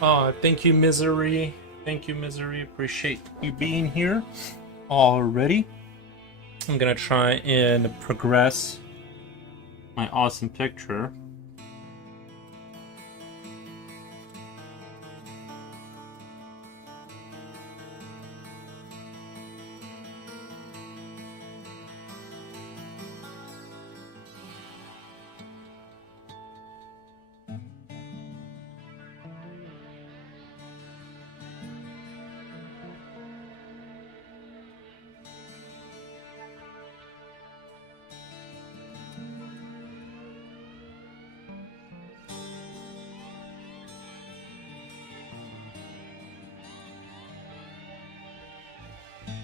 Thank you, Misery. Thank you, Misery. Appreciate you being here already. I'm gonna try and progress my awesome picture.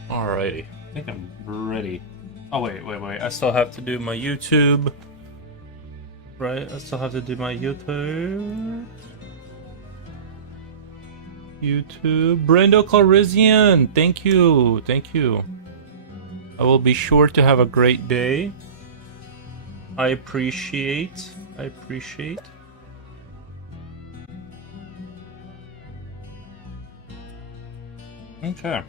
Alrighty. I think I'm ready. Oh, wait. I still have to do my YouTube. Right? I still have to do my YouTube. Brendo Clarizian! Thank you. Thank you. I will be sure to have a great day. I appreciate. Okay.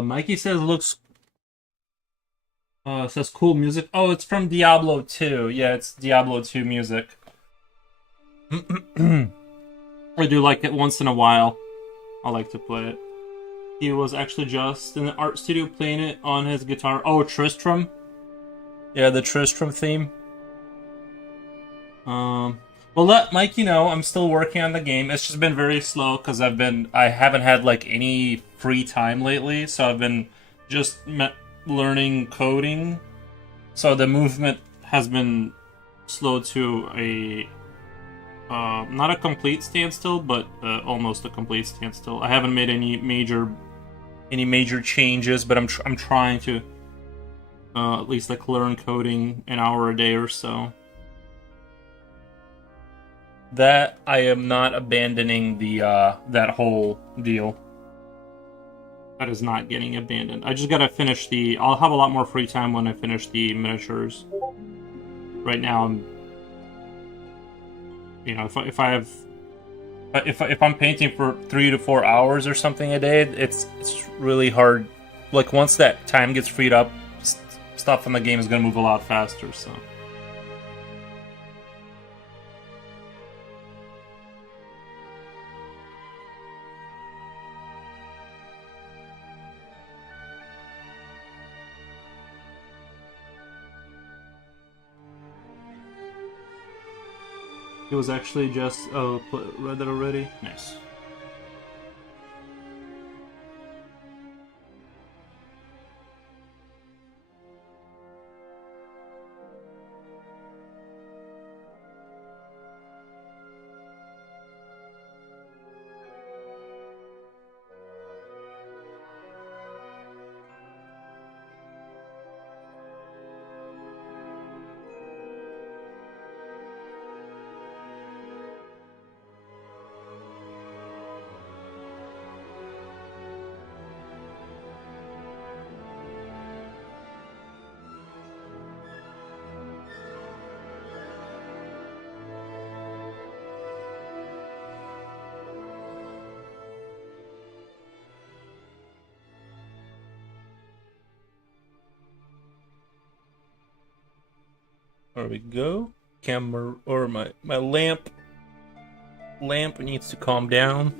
Mikey says cool music. Oh, it's from Diablo 2. Yeah, it's Diablo 2 music. I do like it once in a while. I like to play it. He was actually just in the art studio playing it on his guitar. Oh, Tristram. Yeah, the Tristram theme. Well, let Mikey know I'm still working on the game. It's just been very slow because I haven't had like any free time lately, so I've been just learning coding. So the movement has been slow to a not a complete standstill, but almost a complete standstill. I haven't made any major changes, but I'm trying to at least like learn coding an hour a day or so. That I am not abandoning the that whole deal. That is not getting abandoned. I just gotta finish the. I'll have a lot more free time when I finish the miniatures. Right now, if I'm painting for 3 to 4 hours or something a day, it's really hard. Like once that time gets freed up, stuff in the game is gonna move a lot faster. So. It was actually just read it already. Nice. There we go. Camera or my lamp needs to calm down.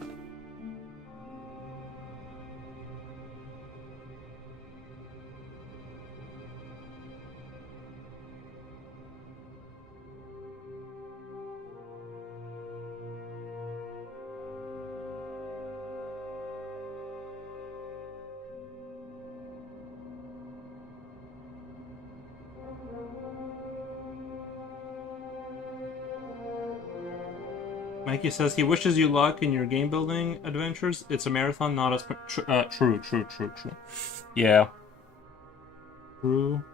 Mikey says he wishes you luck in your game building adventures. It's a marathon, not a sprint. True. Yeah. True.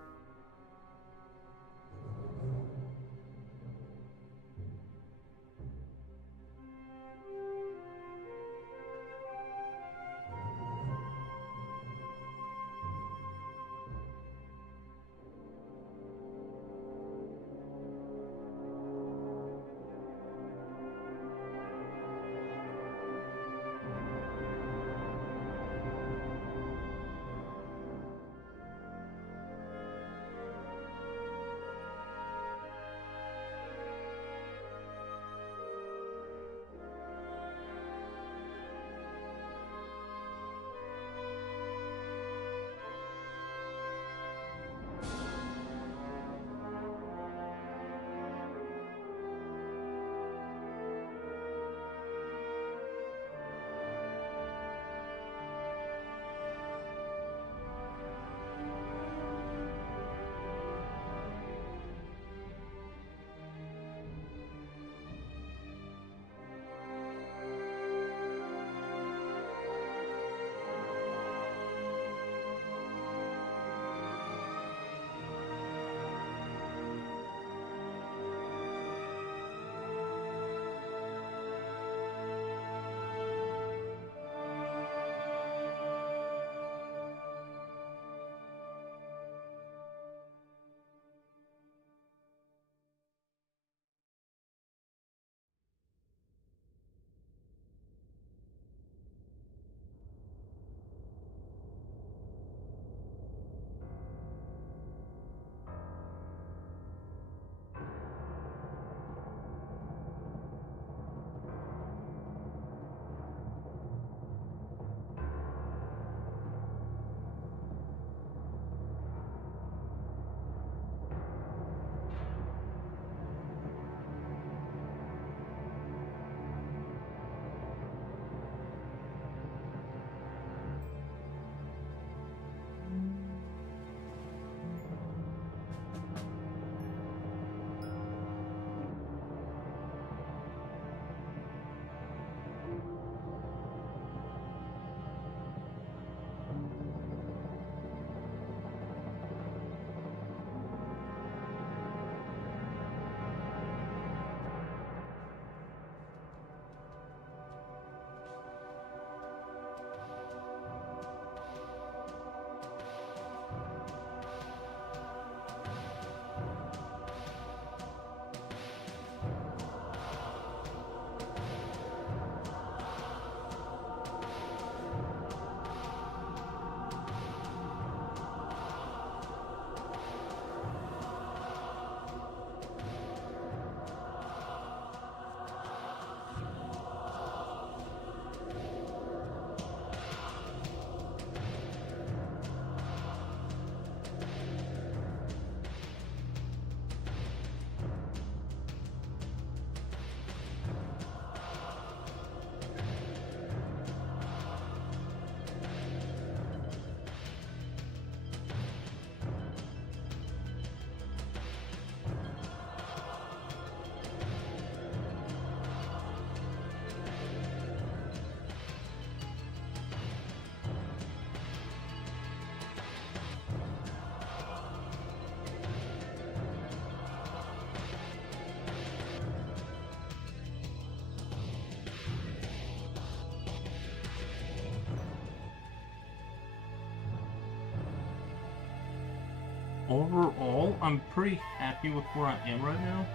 Overall, I'm pretty happy with where I am right now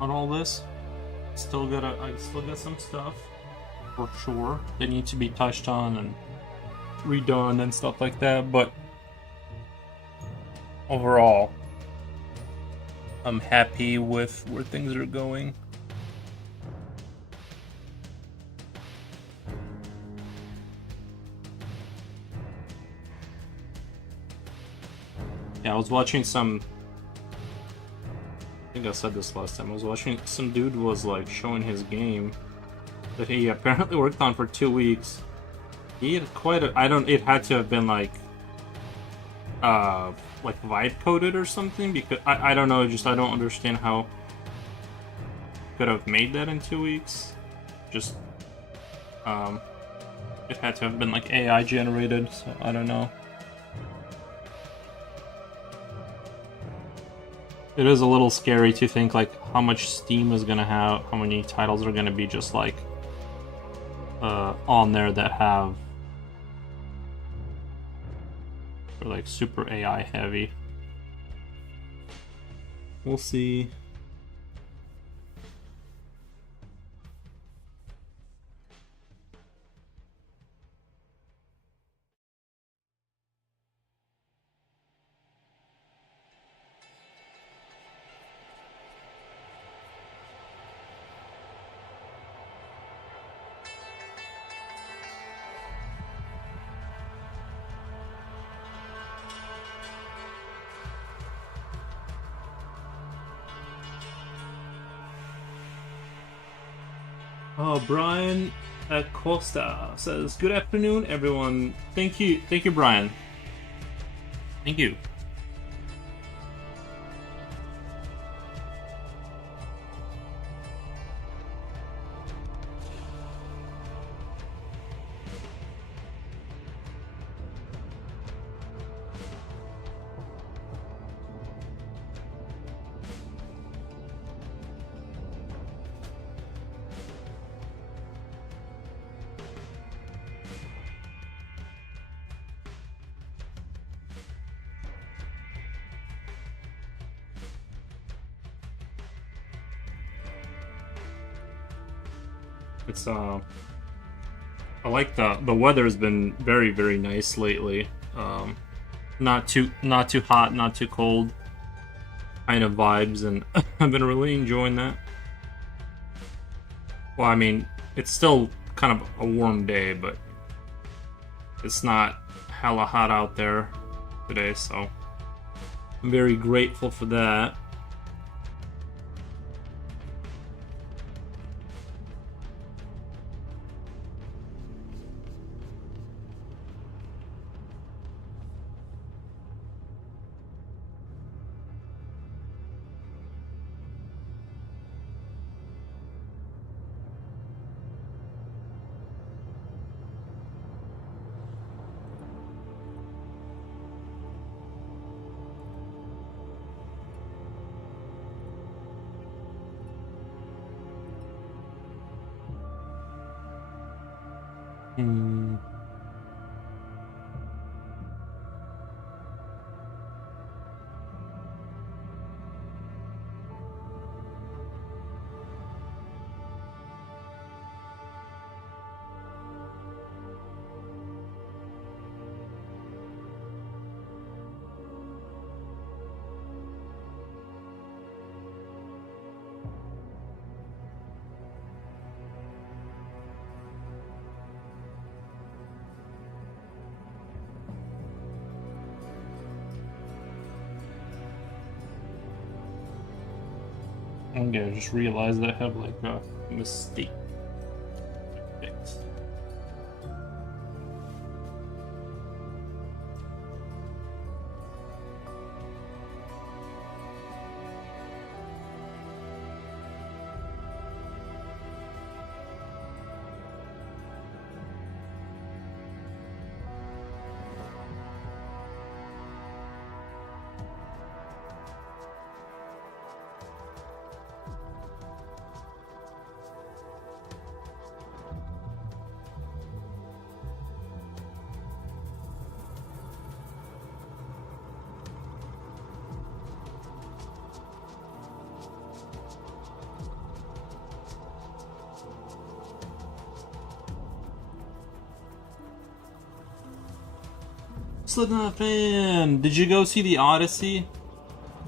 on all this. I still got some stuff for sure that need to be touched on and redone and stuff like that, but overall, I'm happy with where things are going. Yeah, I was watching some, I think I said this last time, I was watching some dude was like showing his game that he apparently worked on for 2 weeks. He had quite a, it had to have been like vibe coded or something, because I don't know, just I don't understand how could have made that in 2 weeks. just it had to have been like AI generated, so I don't know. It is a little scary to think like how much Steam is gonna have, how many titles are gonna be just like on there that have are like super AI heavy. We'll see. Oh, Brian Acosta says, "Good afternoon, everyone." Thank you, Brian. Thank you. It's I like the weather has been very, very nice lately. Not too hot, not too cold kind of vibes, and I've been really enjoying that. Well, I mean, it's still kind of a warm day, but it's not hella hot out there today, so I'm very grateful for that. Okay, I just realized I have like a mistake fixed. Slipknot fan, did you go see the Odyssey?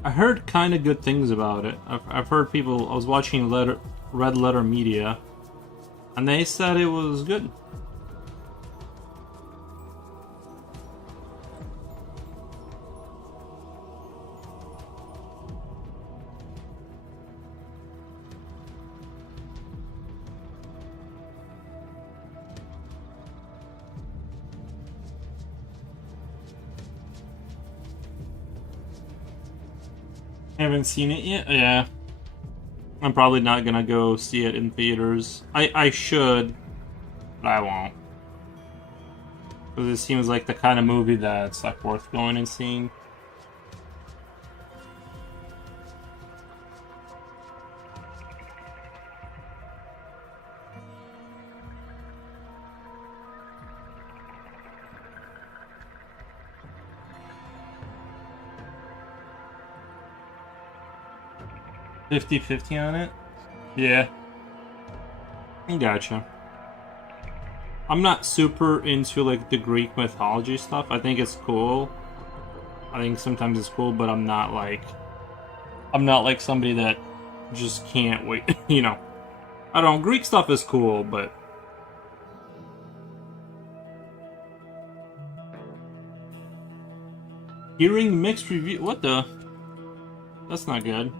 I heard kind of good things about it. I've heard people. I was watching Red Letter Media, and they said it was good. Haven't seen it yet? Yeah. I'm probably not gonna go see it in theaters. I should, but I won't. Because it seems like the kind of movie that's like worth going and seeing. $50-50 on it? Yeah. Gotcha. I'm not super into like the Greek mythology stuff. I think it's cool. I think sometimes it's cool, but I'm not like somebody that just can't wait, you know. I don't know, Greek stuff is cool, but hearing mixed review, what the? That's not good.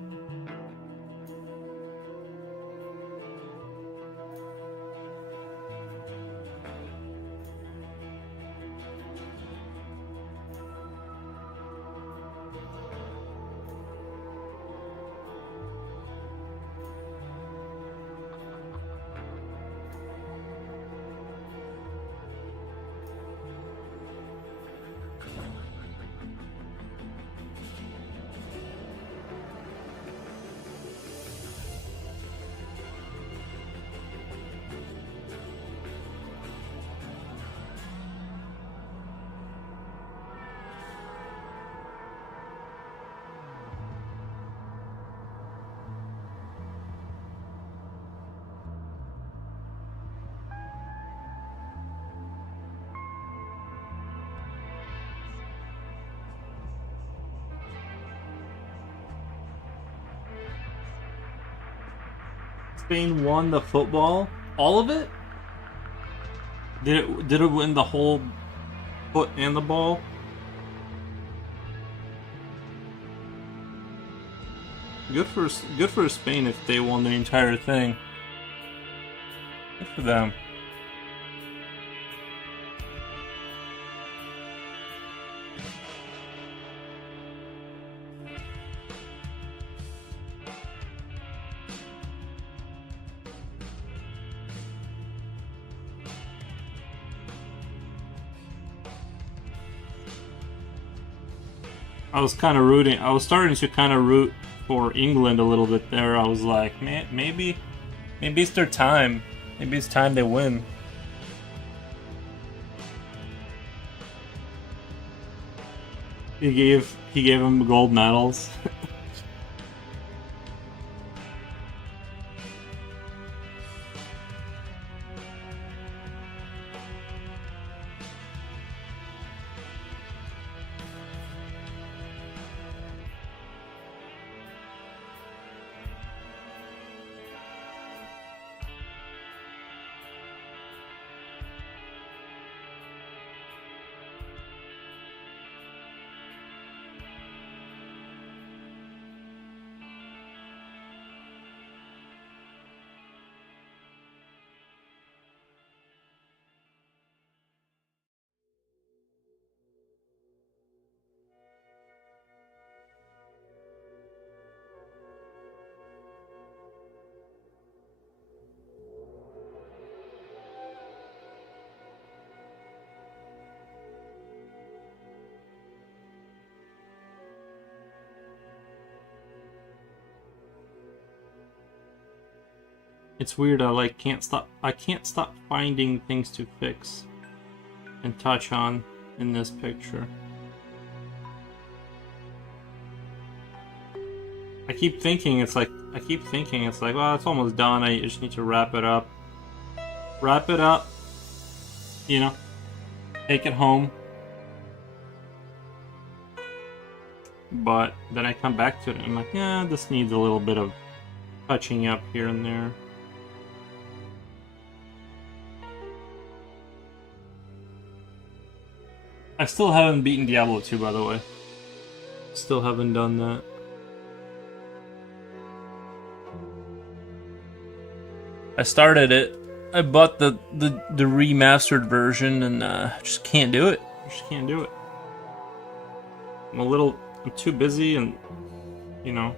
Spain won the football? All of it? Did it win the whole foot and the ball? Good for Spain if they won the entire thing. Good for them. I was starting to kind of root for England a little bit there. I was like, man, maybe it's their time. Maybe it's time they win. He gave them gold medals. It's weird, I can't stop finding things to fix and touch on in this picture. I keep thinking it's like, well, it's almost done, I just need to wrap it up. You know, take it home. But then I come back to it and I'm like, yeah, this needs a little bit of touching up here and there. I still haven't beaten Diablo 2, by the way. Still haven't done that. I started it. I bought the remastered version and just can't do it. Just can't do it. I'm too busy and, you know.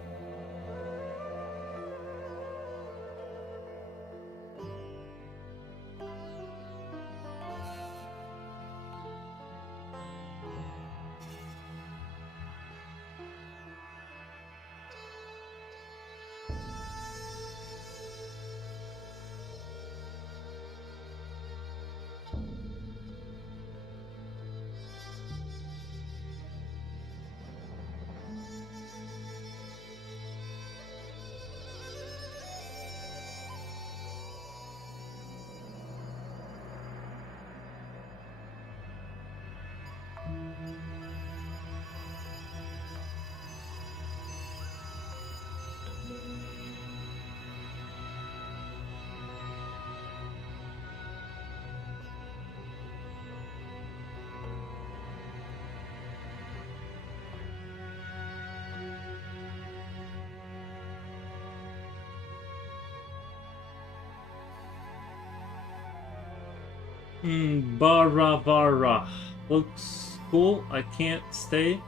Baravara. Looks cool. I can't stay.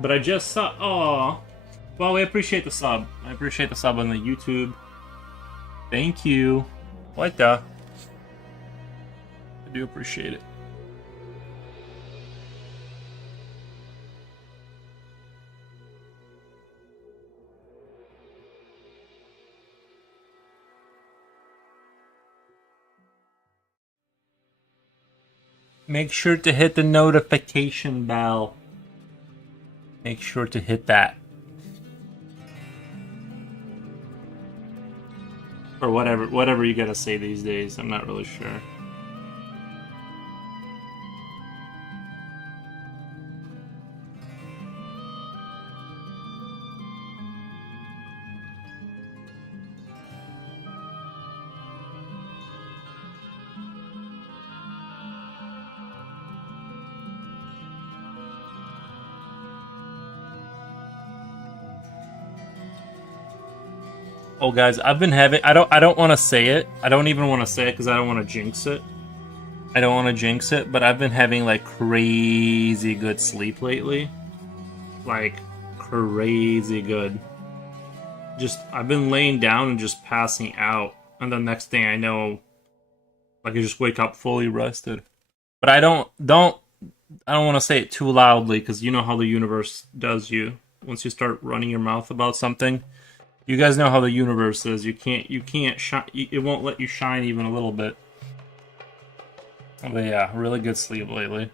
But I just saw. Aw. Well, we appreciate the sub. I appreciate the sub on the YouTube. Thank you. What the? I do appreciate it. Make sure to hit the notification bell. Make sure to hit that. Or whatever you gotta say these days. I'm not really sure. Oh, guys, I've been having. I don't want to say it. I don't even want to say it because I don't want to jinx it. I don't want to jinx it, but I've been having like crazy good sleep lately. Like crazy good. Just I've been laying down and just passing out, and the next thing I know, like I just wake up fully rested. But I don't want to say it too loudly because you know how the universe does you once you start running your mouth about something. You guys know how the universe is. You can't shine. It won't let you shine even a little bit. But yeah, really good sleep lately.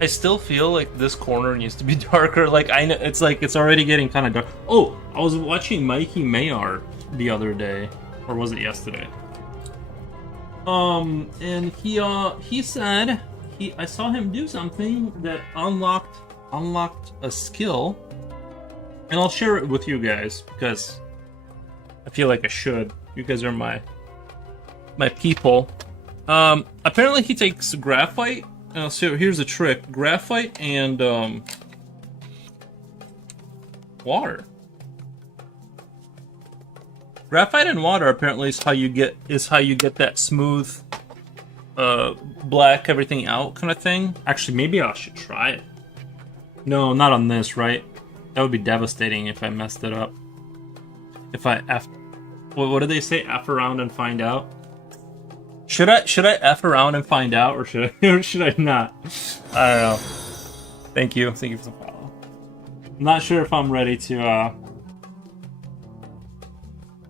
I still feel like this corner needs to be darker. Like I know it's like it's already getting kind of dark. Oh, I was watching Mikey Mayart the other day, or was it yesterday? And he said I saw him do something that unlocked a skill, and I'll share it with you guys because I feel like I should. You guys are my people. Apparently he takes graphite. So here's a trick: graphite and water. Graphite and water apparently is how you get that smooth, black everything out kind of thing. Actually, maybe I should try it. No, not on this, right? That would be devastating if I messed it up. If I F, what do they say? F around and find out. Should I F around and find out, or should I not? I don't know. Thank you for the follow. I'm not sure if I'm ready to.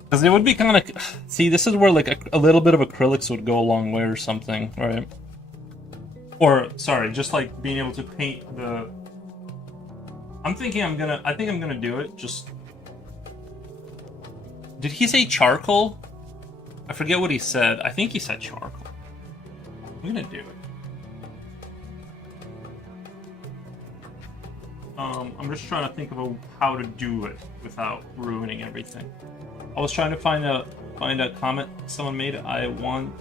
Because it would be kind of... See, this is where like a little bit of acrylics would go a long way or something, right? Or, sorry, just like being able to paint the... I think I'm gonna do it, just... Did he say charcoal? I forget what he said. I think he said charcoal. I'm gonna do it. I'm just trying to think of how to do it without ruining everything. I was trying to find a comment someone made. I want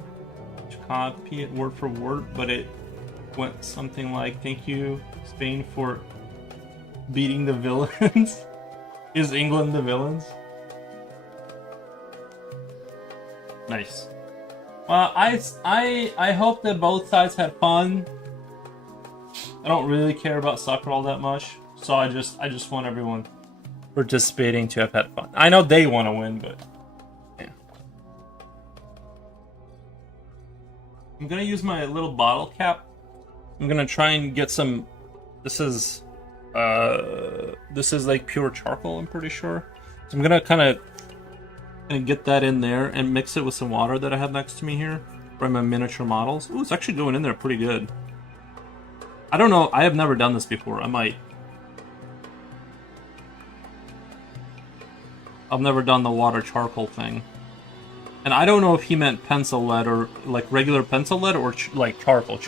to copy it word for word, but it went something like, "Thank you, Spain, for beating the villains." Is England the villains? Nice. Well, I hope that both sides had fun. I don't really care about soccer all that much, so I just want everyone participating to have had fun. I know they want to win, but yeah. I'm gonna use my little bottle cap. I'm gonna try and get some. This is like pure charcoal, I'm pretty sure. So I'm gonna kind of get that in there and mix it with some water that I have next to me here for my miniature models. Ooh, it's actually going in there pretty good. I don't know. I have never done this before. I've never done the water charcoal thing. And I don't know if he meant pencil lead or like regular pencil lead or like charcoal.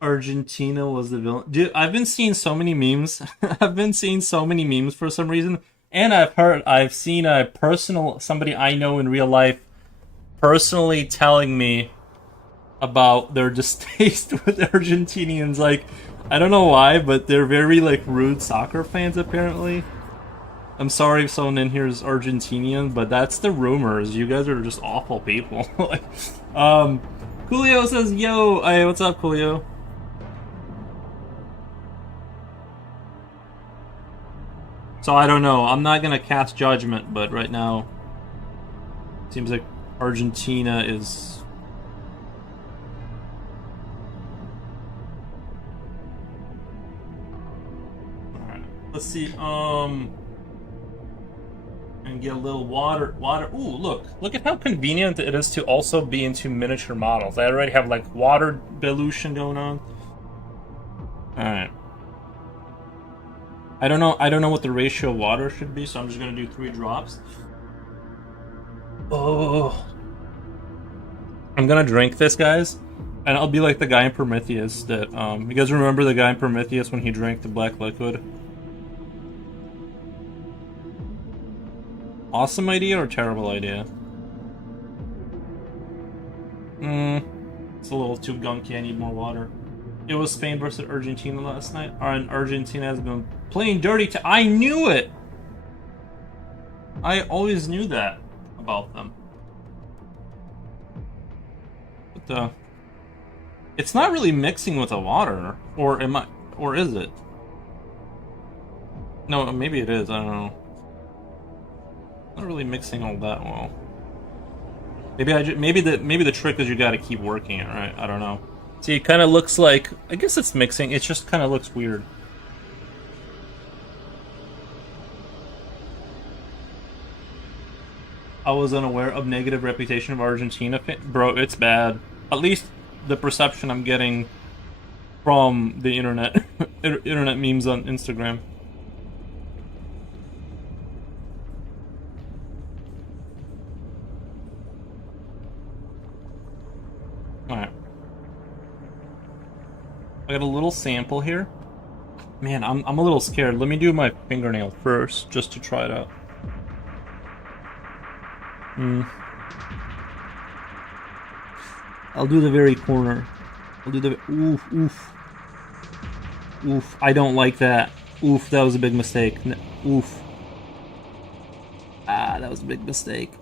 Argentina was the villain. Dude, I've been seeing so many memes. I've been seeing so many memes for some reason. And I've seen a personal, somebody I know in real life personally telling me about their distaste with Argentinians. Like, I don't know why, but they're very, like, rude soccer fans, apparently. I'm sorry if someone in here is Argentinian, but that's the rumors. You guys are just awful people. Like, Coolio says, yo, hey, what's up, Coolio? So I don't know. I'm not gonna cast judgment, but right now, seems like Argentina is. Alright. Let's see. And get a little water. Ooh, look at how convenient it is to also be into miniature models. I already have like water dilution going on. All right. I don't know what the ratio of water should be, so I'm just gonna do 3 drops. Oh, I'm gonna drink this, guys, and I'll be like the guy in Prometheus. That you guys remember the guy in Prometheus when he drank the black liquid? Awesome idea or terrible idea? It's a little too gunky. I need more water. It was Spain versus Argentina last night. And Argentina has been playing dirty. I knew it! I always knew that about them. But it's not really mixing with the water, or or is it? No, maybe it is. I don't know. Not really mixing all that well. Maybe the trick is you got to keep working it, right? I don't know. See, it kind of looks like, I guess it's mixing. It just kind of looks weird. I was unaware of negative reputation of Argentina. Bro, it's bad. At least the perception I'm getting from the internet, internet memes on Instagram. Alright. I got a little sample here. Man, I'm a little scared. Let me do my fingernail first, just to try it out. I'll do the very corner. I'll do the... Oof, oof. Oof, I don't like that. Oof, that was a big mistake. Oof. Ah, that was a big mistake.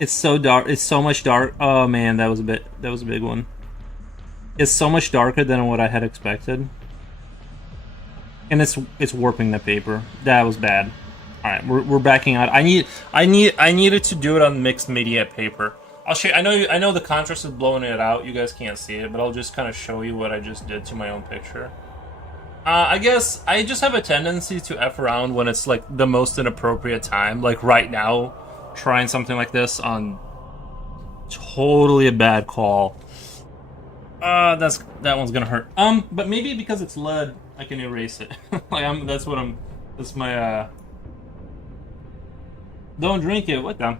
It's so dark. It's so much dark. Oh man, that was a big one. It's so much darker than what I had expected. And it's warping the paper. That was bad. All right, we're backing out. I needed to do it on mixed media paper. I'll show you. I know the contrast is blowing it out. You guys can't see it, but I'll just kind of show you what I just did to my own picture. I guess I just have a tendency to F around when it's like the most inappropriate time. Like right now, trying something like this on totally a bad call. That one's gonna hurt. But maybe because it's lead, I can erase it. Like that's my Don't drink it. What the?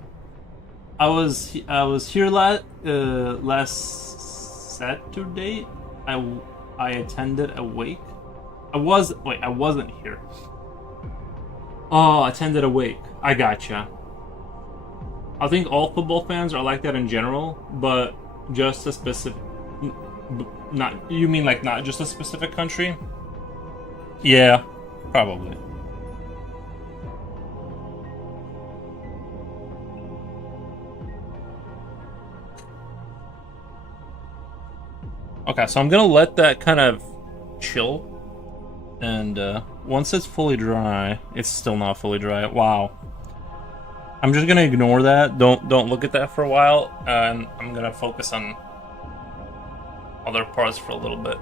I was here last Saturday. I attended a wake. I wasn't here. Oh, attended a wake. I gotcha. I think all football fans are like that in general, but just a specific. Not you mean like not just a specific country? Yeah, probably. Okay, so I'm gonna let that kind of chill, and once it's fully dry, it's still not fully dry. Wow. I'm just gonna ignore that. Don't look at that for a while, and I'm gonna focus on other parts for a little bit.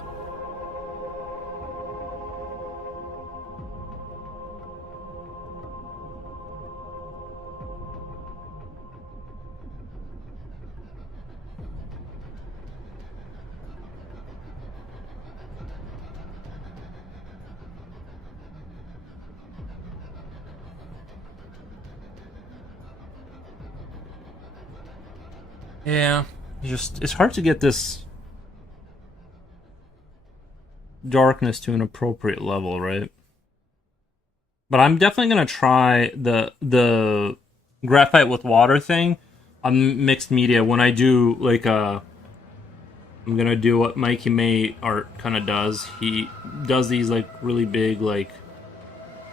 Yeah, it's hard to get this. darkness to an appropriate level, right? But I'm definitely gonna try the graphite with water thing on mixed media when I do like I'm gonna do what Mikey May art kind of does. He does these like really big, like,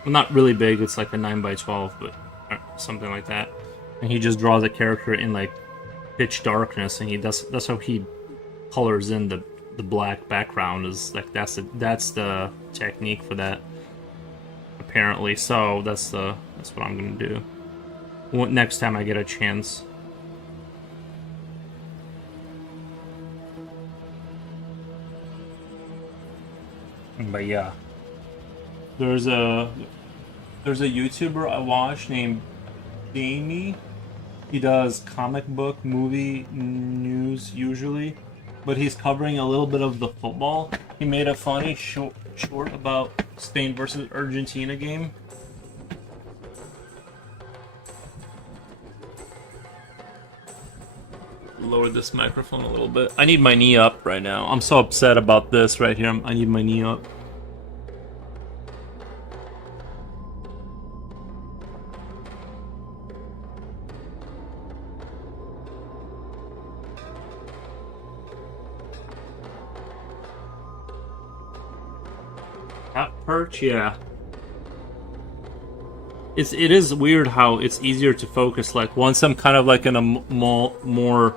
well, not really big. It's like a 9 by 12, but something like that. And he just draws a character in like pitch darkness, and he that's how he colors in the black background. Is like that's the technique for that, apparently. So that's what I'm gonna do next time I get a chance. But yeah, there's a YouTuber I watch named Jamie. He does comic book movie news usually, but he's covering a little bit of the football. He made a funny short about Spain versus Argentina game. Lower this microphone a little bit. I need my knee up right now. I'm so upset about this right here. I need my knee up. At perch, yeah. It is weird how it's easier to focus. Like once I'm kind of like in a more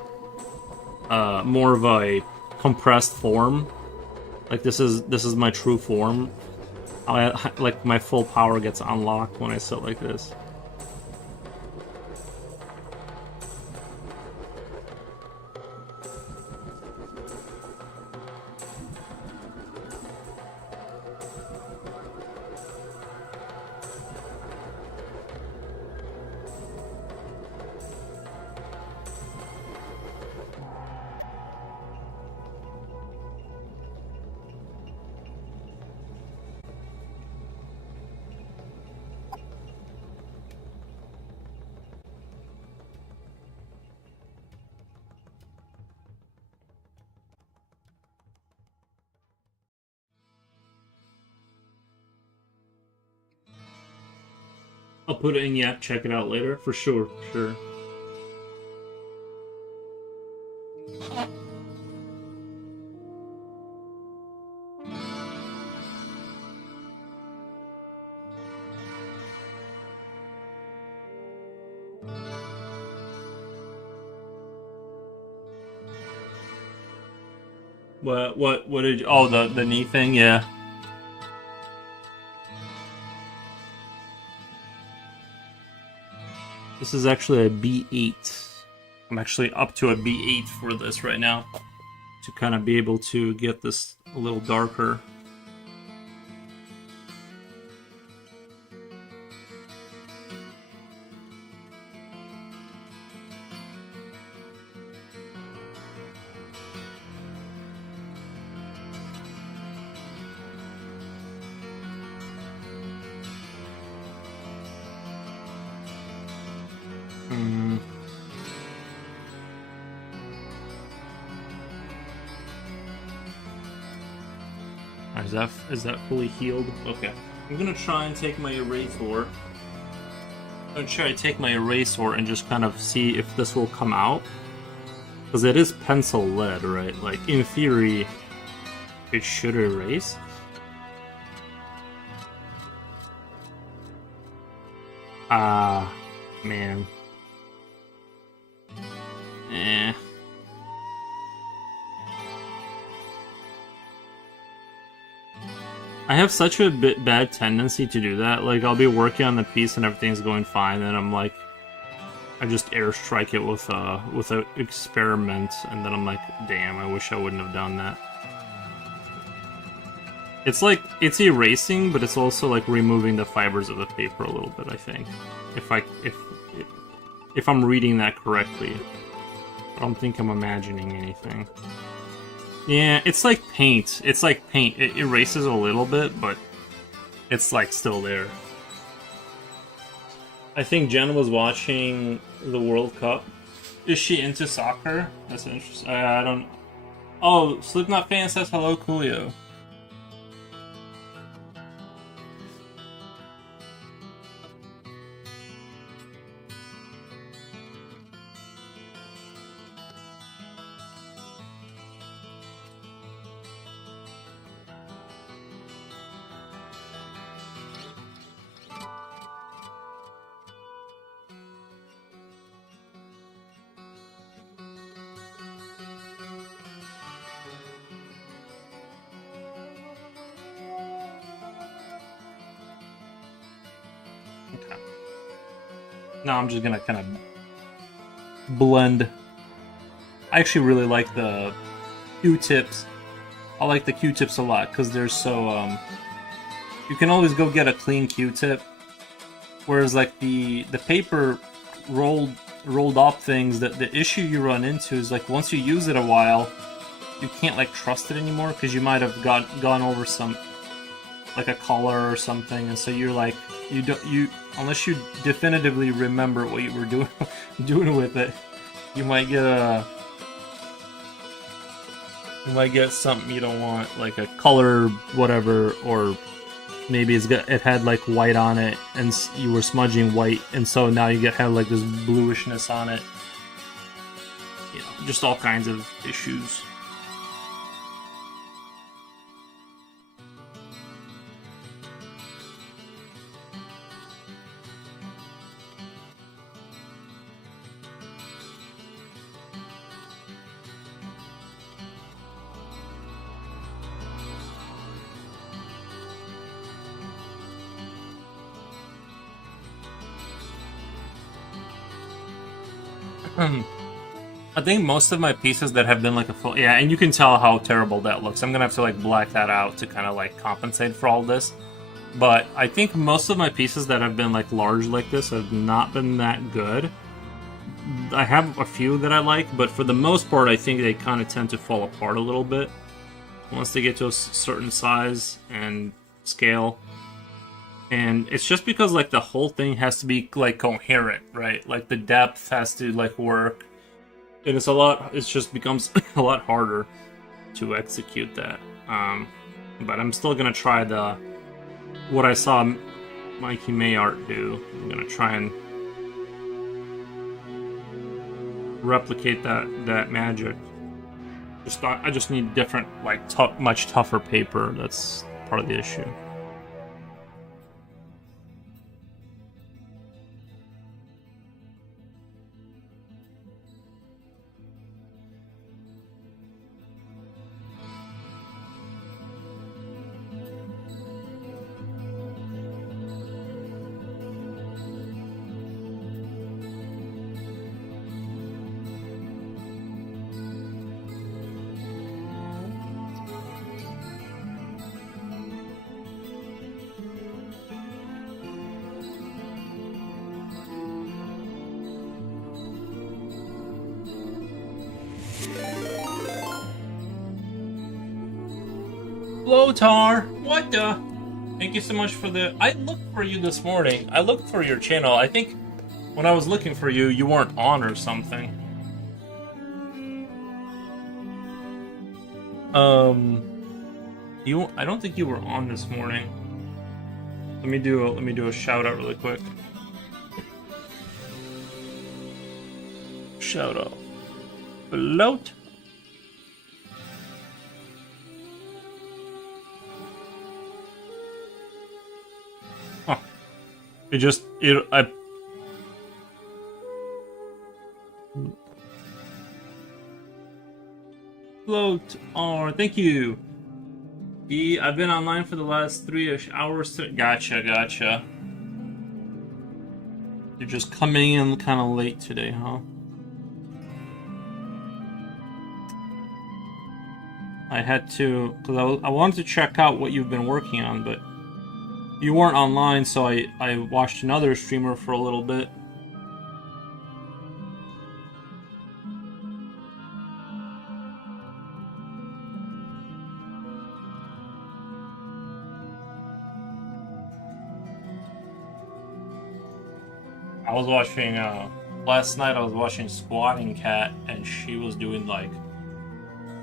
of a compressed form. Like this is my true form. Like my full power gets unlocked when I sit like this. I'll put it in the app, check it out later, for sure, sure. What did you, oh, the knee thing, yeah. This is actually a B8. I'm actually up to a B8 for this right now to kind of be able to get this a little darker. Is that fully healed? Okay. I'm gonna try and take my eraser. I'm gonna try to take my eraser and just kind of see if this will come out. Because it is pencil lead, right? Like, in theory, it should erase. Man. Eh. I have such a bad tendency to do that. Like, I'll be working on the piece and everything's going fine, and I'm like, I just airstrike it with a experiment, and then I'm like, damn, I wish I wouldn't have done that. It's like, it's erasing, but it's also like removing the fibers of the paper a little bit, I think. If I'm reading that correctly. I don't think I'm imagining anything. Yeah, it's like paint. It's like paint. It erases a little bit, but it's like still there. I think Jen was watching the World Cup. Is she into soccer? That's interesting. I don't... Oh, Slipknot fan says hello, Coolio. Okay. Now I'm just gonna kind of blend. I actually really like the Q-tips. I like the Q-tips a lot because they're so you can always go get a clean Q-tip, whereas like the paper rolled off things, that the issue you run into is like once you use it a while, you can't like trust it anymore because you might have gone over some like a color or something, and so you're like you unless you definitively remember what you were doing with it, you might get something you don't want, like a color whatever, or maybe it had like white on it and you were smudging white, and so now you have like this bluishness on it. You know, just all kinds of issues. I think most of my pieces that have been like a full... Yeah, and you can tell how terrible that looks. I'm gonna have to like black that out to kind of like compensate for all this. But I think most of my pieces that have been like large like this have not been that good. I have a few that I like, but for the most part I think they kind of tend to fall apart a little bit once they get to a certain size and scale. And it's just because like the whole thing has to be like coherent, right? Like the depth has to like work, and it just becomes a lot harder to execute that. But I'm still gonna try what I saw Mikey May Art do. I'm gonna try and replicate that magic. I just need different, like much tougher paper. That's part of the issue. Lotar, what the? Thank you so much for the... I looked for you this morning. I looked for your channel. I think when I was looking for you, you weren't on or something. I don't think you were on this morning. Let me do a shout out really quick. Shout out. Float. Huh. Float on. Thank you. I've been online for the last 3-ish hours. Gotcha. You're just coming in kind of late today, huh? I had to, because I wanted to check out what you've been working on, but you weren't online, so I watched another streamer for a little bit. I was watching, last night I was watching Squatting Cat, and she was doing like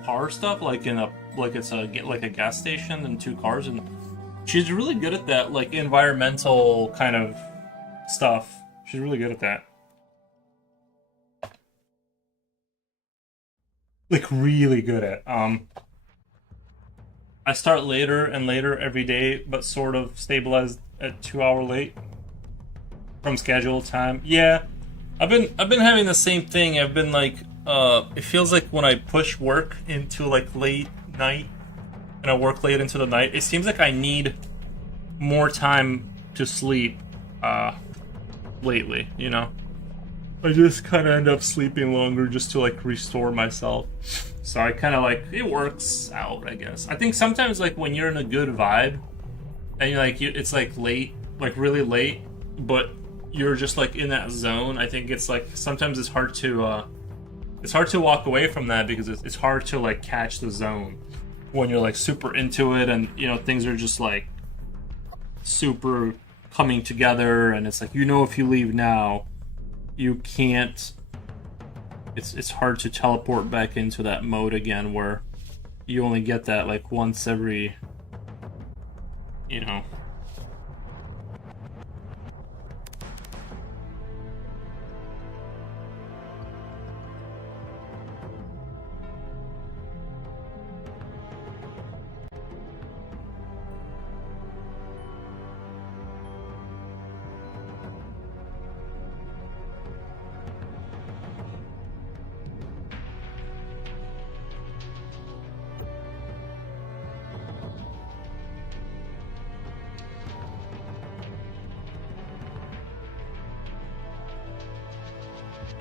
car stuff, like it's a gas station and 2 cars, and she's really good at that, like environmental kind of stuff. She's really good at that. Like really good at. I start later and later every day, but sort of stabilized at 2 hour late from scheduled time. Yeah, I've been having the same thing. I've been like, it feels like when I push work into like late night and I work late into the night, it seems like I need more time to sleep lately, you know? I just kind of end up sleeping longer just to like restore myself. So I kind of like, it works out, I guess. I think sometimes like when you're in a good vibe and you're like, it's like late, like really late, but you're just like in that zone. I think it's like sometimes it's hard to walk away from that because it's hard to like catch the zone when you're like super into it and you know things are just like super coming together and it's like you know if you leave now you can't, it's hard to teleport back into that mode again where you only get that like once every, you know.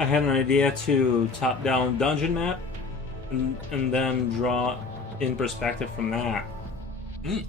I had an idea to top-down dungeon map and then draw in perspective from that. Mm.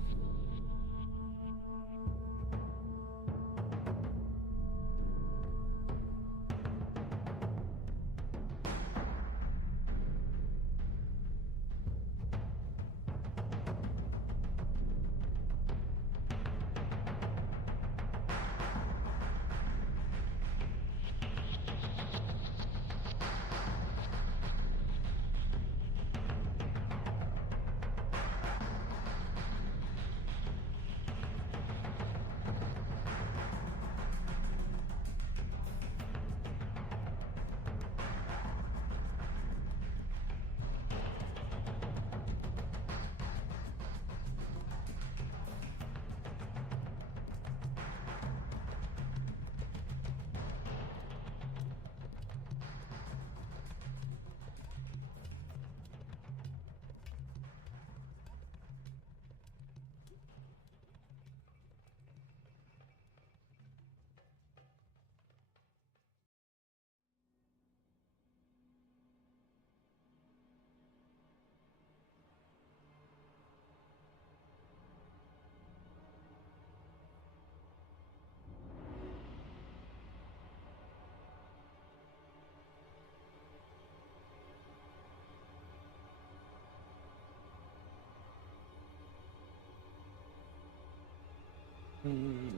Mm.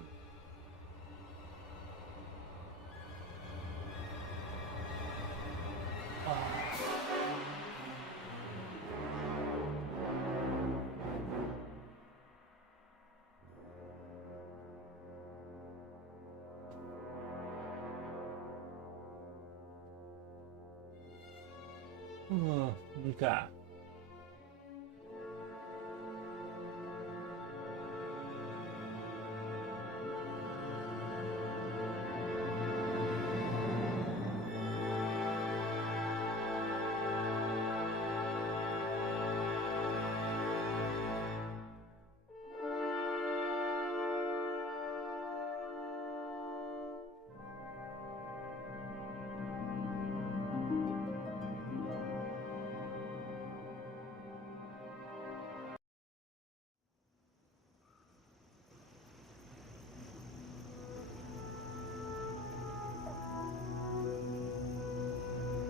Oh, okay.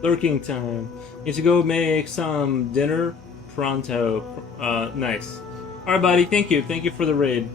Lurking time. Need to go make some dinner pronto. Nice. Alright, buddy. Thank you. Thank you for the raid.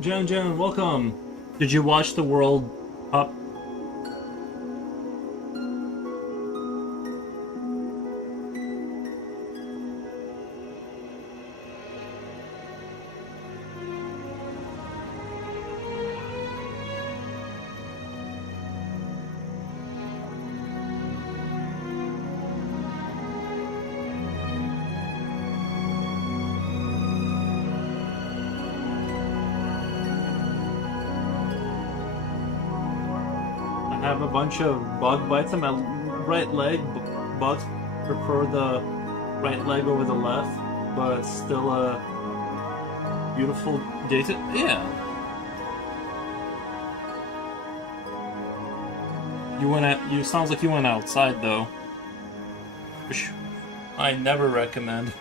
Jen, welcome. Did you watch the World Cup? I have a bunch of bug bites on my right leg. Bugs prefer the right leg over the left, but it's still a beautiful day to... Yeah. You sounds like you went outside though. Which I never recommend.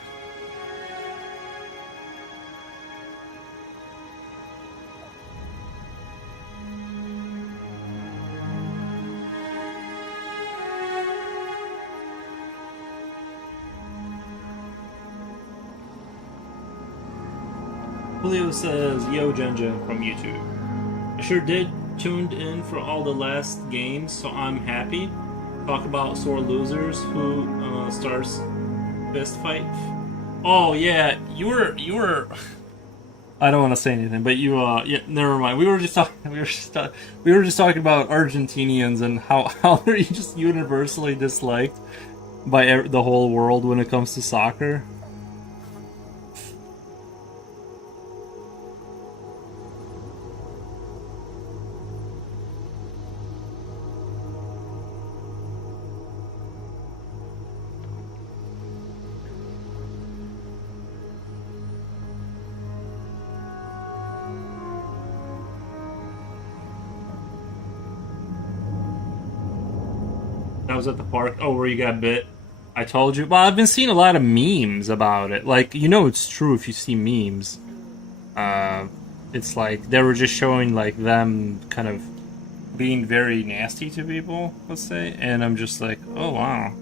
Julio says, "Yo, Jen from YouTube. I sure did tuned in for all the last games, so I'm happy. Talk about sore losers who starts fist fight. Oh yeah, you were. I don't want to say anything, but you yeah, never mind. We were just talking. We were just talking about Argentinians and how they're just universally disliked by the whole world when it comes to soccer. I was at the park. Oh, where you got bit? I told you. Well, I've been seeing a lot of memes about it. Like, you know, it's true if you see memes. It's like they were just showing like them kind of being very nasty to people, let's say, and I'm just like, oh wow.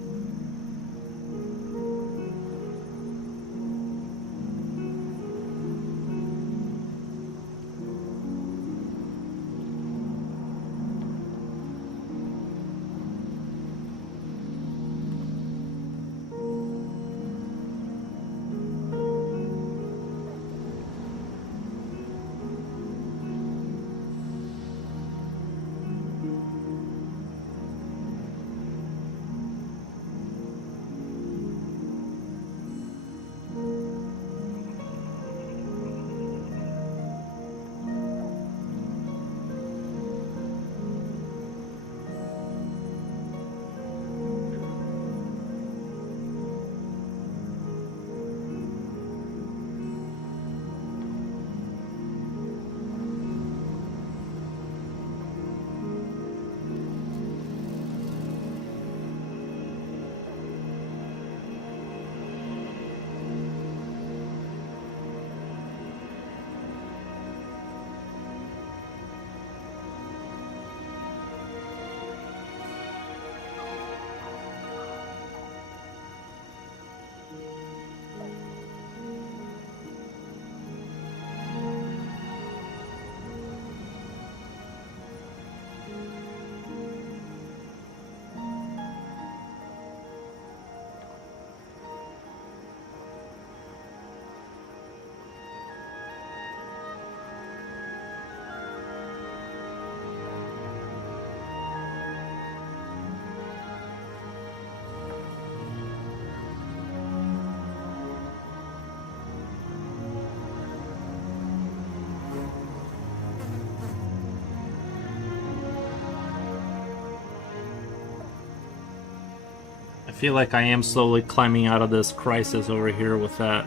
I feel like I am slowly climbing out of this crisis over here with that.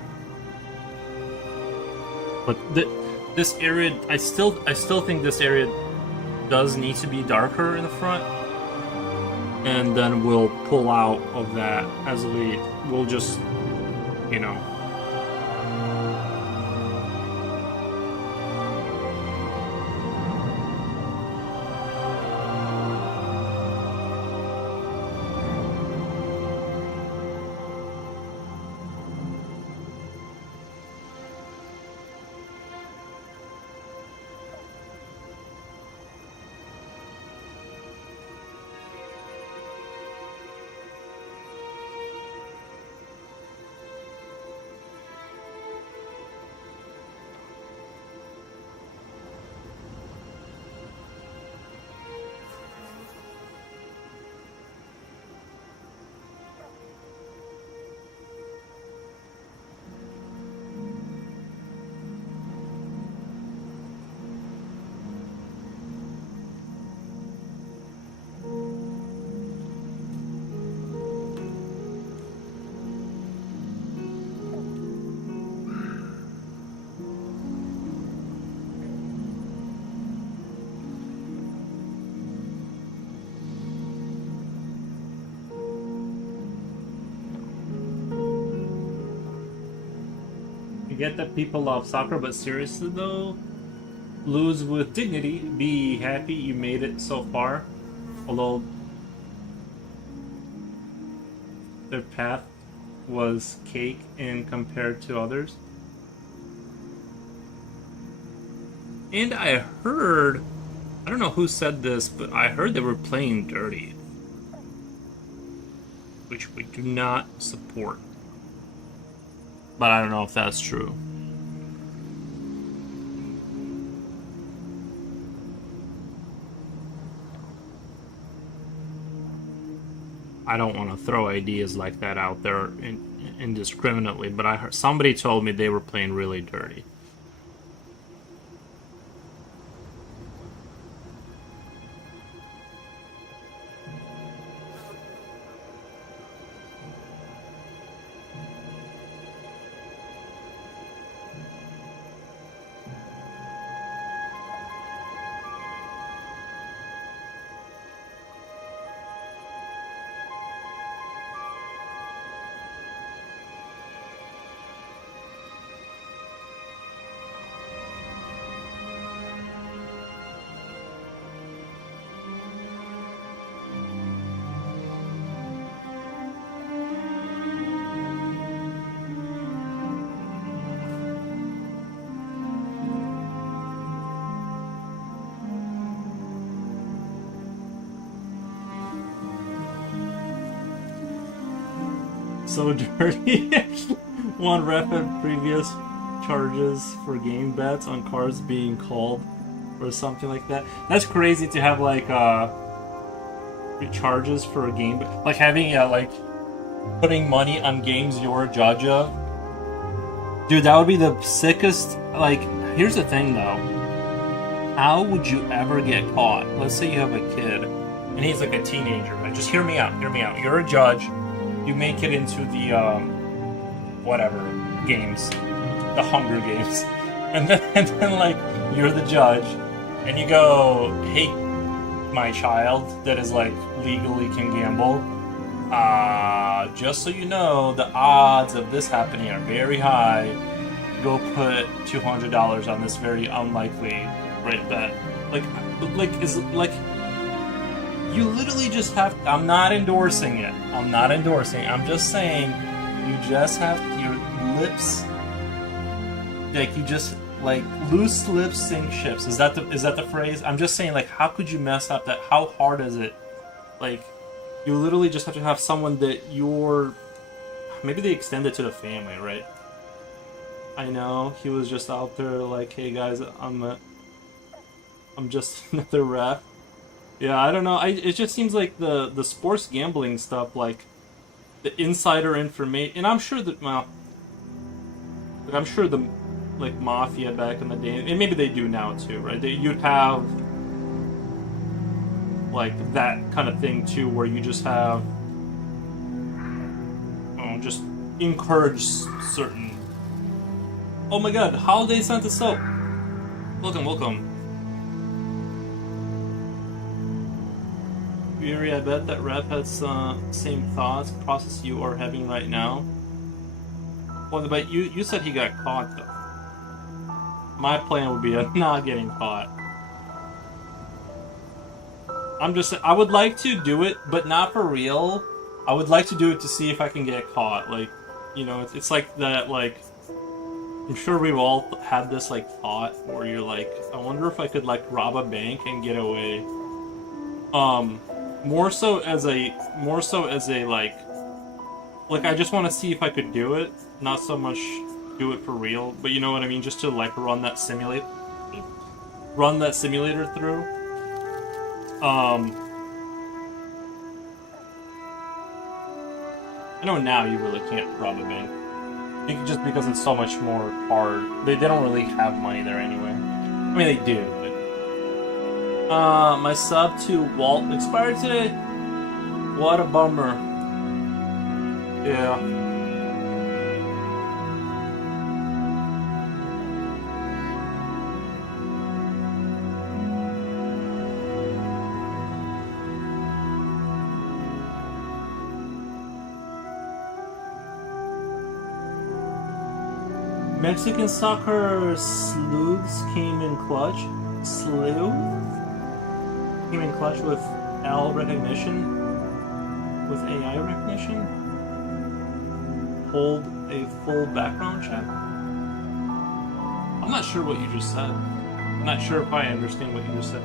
But this area, I still think this area does need to be darker in the front, and then we'll pull out of that as we'll just, you know. get that people love soccer, but seriously though, lose with dignity. Be happy you made it so far. Although their path was cake in compared to others. And I heard, I don't know who said this, but I heard they were playing dirty, which we do not support. But I don't know if that's true. I don't want to throw ideas like that out there indiscriminately, but I heard somebody told me they were playing really dirty. So dirty. One ref had previous charges for game bets on cards being called or something like that. That's crazy to have like charges for a game, like having like putting money on games you're a judge of. Dude, that would be the sickest. Like, here's the thing though. How would you ever get caught? Let's say you have a kid and he's like a teenager, right? Just hear me out, hear me out. You're a judge. You make it into the whatever games, the Hunger Games, and then like you're the judge, and you go, "Hey, my child that is like legally can gamble. Just so you know, the odds of this happening are very high. Go put $200 on this very unlikely bet." You literally just have. I'm not endorsing it. I'm not endorsing it. I'm just saying, you just have your lips. Like you just like loose lips sink ships. Is that the phrase? I'm just saying, like, how could you mess up that? How hard is it? Like, you literally just have to have someone that you're. Maybe they extend it to the family, right? I know he was just out there like, hey guys, I'm just another ref. Yeah, I don't know. It just seems like the sports gambling stuff, like the insider information, and I'm sure that the like mafia back in the day, and maybe they do now too, right? You'd have like that kind of thing too, where you just have just encourage certain. Oh my God! Holiday Santa soap. Welcome. Yury, I bet that rep has same thoughts process you are having right now. Well, but you said he got caught though. My plan would be not getting caught. I would like to do it, but not for real. I would like to do it to see if I can get caught. Like, you know, it's like that. Like, I'm sure we've all had this like thought where you're like, I wonder if I could like rob a bank and get away. More so as a like I just want to see if I could do it, not so much do it for real, but you know what I mean, just to like run that simulator through. I know now you really can't rob a bank, just because it's so much more hard. They don't really have money there anyway. I mean, they do, but my sub to Walt expired today. What a bummer. Yeah. Mexican soccer sleuths came in clutch. Sleuth came in clutch with L recognition, with AI recognition. Hold a full background check. I'm not sure what you just said. I'm not sure if I understand what you just said.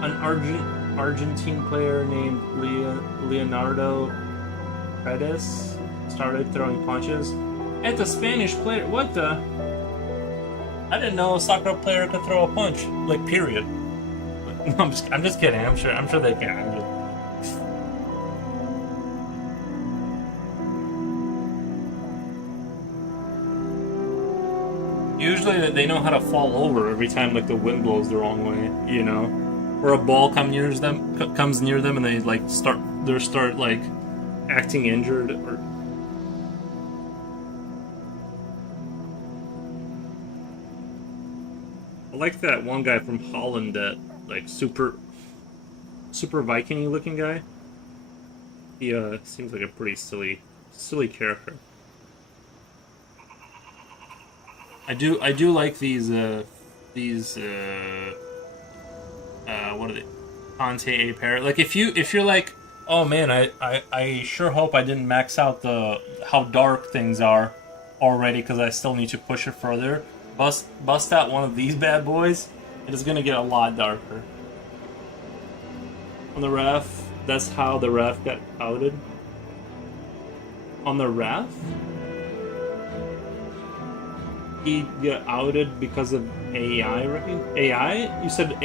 An Argentine player named Leonardo Paredes started throwing punches at the Spanish player. What the? I didn't know a soccer player could throw a punch. Like, period. No, I'm just kidding. I'm sure they can. Usually they know how to fall over every time like the wind blows the wrong way, you know, or a ball comes near them, and they like start like acting injured. Or I like that one guy from Holland, that like super Viking-y looking guy. He seems like a pretty silly character. I do like these what are they? Conte A pair. Like if you're like, oh man, I sure hope I didn't max out how dark things are already, because I still need to push it further. Bust out one of these bad boys, it is gonna get a lot darker. On the ref, that's how the ref got outed. On the ref? He got outed because of AI. AI? You said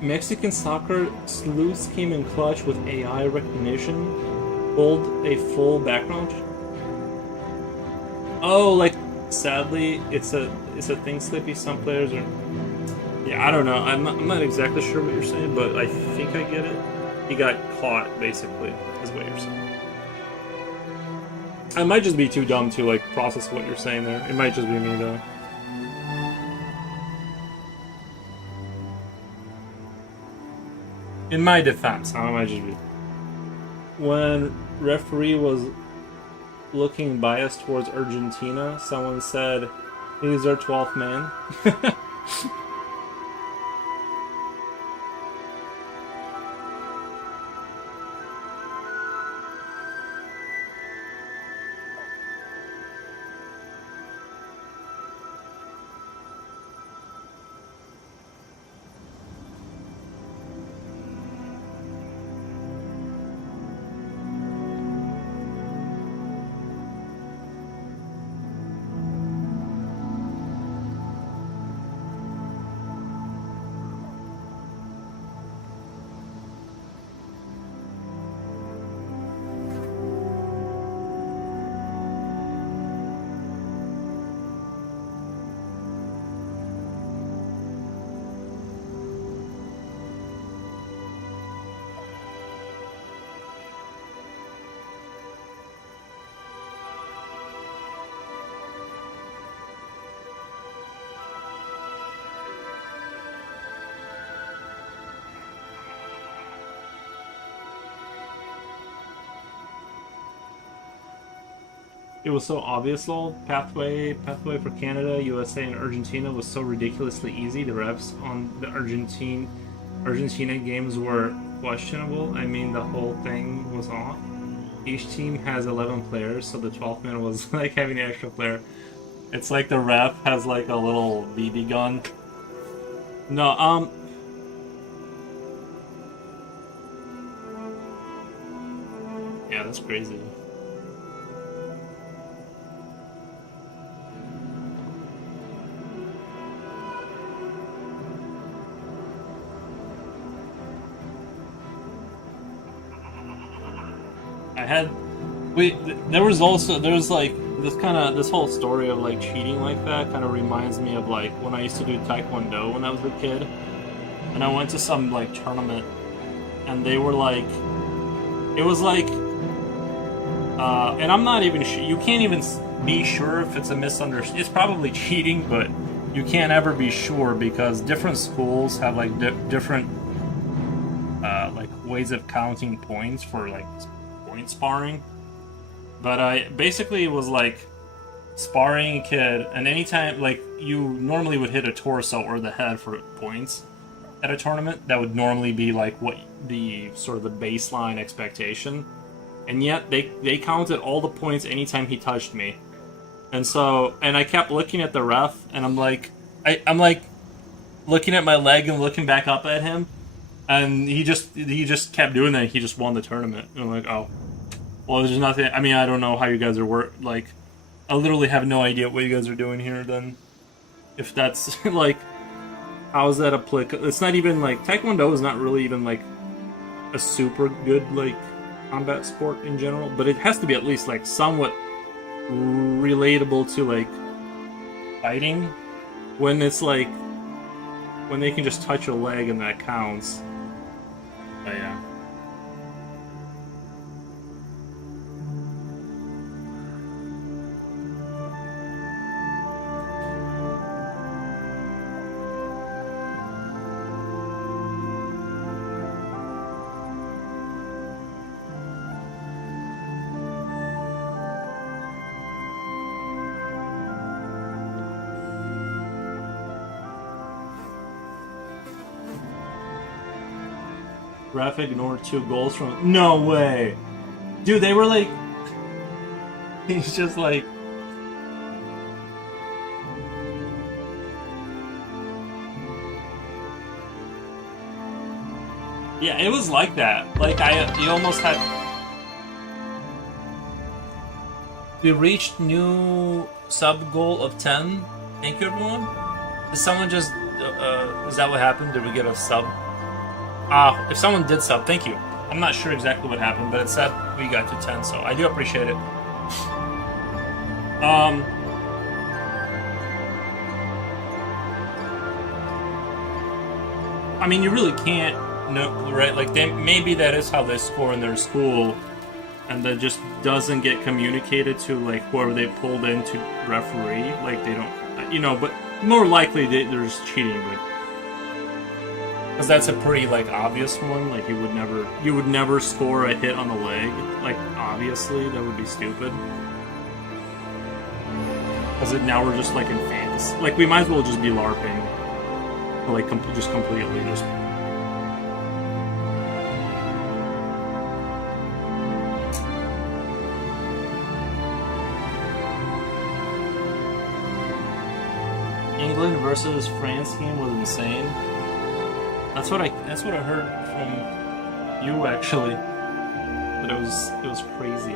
Mexican soccer sleuths came in clutch with AI recognition. Pulled a full background. Oh, like sadly, it's a thing, Slippy. Some players are. Yeah, I don't know. I'm not exactly sure what you're saying, but I think I get it. He got caught, basically, is what you're saying. I might just be too dumb to like process what you're saying there. It might just be me though. In my defense, I might just be. When referee was looking biased towards Argentina, someone said, "He's our 12th man." It was so obvious, lol. Pathway for Canada, USA, and Argentina was so ridiculously easy. The refs on the Argentina games were questionable. I mean, the whole thing was off. Each team has 11 players, so the 12th man was like having an extra player. It's like the ref has like a little BB gun. No, yeah, that's crazy. There was like this whole story of like cheating like that kind of reminds me of like when I used to do Taekwondo when I was a kid, and I went to some like tournament, and they were like, it was like, and I'm not even sure, you can't even be sure if it's a misunderstanding. It's probably cheating, but you can't ever be sure because different schools have like different like ways of counting points for like point sparring. But I basically was like, sparring kid, and anytime, like, you normally would hit a torso or the head for points at a tournament, that would normally be like what the sort of the baseline expectation, and yet they counted all the points anytime he touched me. And so, and I kept looking at the ref, and I'm like looking at my leg and looking back up at him, and he just kept doing that. He just won the tournament, and I'm like, oh, well, there's nothing. I mean, I don't know how you guys are like, I literally have no idea what you guys are doing here. Then, if that's like, how is that applicable? It's not even like Taekwondo is not really even like a super good like combat sport in general, but it has to be at least like somewhat relatable to like fighting. When it's like when they can just touch a leg and that counts. But yeah. Ref ignored 2 goals from... No way! Dude, they were like... He's just like... Yeah, it was like that. Like, you almost had... We reached new sub goal of 10. Thank you, everyone. Did someone just... is that what happened? Did we get a sub? If someone did sub, thank you. I'm not sure exactly what happened, but it said we got to 10, so I do appreciate it. I mean, you really can't know, right? Like, maybe that is how they score in their school, and that just doesn't get communicated to, like, whoever they pulled in to referee. Like, they don't, you know, but more likely there's cheating, but... Because that's a pretty, like, obvious one. Like, you would never score a hit on the leg. Like, obviously, that would be stupid. Because now we're just, like, in fantasy. Like, we might as well just be LARPing. Or, like, just completely just... England versus France game was insane. That's what I heard from you, actually. But it was crazy.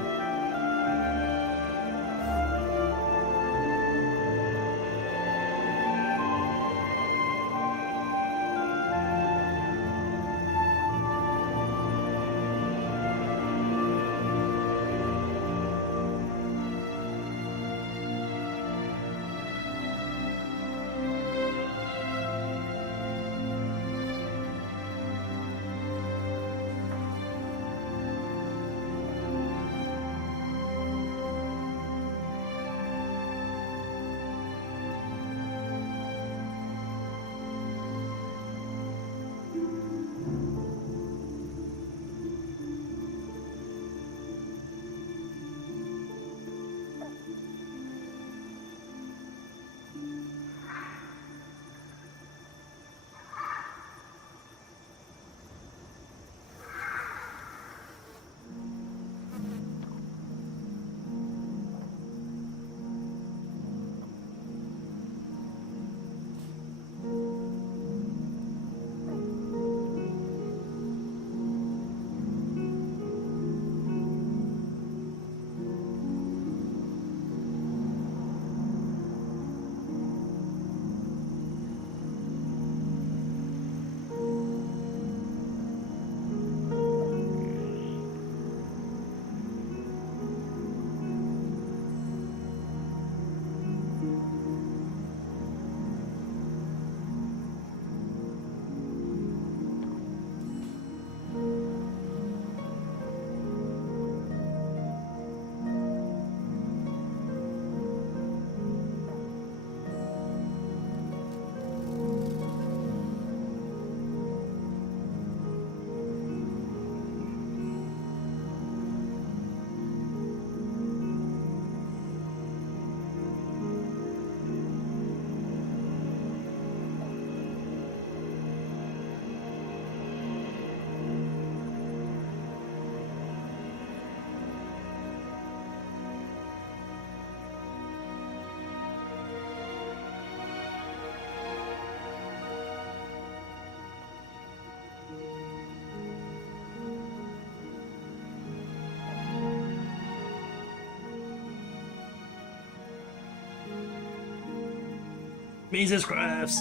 Mazes Crafts.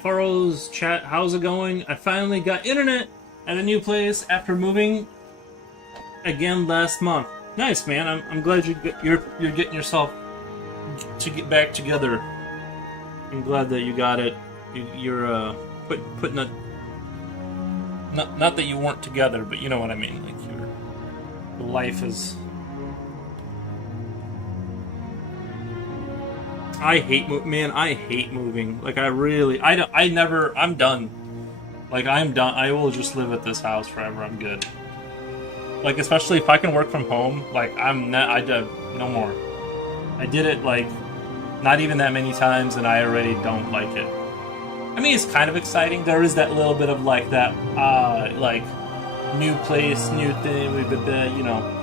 FRO's chat, how's it going? I finally got internet at a new place after moving again last month. Nice, man. I'm glad you're getting yourself to get back together. I'm glad that you got it. You're putting a not that you weren't together, but you know what I mean. Like your life is. I hate moving. Like I'm done. Like I'm done. I will just live at this house forever. I'm good. Like especially if I can work from home. Like I did no more. I did it like not even that many times, and I already don't like it. I mean, it's kind of exciting. There is that little bit of like that, like new place, new thing. You know.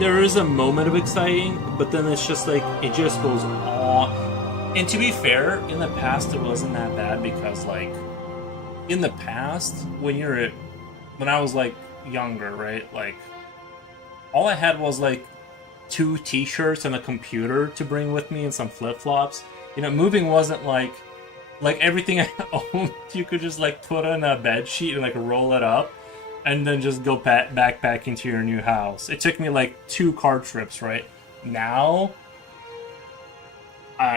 There is a moment of exciting, but then it's just like it just goes on. And to be fair, in the past it wasn't that bad because like in the past when I was like younger, right? Like all I had was like 2 t-shirts and a computer to bring with me and some flip-flops. You know, moving wasn't like everything I owned you could just like put on a bed sheet and like roll it up. And then just go backpack into your new house. It took me like 2 car trips, right? Now,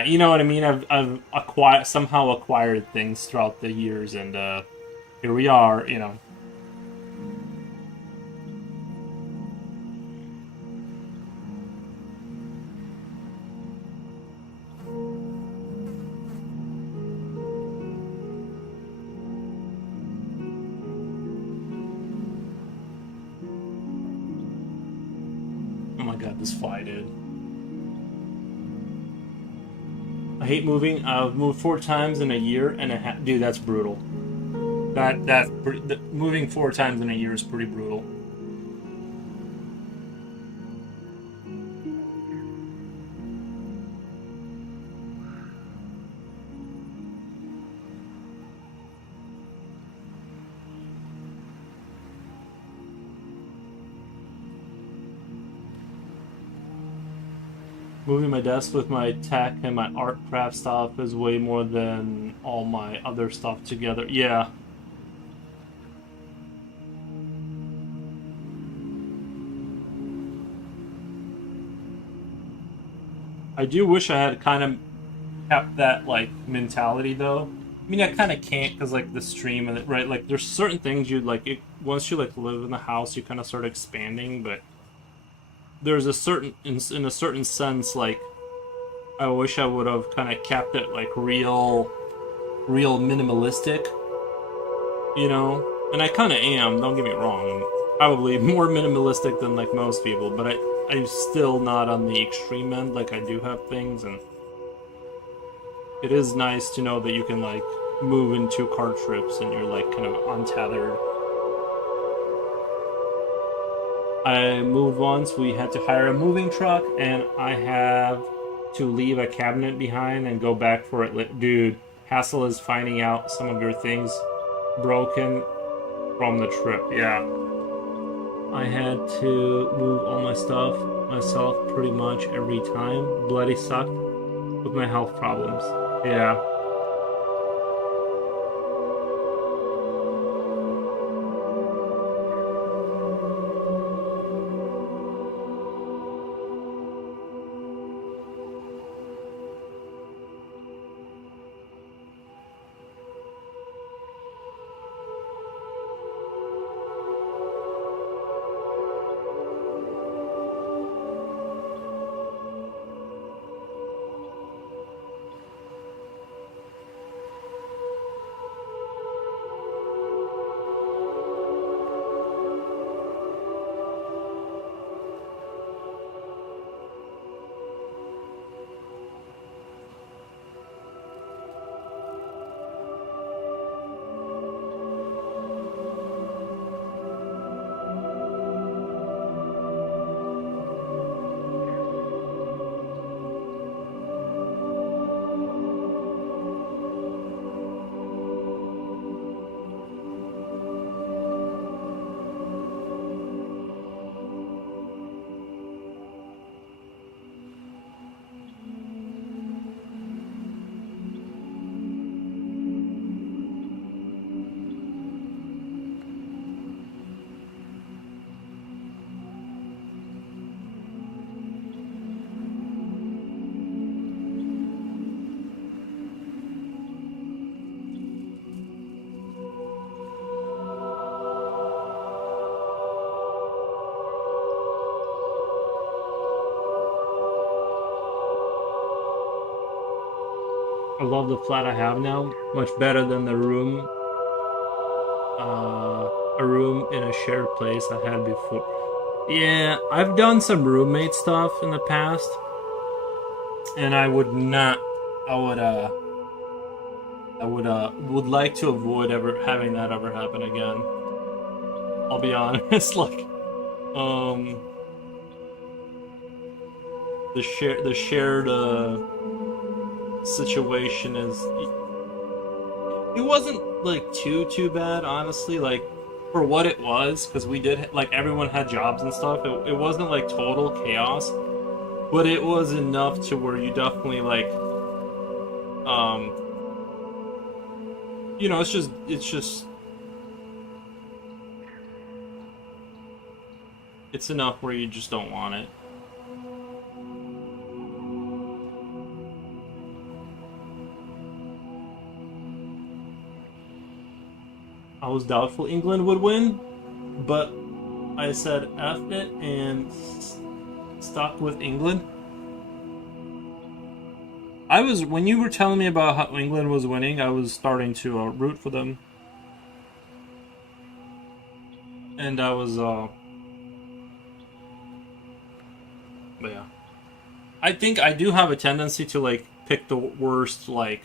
you know what I mean? I've somehow acquired things throughout the years, and here we are, you know. Oh my god, this fly, dude. I hate moving. I've moved 4 times in a year and a half. Dude, that's brutal. Moving 4 times in a year is pretty brutal. Moving my desk with my tech and my art craft stuff is way more than all my other stuff together. Yeah. I do wish I had kind of kept that like mentality though. I mean, I kind of can't because like the stream and right, like there's certain things you'd like once you like live in the house, you kind of start expanding, but there's a certain in a certain sense like I wish I would have kind of kept it like real minimalistic, you know. And I kind of am. Don't get me wrong. I'm probably more minimalistic than like most people, but I'm still not on the extreme end. Like I do have things, and it is nice to know that you can like move in 2 car trips and you're like kind of untethered. I moved once, we had to hire a moving truck, and I have to leave a cabinet behind and go back for it. Dude, hassle is finding out some of your things broken from the trip, yeah. I had to move all my stuff myself pretty much every time. Bloody sucked with my health problems, yeah. I love the flat I have now. Much better than the room, a room in a shared place I had before. Yeah, I've done some roommate stuff in the past, and I would not. I would like to avoid ever having that ever happen again. I'll be honest, like, um, the shared situation is. It wasn't like too bad, honestly. Like for what it was, because we did like everyone had jobs and stuff. It wasn't like total chaos, but it was enough to where you definitely like, you know, it's enough where you just don't want it. I was doubtful England would win, but I said F it and stuck with England. When you were telling me about how England was winning, I was starting to root for them. And I was, but yeah. I think I do have a tendency to, like, pick the worst, like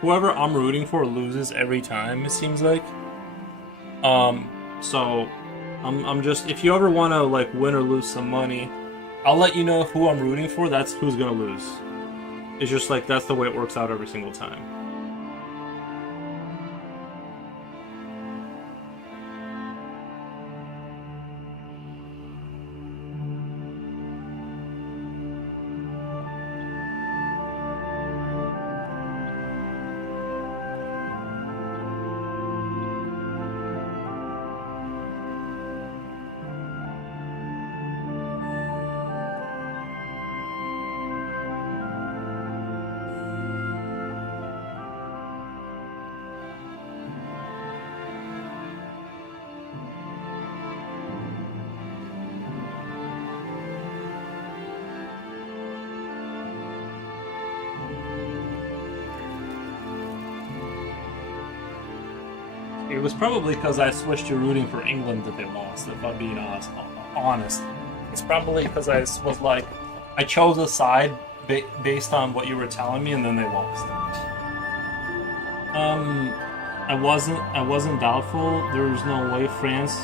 whoever I'm rooting for loses every time, it seems like. So I'm just, if you ever want to like win or lose some money, I'll let you know who I'm rooting for. That's who's gonna lose. It's just like that's the way it works out every single time. It was probably because I switched to rooting for England that they lost, if I'm being honest. It's probably because I was like, I chose a side based on what you were telling me, and then they lost. I wasn't doubtful. There's no way France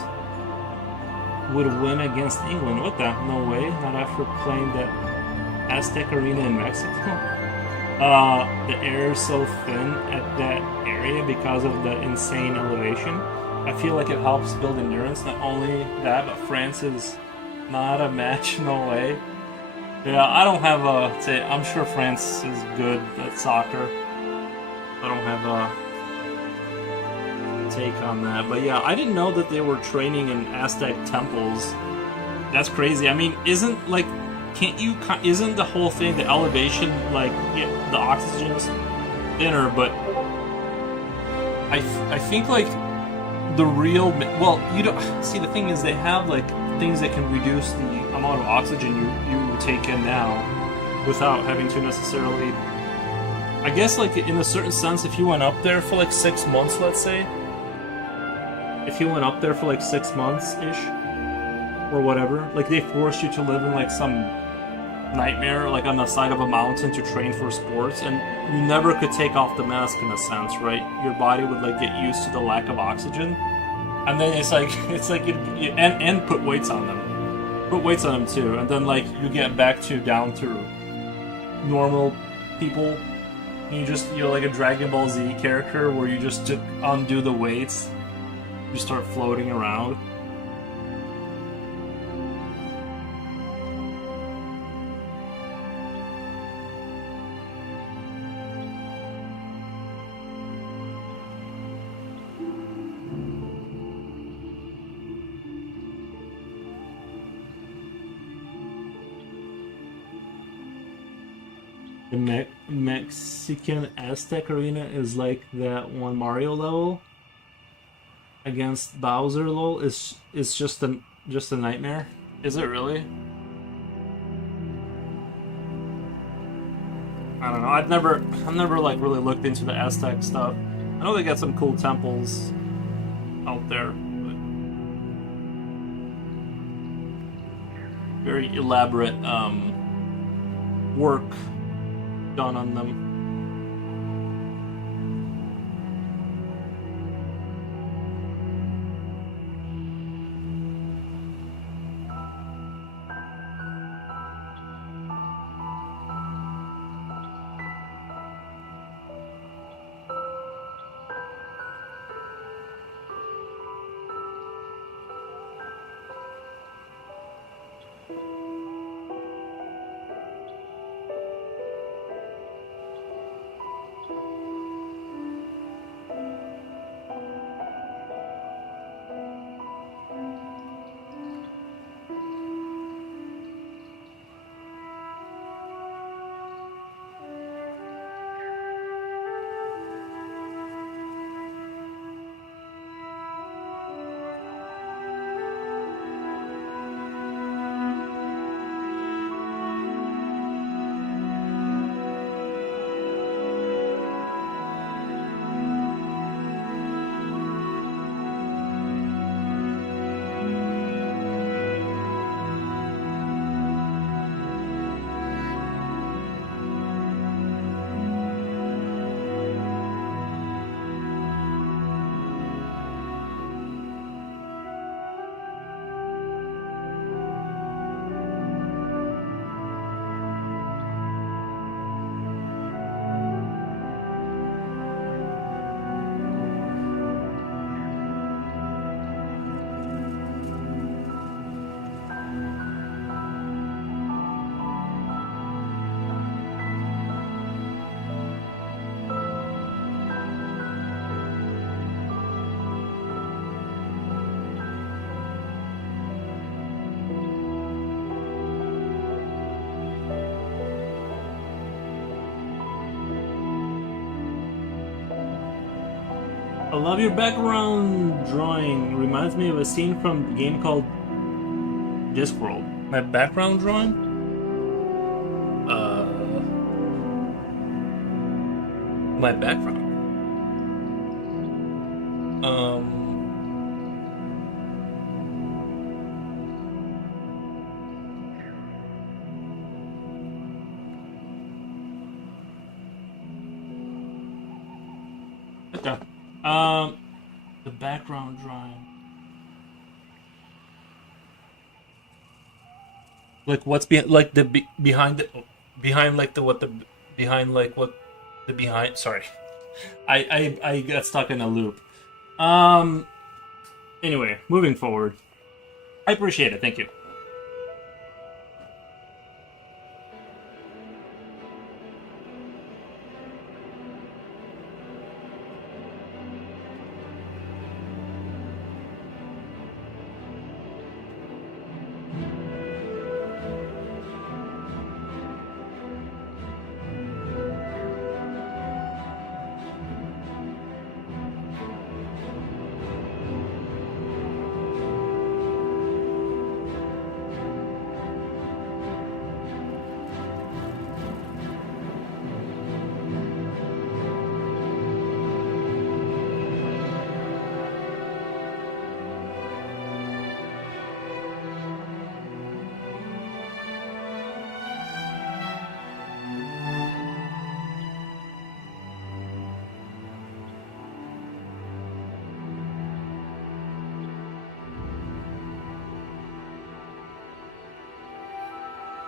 would win against England. What the? No way. Not after playing that Aztec Arena in Mexico. The air is so thin at that area because of the insane elevation. I feel like it helps build endurance. Not only that, but France is not a match, no way. Yeah, I don't have a say. I'm sure France is good at soccer. I don't have a take on that, but yeah, I didn't know that they were training in Aztec temples. That's crazy. I mean, isn't the whole thing, the elevation, like, yeah, the oxygen is thinner, but I think like the real, well, you don't see, the thing is they have like things that can reduce the amount of oxygen you take in now without having to necessarily, I guess, like in a certain sense, if you went up there for like 6 months, let's say, if you went up there for like 6 months ish or whatever, like they forced you to live in like some nightmare, like on the side of a mountain to train for sports, and you never could take off the mask in a sense, right? Your body would like get used to the lack of oxygen, and then it's like you and put weights on them too, and then like you get back to down to normal people, and you're like a Dragon Ball Z character where you just undo the weights, you start floating around. The Mexican Aztec Arena is like that one Mario level against Bowser. Lol, it's just a nightmare. Is it really? I don't know. I've never like really looked into the Aztec stuff. I know they got some cool temples out there, but very elaborate work done on them. I love your background drawing. Reminds me of a scene from a game called Discworld. My background drawing? My background. Okay. The background drawing. Like what's like behind the behind like the what the behind like what the behind. Sorry, I got stuck in a loop. Anyway, moving forward. I appreciate it. Thank you.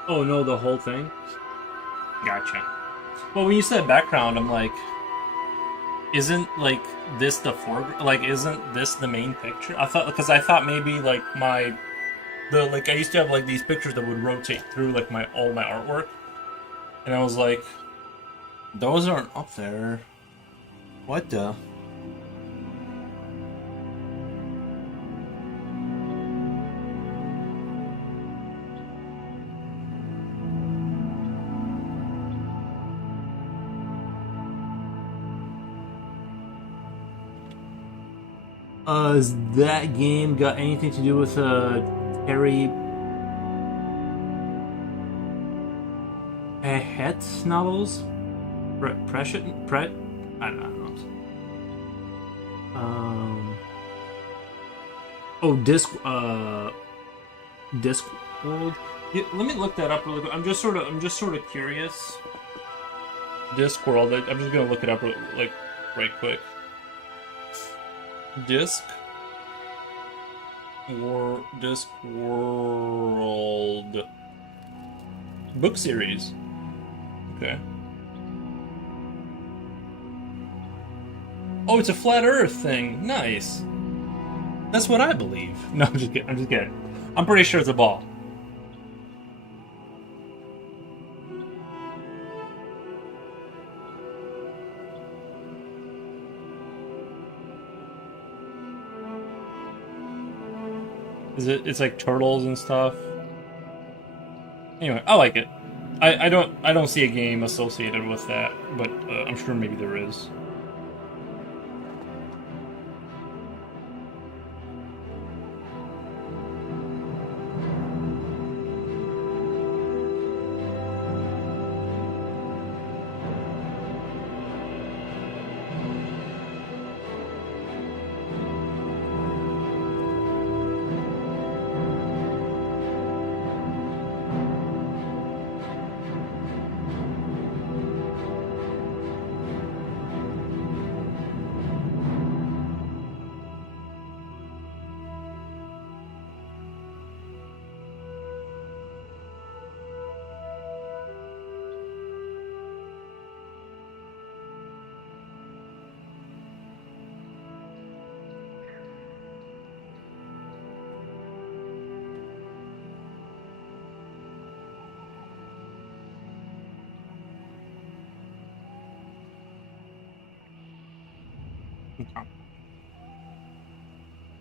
Oh no, the whole thing? Gotcha. Well, when you said background, I'm like, isn't like this the foreground? Like, isn't this the main picture? I thought maybe like I used to have like these pictures that would rotate through like all my artwork, and I was like, those aren't up there. What the? Has that game got anything to do with Terry Pratchett's novels? I don't know. Oh, Discworld. Yeah, let me look that up really quick. I'm just sort of curious. Discworld. I'm just gonna look it up like right quick. Discworld book series. Okay. Oh, it's a flat Earth thing. Nice. That's what I believe. No, I'm just kidding. I'm pretty sure it's a ball. It's like turtles and stuff. Anyway, I like it. I don't see a game associated with that, but I'm sure maybe there is.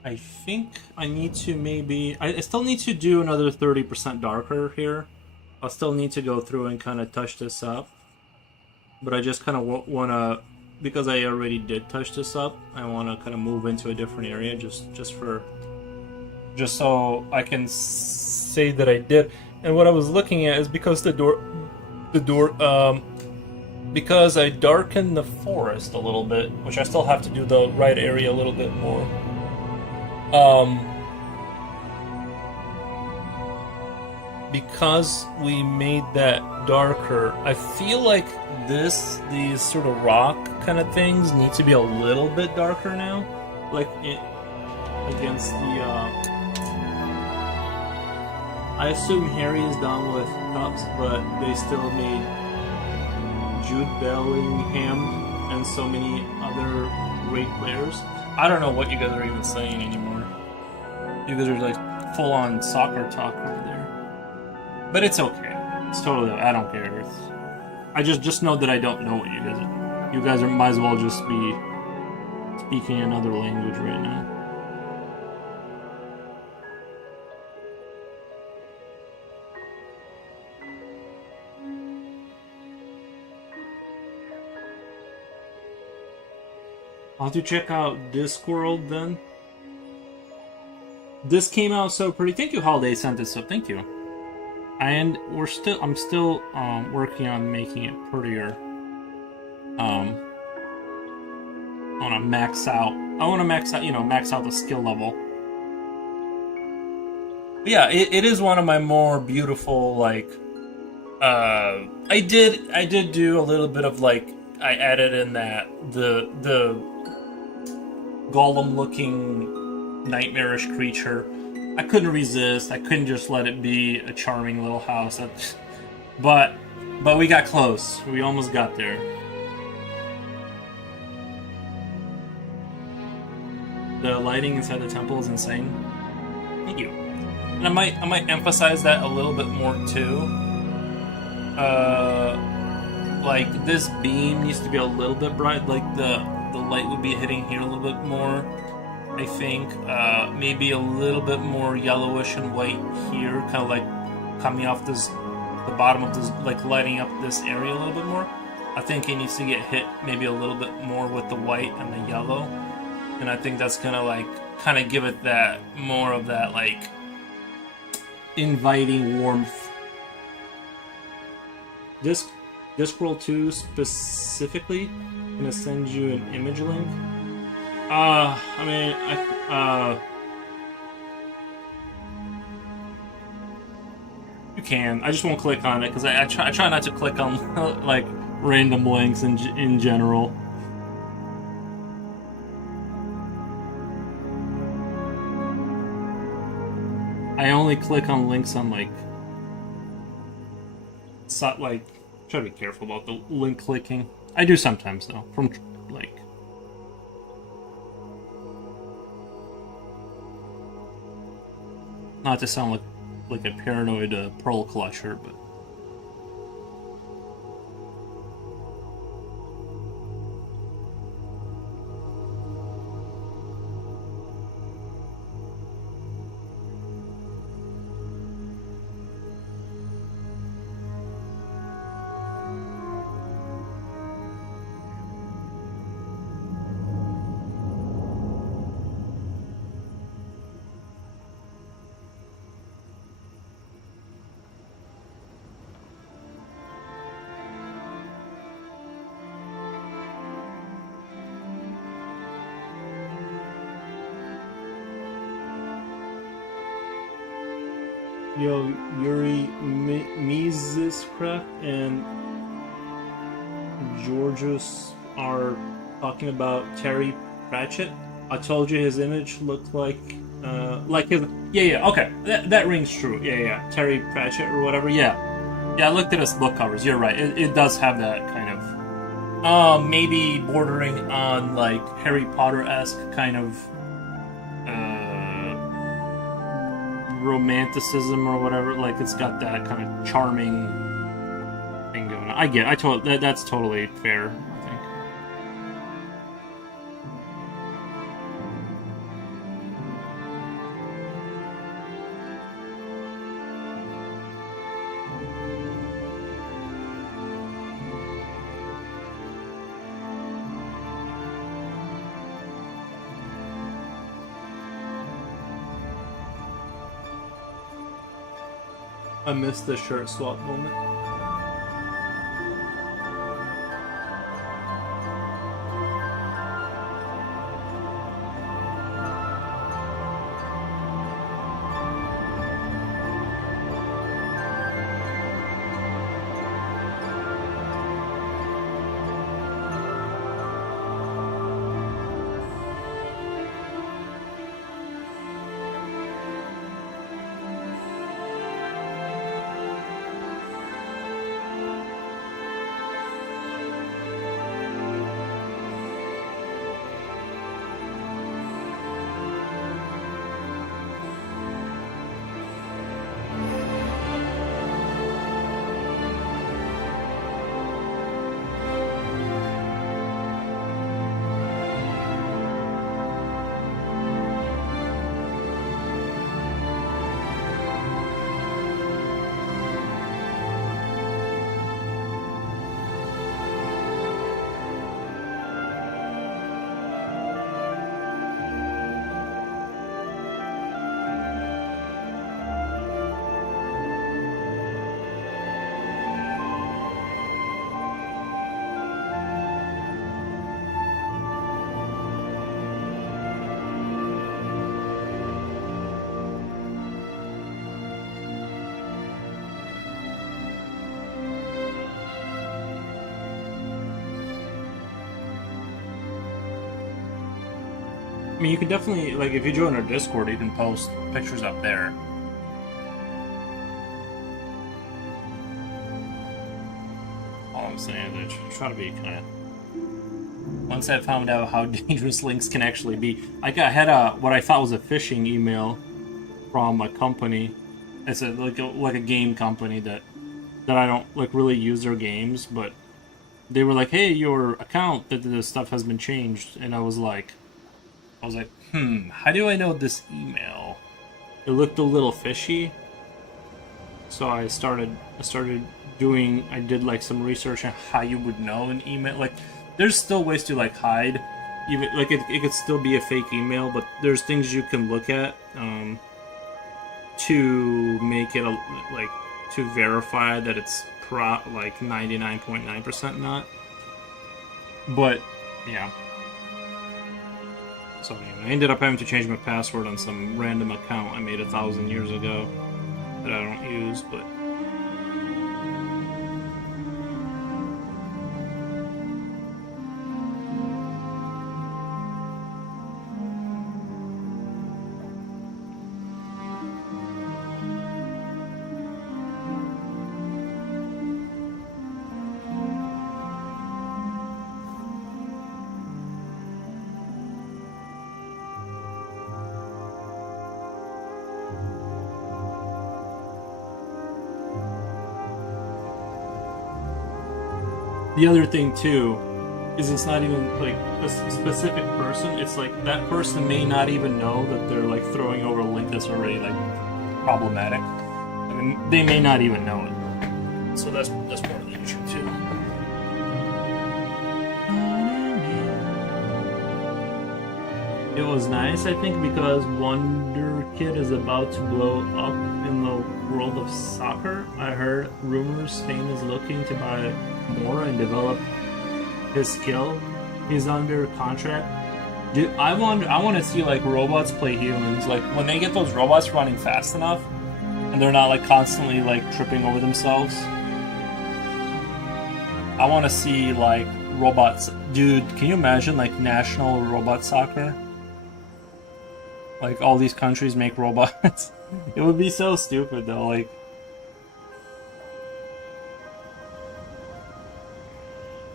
I think I need to maybe... I still need to do another 30% darker here. I'll still need to go through and kind of touch this up. But I just kind of want to... Because I already did touch this up, I want to kind of move into a different area just so I can say that I did. And what I was looking at is because because I darkened the forest a little bit, which I still have to do the right area a little bit more. Because we made that darker, I feel like these sort of rock kind of things need to be a little bit darker now, like against the. I assume Harry is done with cups, but they still made Jude Bellingham and so many other great players. I don't know what you guys are even saying anymore. You guys are like full on soccer talk over there. But it's okay. It's totally, I don't care. I just know that I don't know what you guys are. You guys might as well just be speaking another language right now. I'll have to check out Discworld then. This came out so pretty. Thank you, Holiday sent this up. Thank you. And I'm still working on making it prettier. I want to max out. Max out the skill level. But yeah, it is one of my more beautiful, like. I did do a little bit of like. I added in that the golem-looking nightmarish creature. I couldn't resist. I couldn't just let it be a charming little house. But we got close. We almost got there. The lighting inside the temple is insane. Thank you. And I might emphasize that a little bit more too. Like this beam needs to be a little bit bright. Like the light would be hitting here a little bit more. I think maybe a little bit more yellowish and white here, kind of like coming off the bottom of this, like lighting up this area a little bit more. I think it needs to get hit maybe a little bit more with the white and the yellow, and I think that's gonna like kind of give it that more of that like inviting warmth. Discworld 2 specifically, I'm gonna send you an image link. I mean, you can. I just won't click on it because I try not to click on like random links in general. I only click on links on like try to be careful about the link clicking. I do sometimes though, from like. Not to sound like a paranoid pearl clutcher, but yo, Yury Streams and Georgios are talking about Terry Pratchett. I told you his image looked like his. Yeah, okay, that rings true. Yeah, Terry Pratchett or whatever. Yeah, I looked at his book covers. You're right. It does have that kind of, maybe bordering on like Harry Potter-esque kind of romanticism or whatever. Like it's got that kind of charming thing going on. I get. That's totally fair. I think. I missed the shirt swap moment. I mean, you can definitely, like, if you join our Discord, you can post pictures up there. All I'm saying is I try to be kind of... Once I found out how dangerous links can actually be, I had what I thought was a phishing email from a company. It's like a game company that I don't like really use their games, but they were like, "Hey, your account, that this stuff has been changed," and I was like, how do I know this email? It looked a little fishy, so I did like some research on how you would know an email. Like, there's still ways to like hide, even like it could still be a fake email, but there's things you can look at to make it to verify that it's like 99.9% not. But yeah. So anyway, I ended up having to change my password on some random account I made 1,000 years ago that I don't use, but. The other thing too is it's not even like a specific person. It's like that person may not even know that they're like throwing over a link that's already like problematic. I mean, they may not even know it. So that's part of the issue too. It was nice, I think, because Wonder Kid is about to blow up in the world of soccer. I heard rumors Spain is looking to buy more and develop his skill. He's under contract. Dude, I want to see like robots play humans. Like when they get those robots running fast enough, and they're not like constantly like tripping over themselves. I want to see like robots. Dude, can you imagine like national robot soccer? Like all these countries make robots. It would be so stupid though. Like.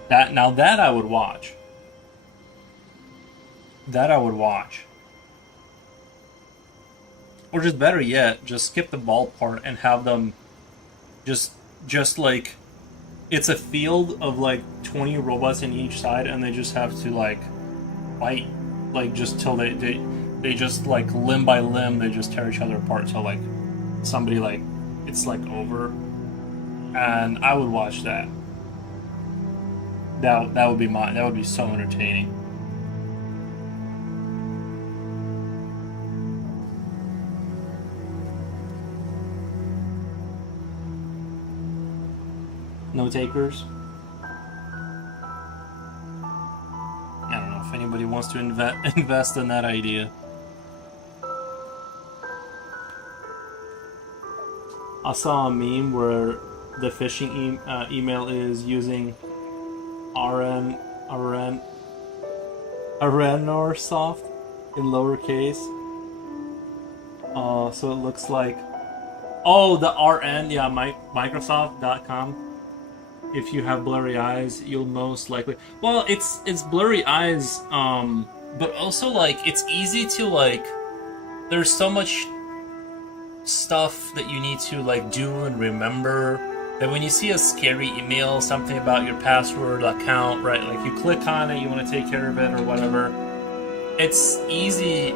That I would watch. That I would watch. Or just better yet, just skip the ball part and have them just like it's a field of like 20 robots in each side and they just have to like fight like just till they just like limb by limb they just tear each other apart till like somebody like it's like over. And I would watch that. That would be mine. That would be so entertaining. No takers? I don't know if anybody wants to invest in that idea. I saw a meme where the phishing email is using Arenorsoft in lowercase. So it looks like the RN, yeah, Microsoft.com. If you have blurry eyes, you'll most likely. Well, it's blurry eyes, but also like it's easy to like. There's so much stuff that you need to like do and remember. That when you see a scary email, something about your password account, right? Like you click on it, you want to take care of it or whatever. It's easy,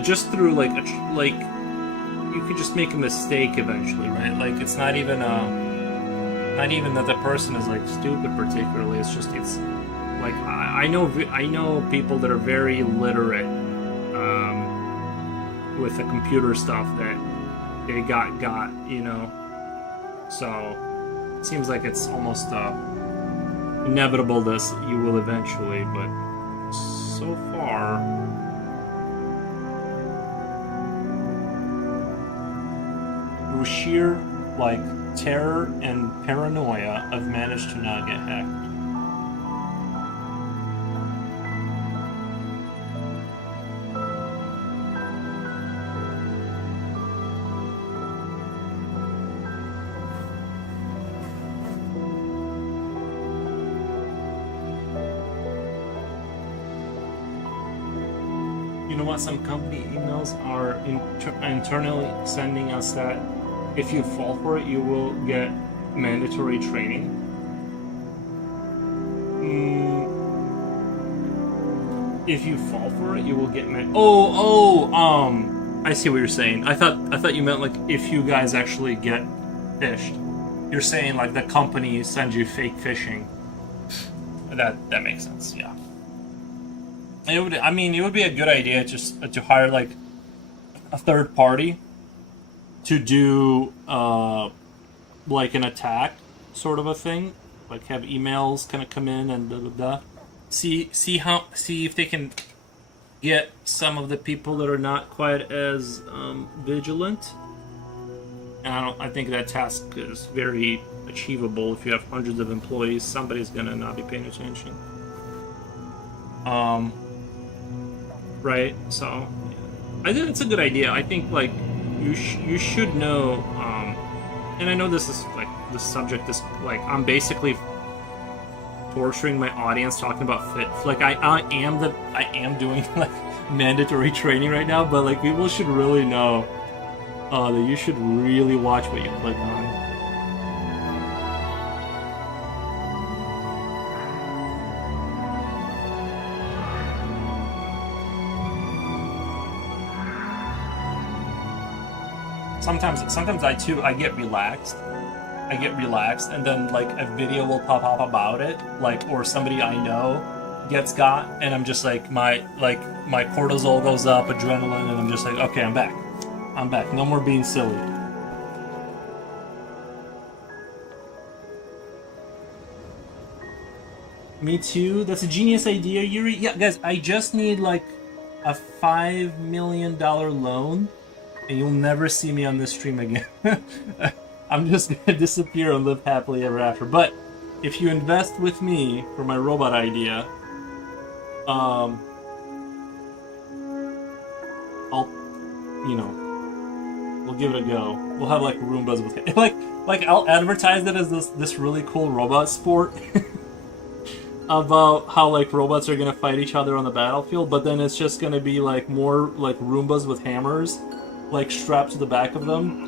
just through like you could just make a mistake eventually, right? Like it's not even that the person is like stupid particularly. It's just it's like I know people that are very literate with the computer stuff that they got you know. So, it seems like it's almost inevitable this you will eventually, but so far... Through sheer, like, terror and paranoia, I've managed to not get hacked. Some company emails are internally sending us that if you fall for it, you will get mandatory training. If you fall for it, you will get I see what you're saying. I thought you meant like if you guys actually get phished. You're saying like the company sends you fake phishing. That makes sense. Yeah. It would be a good idea just to hire like a third party to do like an attack sort of a thing, like have emails kind of come in and blah blah blah. See if they can get some of the people that are not quite as vigilant. And I think that task is very achievable. If you have hundreds of employees, somebody's gonna not be paying attention. Right? So, yeah. I think it's a good idea. I think like you should know. And I know this is like the subject is like I'm basically torturing my audience talking about fit. Like I am doing like mandatory training right now, but like people should really know that you should really watch what you click on. Sometimes I get relaxed. And then like a video will pop up about it, like or somebody I know gets got, and I'm just like my cortisol goes up, adrenaline, and I'm just like, okay, I'm back. No more being silly. Me too. That's a genius idea, Yuri. Yeah, guys, I just need like a $5 million loan, and you'll never see me on this stream again. I'm just gonna disappear and live happily ever after. But if you invest with me for my robot idea, I'll, we'll give it a go. We'll have like Roombas with it. like I'll advertise it as this really cool robot sport about how like robots are gonna fight each other on the battlefield, but then it's just gonna be like more like Roombas with hammers, like strapped to the back of them.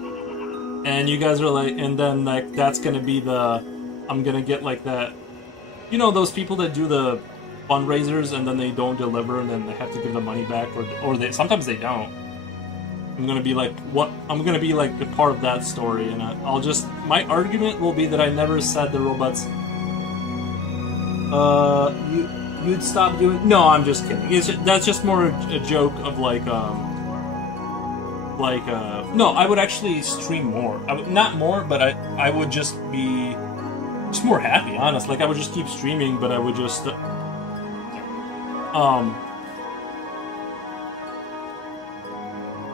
And you guys are like, and then like that's gonna be I'm gonna get like that, those people that do the fundraisers and then they don't deliver and then they have to give the money back, or they sometimes they don't. I'm gonna be like a part of that story, and my argument will be that I never said the robots. You'd stop doing. No, I'm just kidding. That's just more a joke of like. No, I would actually stream more. Not more, but I would just be more happy, honest. Like I would just keep streaming, but I would just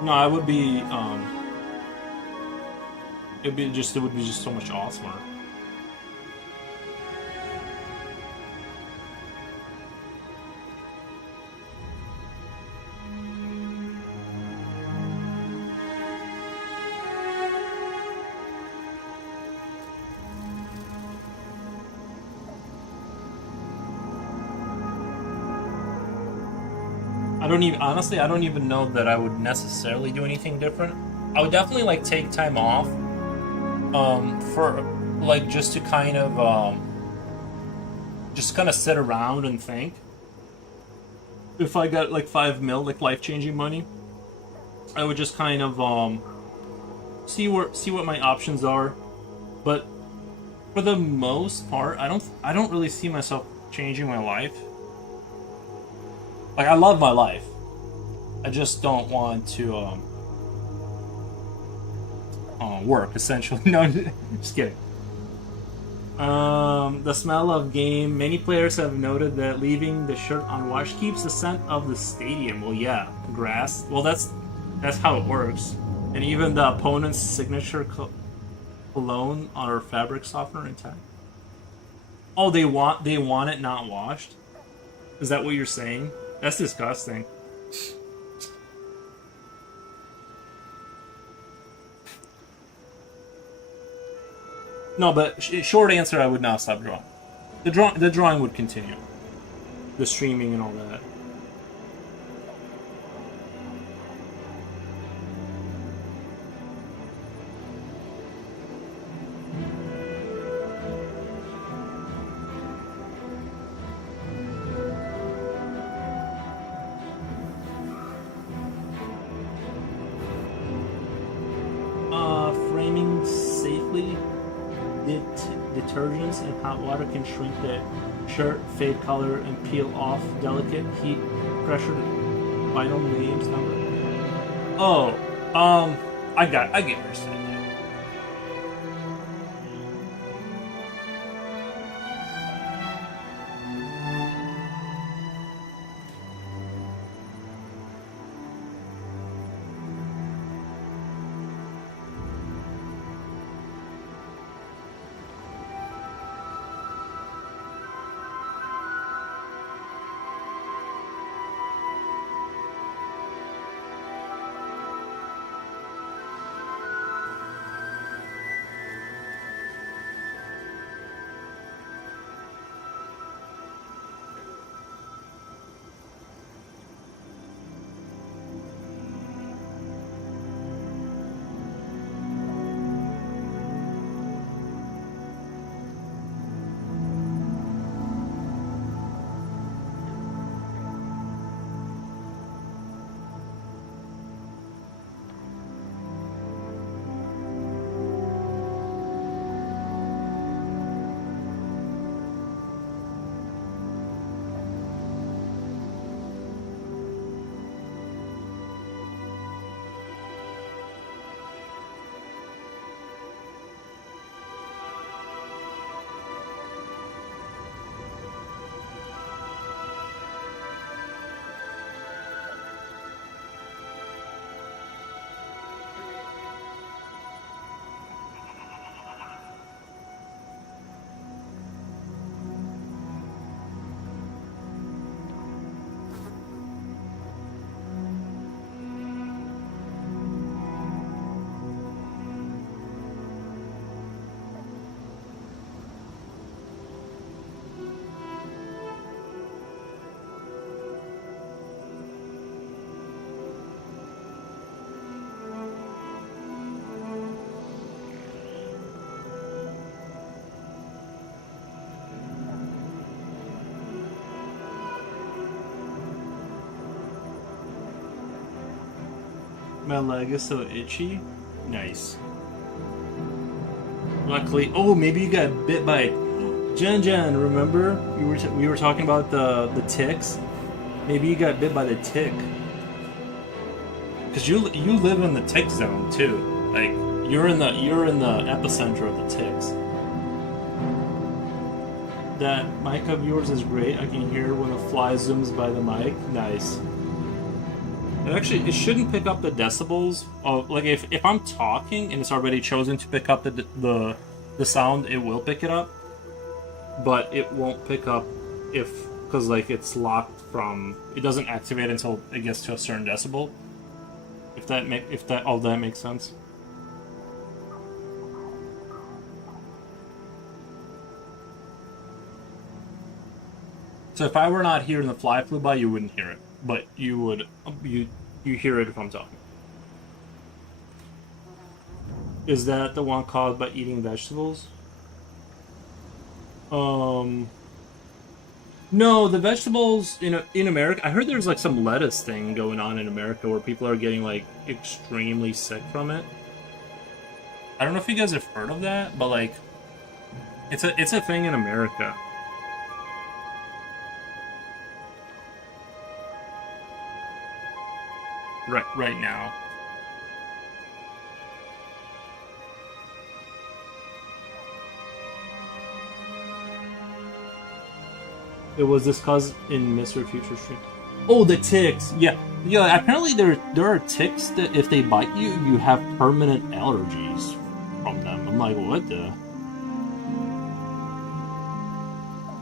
no, I would be it would be just so much awesomer. I don't even know that I would necessarily do anything different. I would definitely like take time off, for like just to kind of sit around and think. If I got like $5 million, like life-changing money, I would just kind of see what my options are. But for the most part, I don't really see myself changing my life. Like, I love my life. I just don't want to work, essentially. No, just kidding. The smell of game. Many players have noted that leaving the shirt unwashed keeps the scent of the stadium. Well, yeah, grass. Well, that's how it works. And even the opponent's signature cologne or fabric softener intact. Oh, they want it not washed? Is that what you're saying? That's disgusting. No, but short answer, I would not stop drawing. The drawing would continue. The streaming and all that. Framing safely. Detergents and hot water can shrink the shirt, fade color, and peel off delicate heat pressure. Final names number. Oh, I get what you're saying. My leg is so itchy. Nice. Luckily, oh, maybe you got bit by Jen. Remember, we were talking about the ticks. Maybe you got bit by the tick. Cause you live in the tick zone too. Like you're in the epicenter of the ticks. That mic of yours is great. I can hear when a fly zooms by the mic. Nice. Actually, it shouldn't pick up the decibels. Like if I'm talking and it's already chosen to pick up the sound, it will pick it up. But it won't pick up because like it's locked from. It doesn't activate until it gets to a certain decibel. If that makes sense. So if I were not here and the fly flew by, you wouldn't hear it. But you would, you hear it if I'm talking. Is that the one caused by eating vegetables? No, the vegetables in America. I heard there's like some lettuce thing going on in America where people are getting like extremely sick from it. I don't know if you guys have heard of that, but like, it's a thing in America. Right now. It was discussed in Mr. Future Stream. Oh, the ticks. Yeah. Apparently there are ticks that if they bite you, you have permanent allergies from them. I'm like, what the?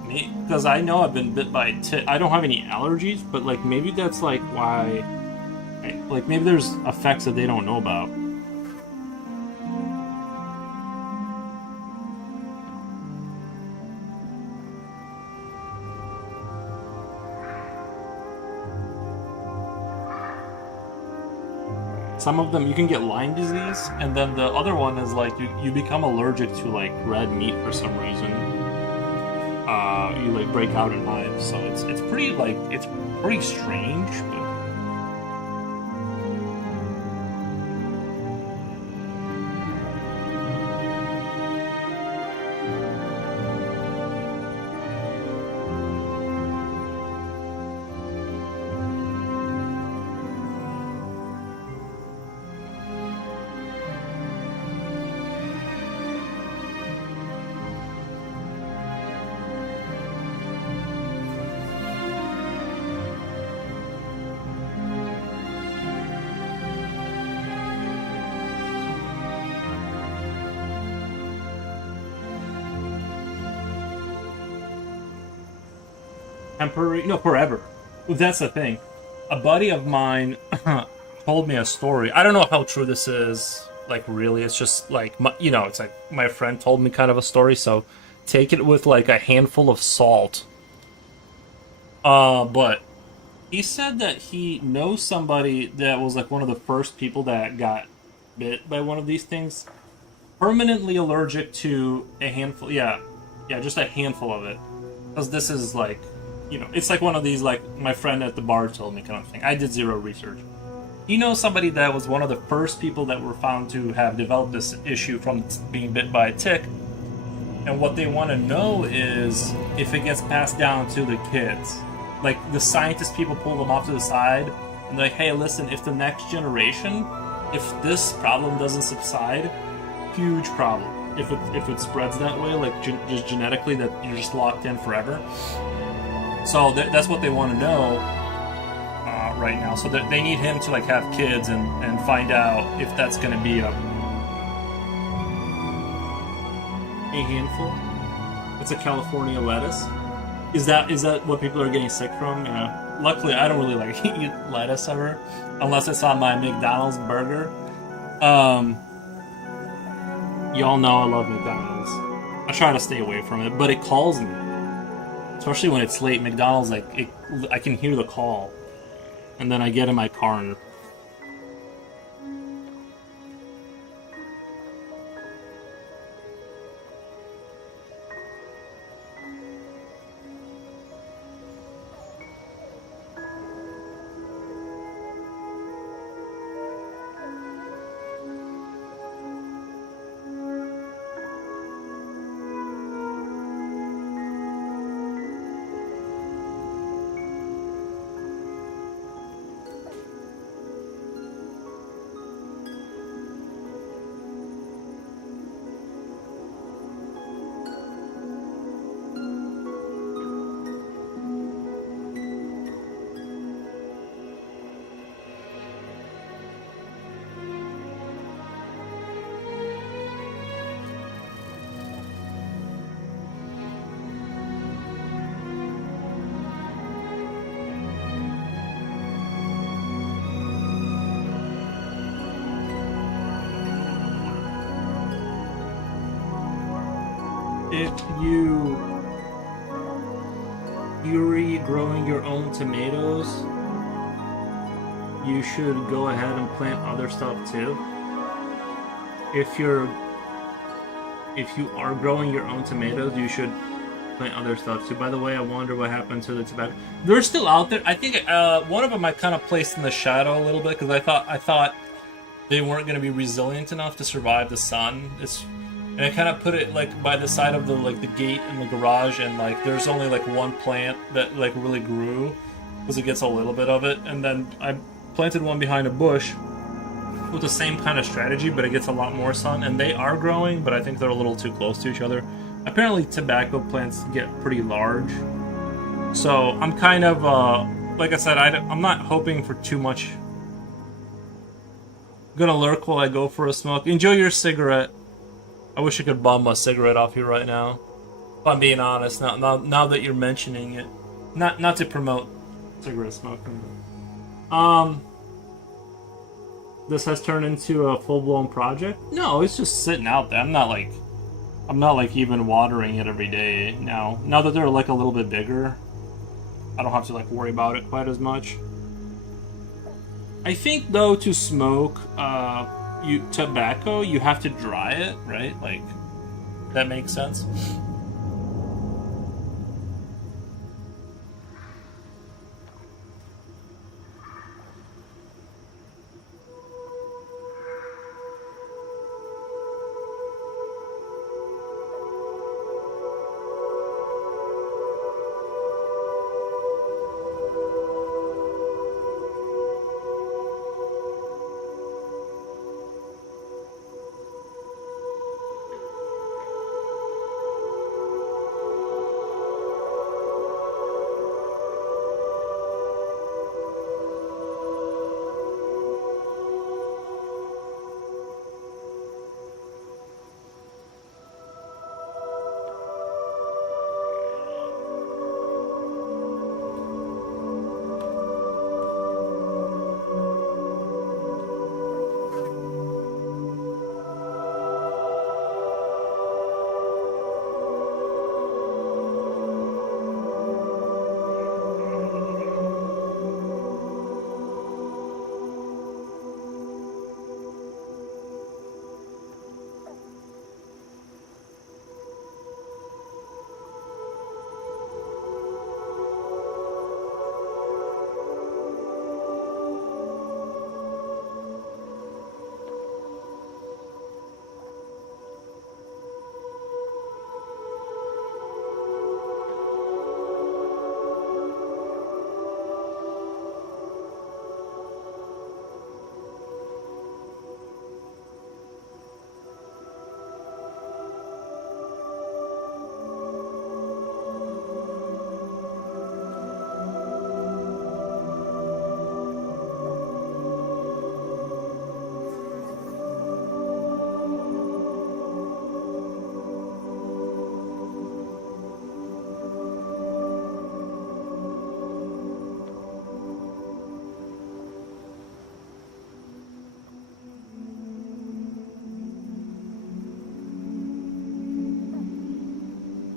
Me? Because I know I've been bit by a tick. I don't have any allergies, but like maybe that's like why. Like maybe there's effects that they don't know about. Some of them you can get Lyme disease, and then the other one is like you become allergic to like red meat for some reason. You like break out in hives, so it's pretty strange, but. temporary, no, forever. That's the thing. A buddy of mine told me a story. I don't know how true this is. Like, really, it's just like it's like my friend told me kind of a story. So take it with like a handful of salt. But he said that he knows somebody that was like one of the first people that got bit by one of these things, permanently allergic to a handful. Yeah, just a handful of it. Because this is like, it's like one of these, like my friend at the bar told me kind of thing. I did zero research. You know somebody that was one of the first people that were found to have developed this issue from being bit by a tick. And what they want to know is if it gets passed down to the kids. Like, the scientist people pull them off to the side, and they're like, hey, listen, if the next generation, if this problem doesn't subside, huge problem. If it spreads that way, like just genetically, that you're just locked in forever. So that's what they want to know right now. So they need him to like have kids and find out if that's going to be a handful. It's a California lettuce. Is that what people are getting sick from? Yeah. Luckily, I don't really like eat lettuce ever, unless it's on my McDonald's burger. Y'all know I love McDonald's. I try to stay away from it, but it calls me. Especially when it's late, McDonald's, like, I can hear the call. And then I get in my car and... If Yury growing your own tomatoes, you should go ahead and plant other stuff too. If you are growing your own tomatoes, you should plant other stuff too. By the way, I wonder what happened to the tobacco. They're still out there. I think one of them I kind of placed in the shadow a little bit because I thought they weren't going to be resilient enough to survive the sun. And I kind of put it like by the side of the gate in the garage, and like there's only like one plant that like really grew because it gets a little bit of it, and then I planted one behind a bush with the same kind of strategy, but it gets a lot more sun, and they are growing, but I think they're a little too close to each other. Apparently tobacco plants get pretty large, so I'm kind of like I said, I'm not hoping for too much. I'm gonna lurk while I go for a smoke. Enjoy your cigarette. I wish I could bum a cigarette off you right now. If I'm being honest, now that you're mentioning it. Not to promote cigarette smoking. This has turned into a full-blown project? No, it's just sitting out there. I'm not like even watering it every day now. Now that they're like a little bit bigger, I don't have to like worry about it quite as much. I think though to smoke tobacco, you have to dry it, right? Like, that makes sense.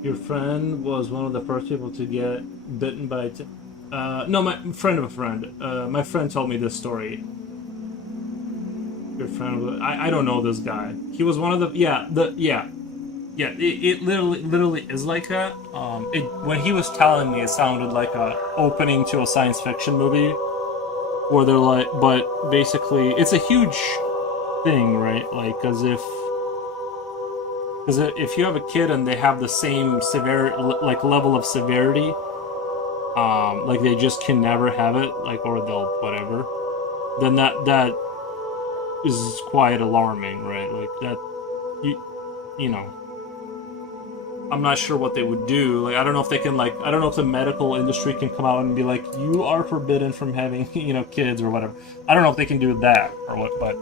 Your friend was one of the first people to get bitten by no, my friend of a friend. My friend told me this story. Your friend was, I don't know this guy. He was one of the yeah. It literally is like that. When he was telling me, it sounded like a opening to a science fiction movie where they're like, but basically, it's a huge thing, right? Like, because if you have a kid and they have the same like level of severity, like they just can never have it, like, or they'll whatever, then that is quite alarming, right? Like that, you know. I'm not sure what they would do. Like, I don't know if they can, like, I don't know if the medical industry can come out and be like, you are forbidden from having, kids or whatever. I don't know if they can do that or what, but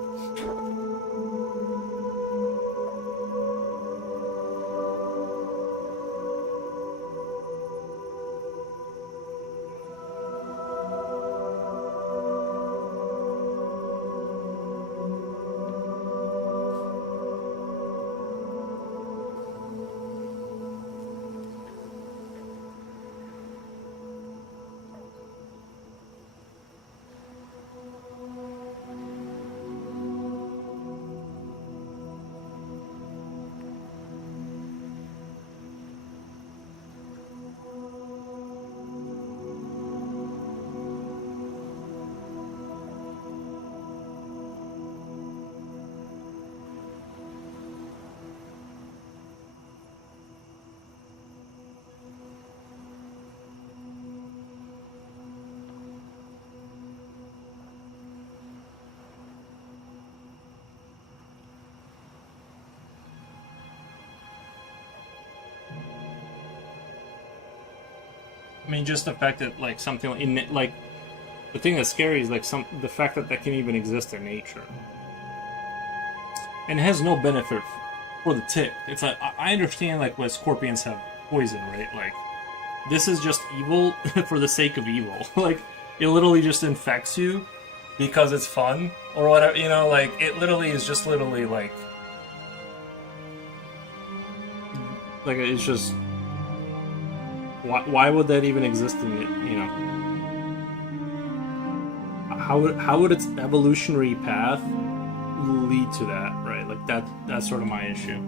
I mean, just the fact that, like, something like the thing that's scary is, like, the fact that can even exist in nature, and it has no benefit for the tick. It's like, I understand, like, why scorpions have poison, right? Like, this is just evil for the sake of evil. Like, it literally just infects you because it's fun or whatever. Like, it literally is just literally like it's just, why would that even exist in it? How would its evolutionary path lead to that, right? Like, that's sort of my issue.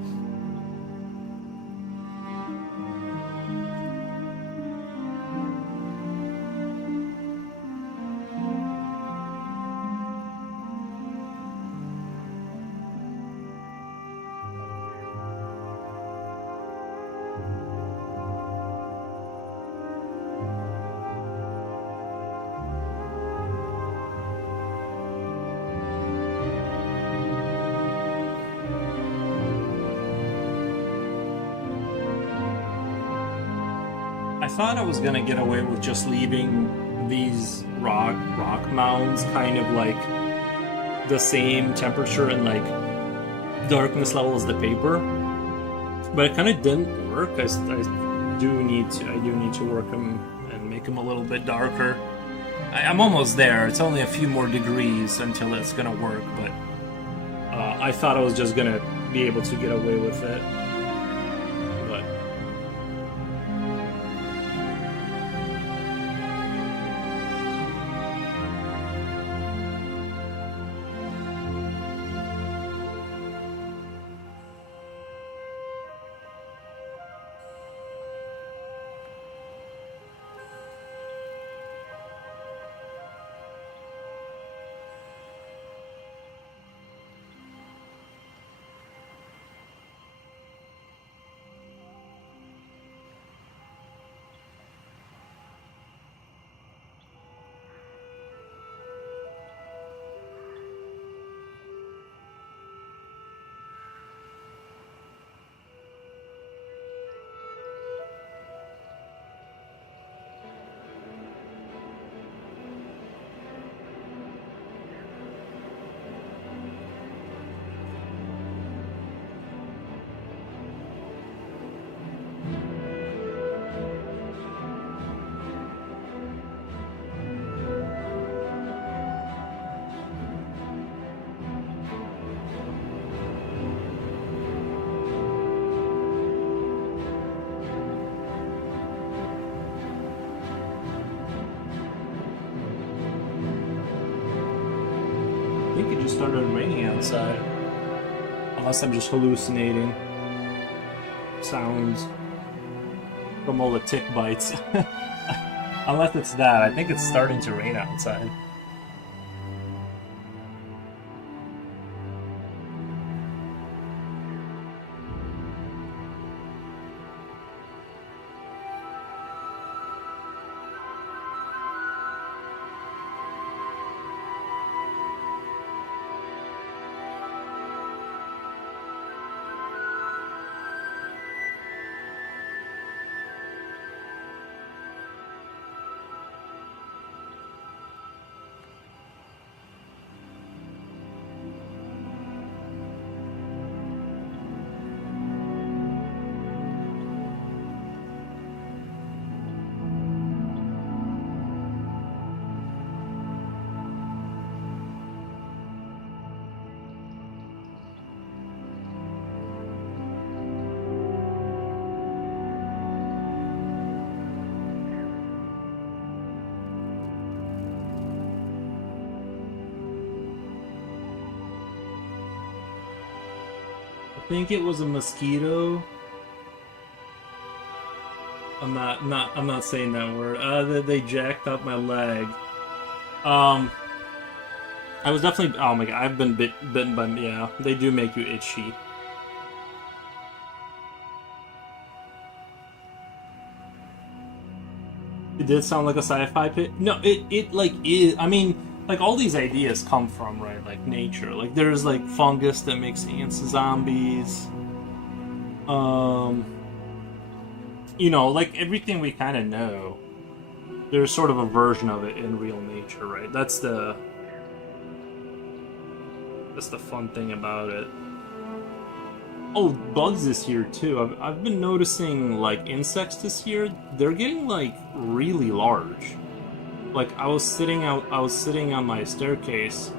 I thought I was gonna get away with just leaving these rock mounds kind of like the same temperature and like darkness level as the paper, but it kind of didn't work. I do need to work them and make them a little bit darker. I'm almost there. It's only a few more degrees until it's gonna work, but I thought I was just gonna be able to get away with it. started raining outside. Unless I'm just hallucinating sounds from all the tick bites. Unless it's that, I think it's starting to rain outside. I think it was a mosquito. I'm not saying that word. They jacked up my leg. I was definitely. Oh my god, I've been bitten by. Yeah, they do make you itchy. It did sound like a sci-fi pit. No, it like is. I mean, like all these ideas come from right, like nature. Like there's like fungus that makes ants zombies. You know, like everything we kind of know. There's sort of a version of it in real nature, right? That's the fun thing about it. Oh, bugs this year too. I've been noticing like insects this year. They're getting like really large. Like I was sitting on my staircase,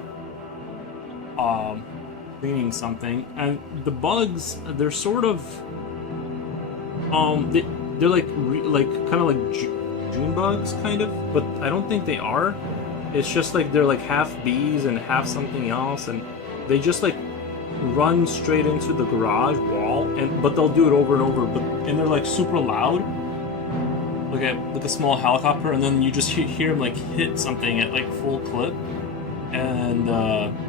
cleaning something, and the bugs. They're sort of, they're like kind of like June bugs, kind of, but I don't think they are. It's just like they're like half bees and half something else, and they just like run straight into the garage wall, but they'll do it over and over. And they're like super loud, like a small helicopter, and then you just hear them like hit something at like full clip. And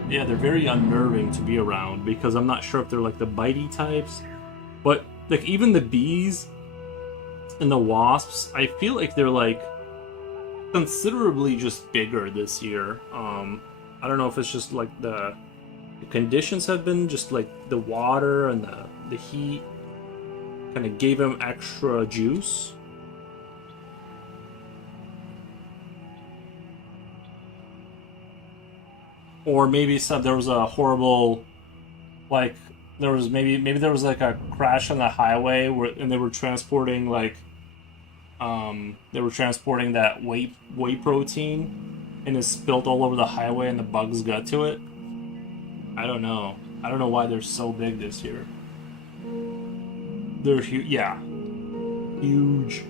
yeah, they're very unnerving to be around because I'm not sure if they're like the bitey types, but like even the bees and the wasps, I feel like they're like considerably just bigger this year. I don't know if it's just like the conditions have been just like the water and the heat kind of gave them extra juice. Or maybe there was a horrible, like there was maybe there was like a crash on the highway and they were transporting like that whey protein, and it spilled all over the highway and the bugs got to it. I don't know why they're so big this year. They're huge. Yeah, huge.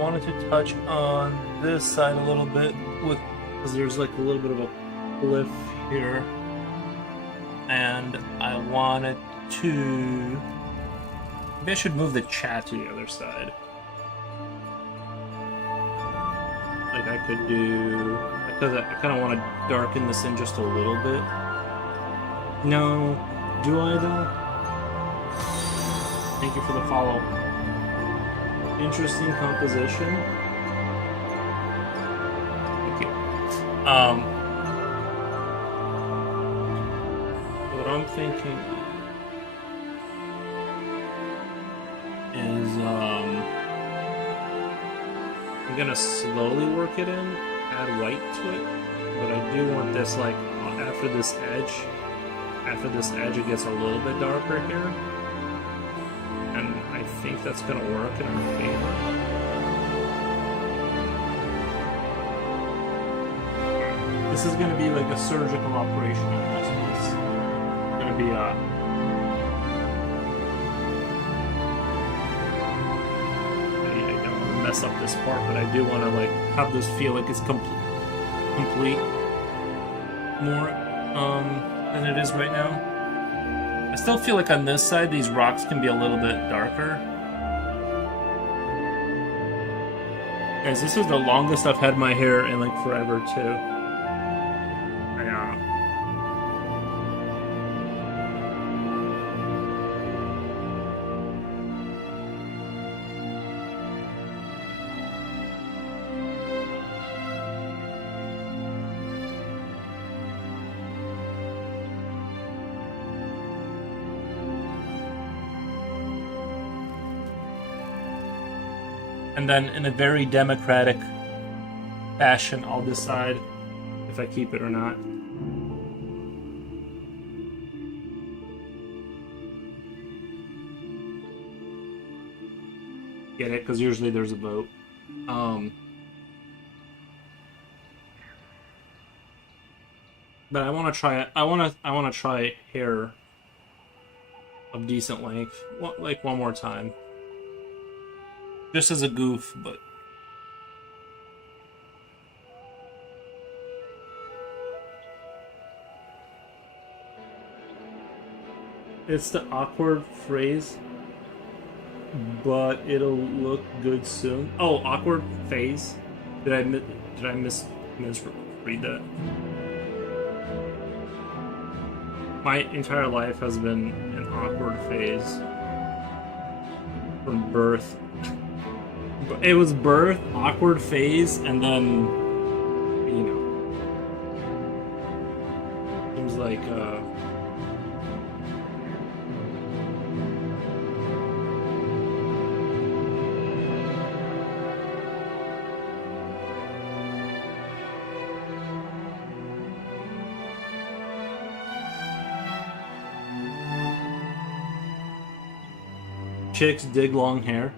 wanted to touch on this side a little bit because there's like a little bit of a cliff here, and I wanted to. Maybe I should move the chat to the other side. Like I could do, because I kind of want to darken this in just a little bit. No, do I though? Thank you for the follow. Interesting composition. Thank you. What I'm thinking is I'm gonna slowly work it in, add white to it, but I do want this like after this edge it gets a little bit darker here, and I think that's gonna work in our favor. This is gonna be like a surgical operation almost. It's gonna be mess up this part, but I do want to like have this feel like it's complete more than it is right now. I still feel like on this side these rocks can be a little bit darker. Guys, this is the longest I've had my hair in like forever too. And then in a very democratic fashion, I'll decide if I keep it or not. Get it? Because usually there's a vote. But I want to try it. I want to try hair of decent length, like one more time. Just as a goof, but it's the awkward phrase, but it'll look good soon. Oh, awkward phase. Did I misread that? My entire life has been an awkward phase from birth. It was birth, awkward phase, and then, you know, seems like, chicks dig long hair.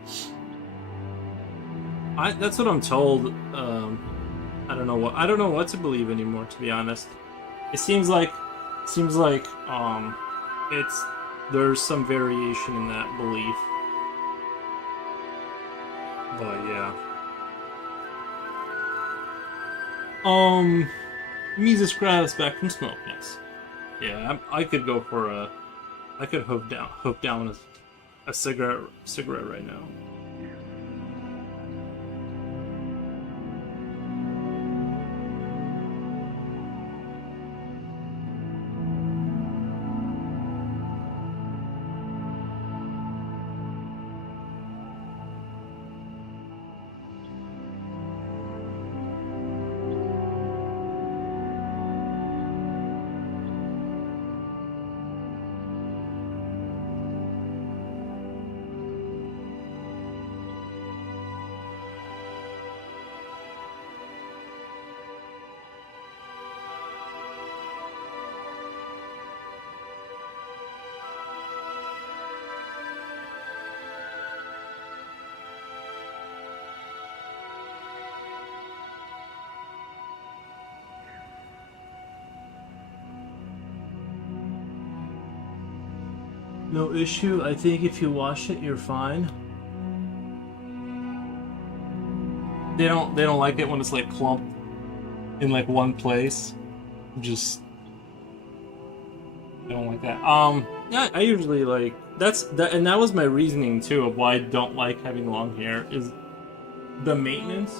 That's what I'm told. I don't know what to believe anymore, to be honest. It seems like there's some variation in that belief. But yeah. Mises Gratis back from smoke, yes. Yeah, I could go for I could hope down a cigarette right now. No issue. I think if you wash it, you're fine. they don't like it when it's like clumped in like one place. Just they don't like that. Yeah, I usually like that, and that was my reasoning too of why I don't like having long hair is the maintenance.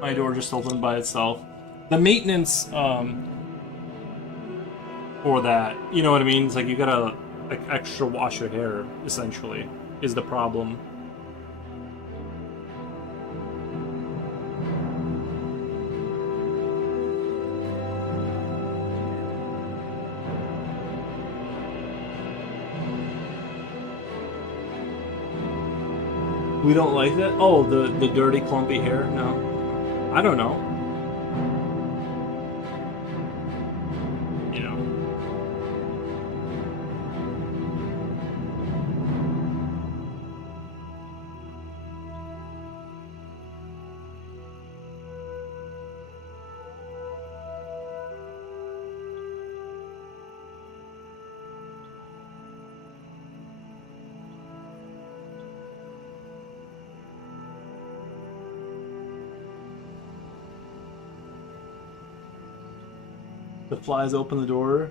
My door just opened by itself. The maintenance for that, you know what I mean? It's like you gotta like extra wash your hair essentially is the problem. We don't like that? Oh, the dirty, clumpy hair? No. I don't know. You know. The flies open the door.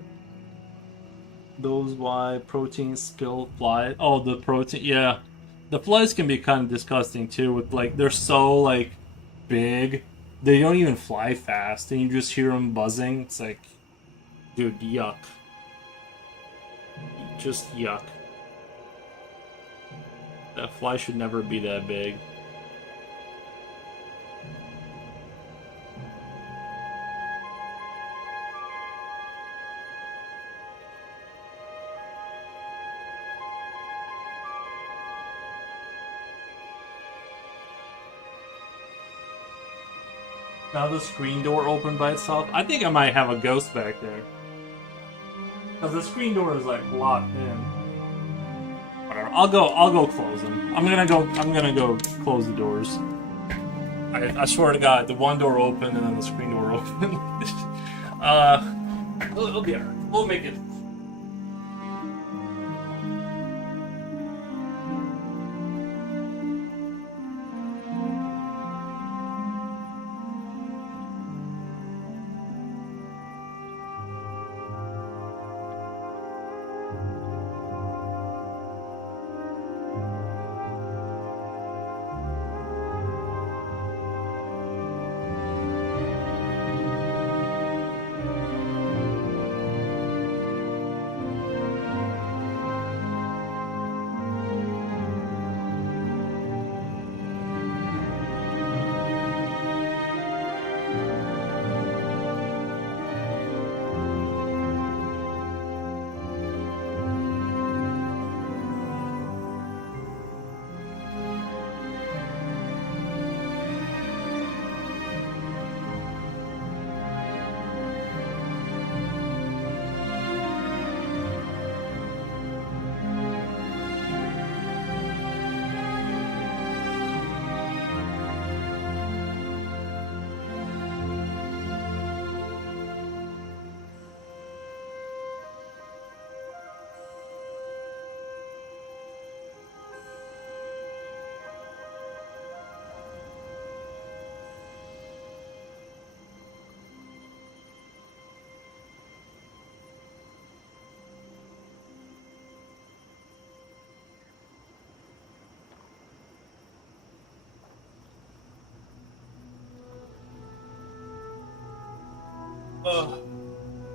Those why protein spill flies. Oh, the protein. Yeah, the flies can be kind of disgusting too. With like they're so like big, they don't even fly fast, and you just hear them buzzing. It's like, dude, yuck. Just yuck. That fly should never be that big. Now the screen door opened by itself. I think I might have a ghost back there. Cause the screen door is like locked in. Whatever. I'll go close them. I'm gonna go close the doors. I swear to God, the one door opened and then the screen door opened. It'll be alright. We'll make it.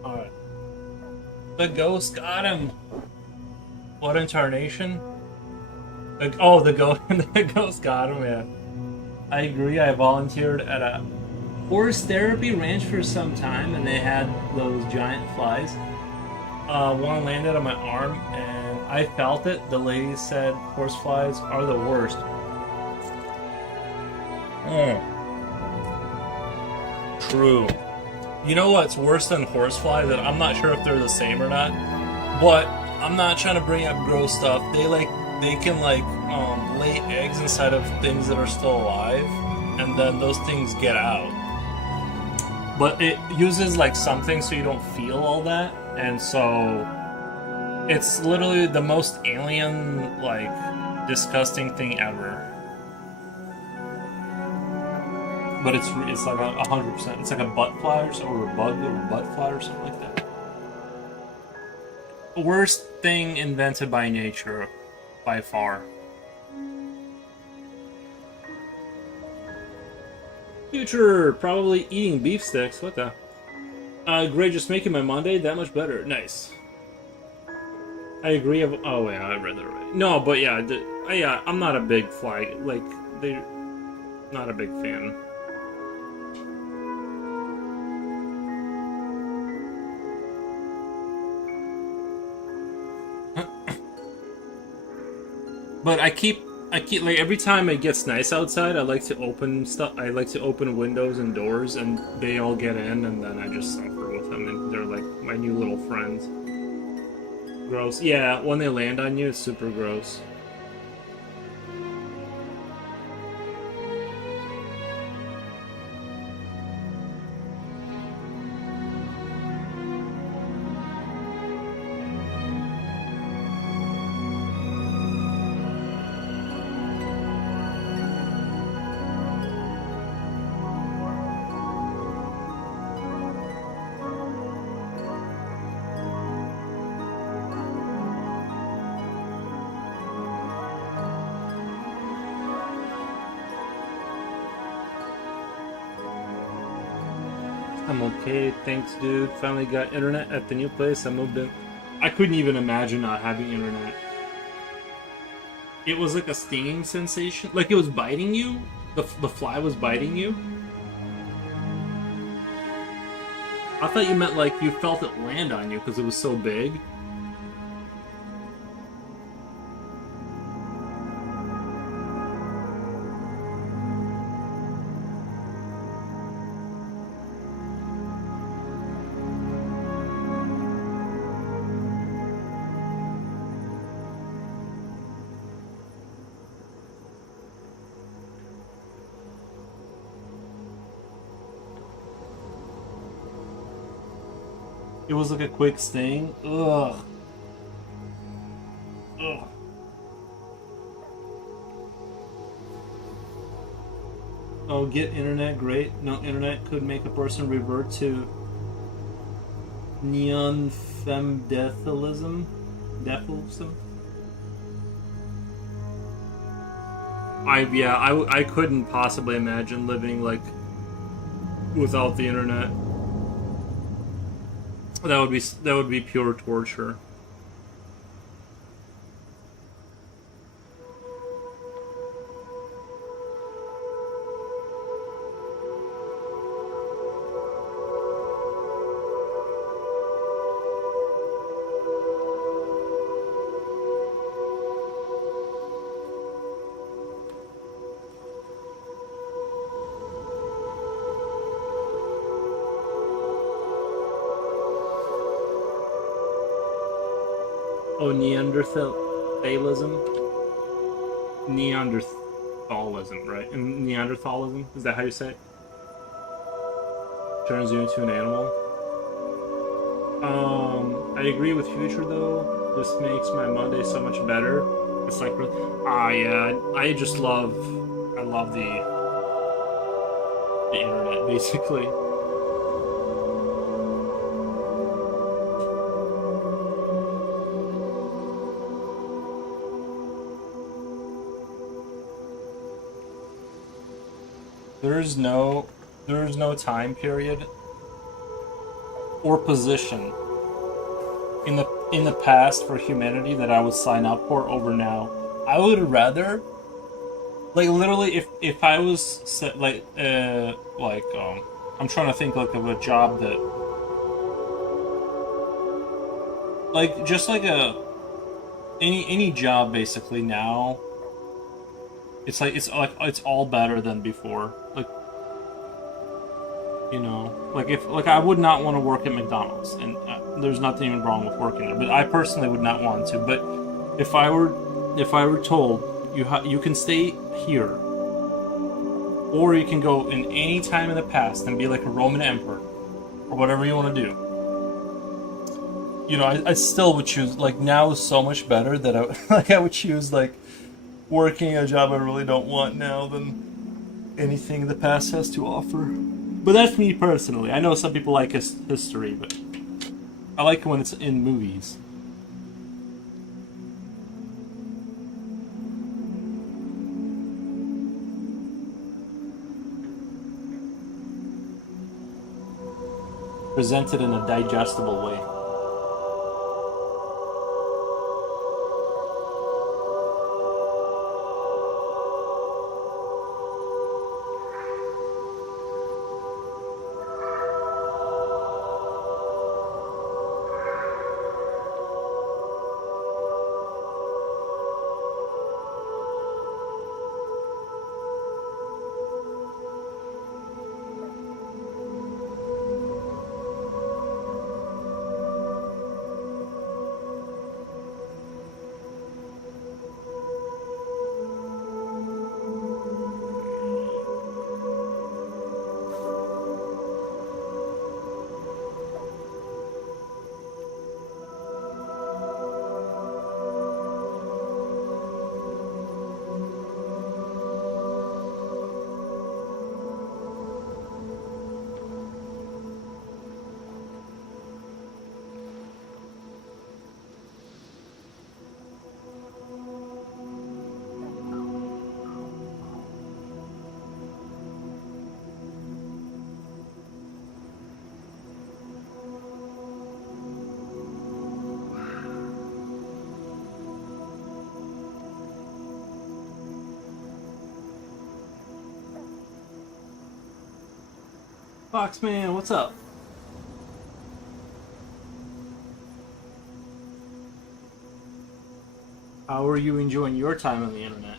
Alright. The ghost got him. What in tarnation? The ghost got him, yeah. I agree, I volunteered at a horse therapy ranch for some time and they had those giant flies. One landed on my arm and I felt it. The lady said horse flies are the worst. True. You know what's worse than horsefly? That I'm not sure if they're the same or not, but I'm not trying to bring up gross stuff. They can lay eggs inside of things that are still alive, and then those things get out. But it uses like something so you don't feel all that, and so it's literally the most alien like disgusting thing ever. But it's like 100%. It's like a butt fly or a bug or a butt fly or something like that. Worst thing invented by nature, by far. Future, probably eating beef sticks. What the? Great, just making my Monday that much better. Nice. I agree. Oh yeah, I read that already. No, but yeah, yeah, I'm not a big fly. Like, they're not a big fan. But I keep like every time it gets nice outside, I like to open stuff. I like to open windows and doors, and they all get in, and then I just suffer with them, and they're like my new little friends. Gross. Yeah, when they land on you, it's super gross. I'm okay, thanks, dude. Finally got internet at the new place I moved in. I couldn't even imagine not having internet. It was like a stinging sensation. Like it was biting you? The fly was biting you? I thought you meant like you felt it land on you because it was so big. It was like a quick sting. Ugh. Ugh. Oh, get internet, great. No internet could make a person revert to neon femdethilism. Defilism. I couldn't possibly imagine living like without the internet. That would be pure torture. Oh, Neanderthalism? Neanderthalism, right? And Neanderthalism? Is that how you say it? Turns you into an animal? I agree with Future, though. This makes my Monday so much better. It's like, yeah, I love the internet, basically. There's no time period or position in the past for humanity that I would sign up for over now. I would rather, like, literally, if I was set, I'm trying to think like of a job that, like, just like any job basically now. It's it's all better than before. Like, you know, like I would not want to work at McDonald's, and there's nothing even wrong with working there. But I personally would not want to. But if I were told you can stay here, or you can go in any time in the past and be like a Roman emperor, or whatever you want to do. You know, I still would choose, like, now is so much better that I would choose like working a job I really don't want now than anything the past has to offer. But that's me personally. I know some people like history, but I like it when it's in movies. Presented in a digestible way. Foxman, what's up? How are you enjoying your time on the internet?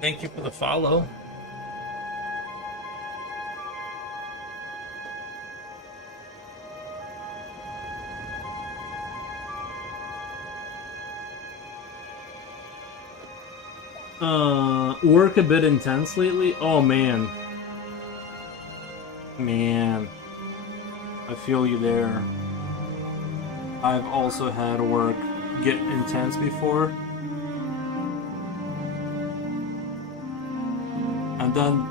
Thank you for the follow. Work a bit intense lately? Oh man. Man. I feel you there. I've also had work get intense before. And then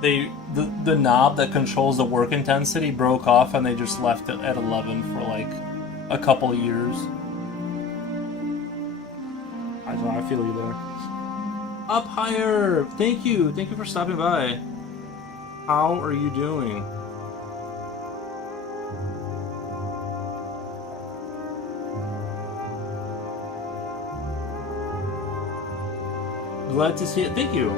the knob that controls the work intensity broke off and they just left it at 11 for like a couple of years. I don't know, I feel you there. Up higher! Thank you! Thank you for stopping by. How are you doing? Glad to see it. Thank you.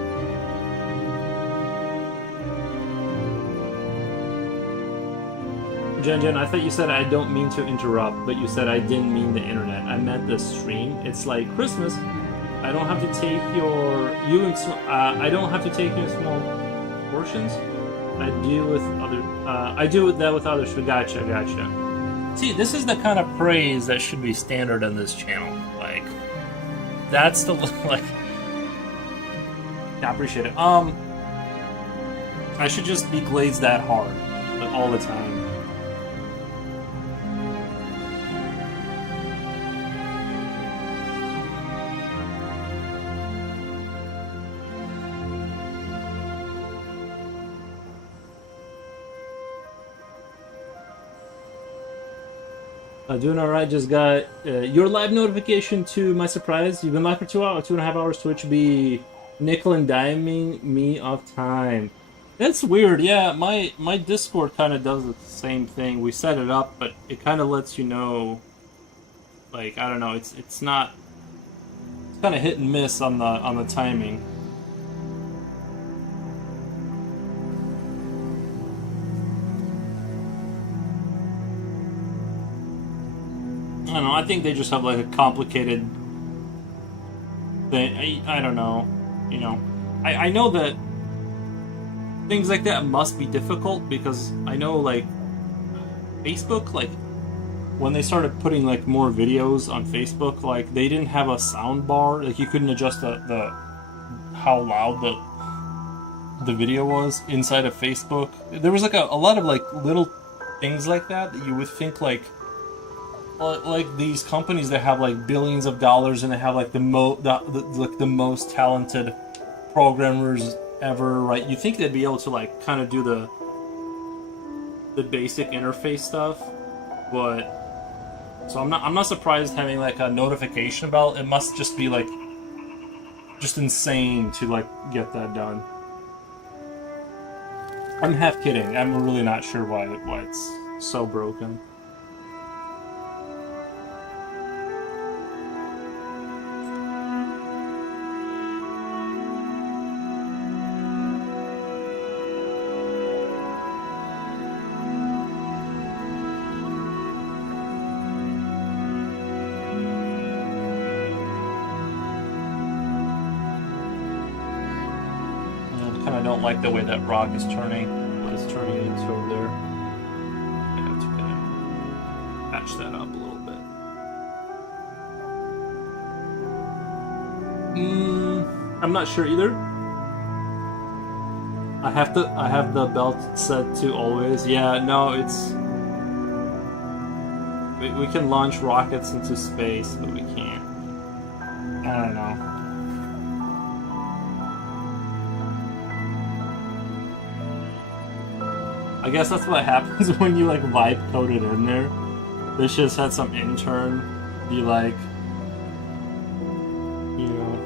Jen, I thought you said I don't mean to interrupt, but you said I didn't mean the internet. I meant the stream. It's like Christmas. I don't have to take I don't have to take you in small portions. I deal with other. I do that with others. Gotcha. See, this is the kind of praise that should be standard on this channel. Like, that's the like. I appreciate it. I should just be glazed that hard, like, all the time. Doing alright, just got your live notification to my surprise. You've been live for 2.5 hours. Twitch be nickel and diming me of time. That's weird, yeah, my Discord kind of does the same thing. We set it up, but it kind of lets you know, like, I don't know, it's not, it's kind of hit and miss on the timing. I don't know, I think they just have like a complicated thing. I don't know, you know. I know that things like that must be difficult because I know like Facebook, like when they started putting like more videos on Facebook, like they didn't have a sound bar, like you couldn't adjust the how loud the video was inside of Facebook. There was like a lot of like little things like that you would think like these companies that have like billions of dollars and they have like the most talented programmers ever, right? You think they'd be able to like kind of do the basic interface stuff, but so I'm not surprised having like a notification bell. It must just be like just insane to like get that done. I'm half kidding. I'm really not sure why it's so broken. Like the way that rock is turning, what it's turning into over there. I have to kind of patch that up a little bit. I'm not sure either. I have the belt set to always. Yeah, no, it's we can launch rockets into space, but we can't. I don't know. I guess that's what happens when you like vibe code it in there. This just had some intern be like, you know.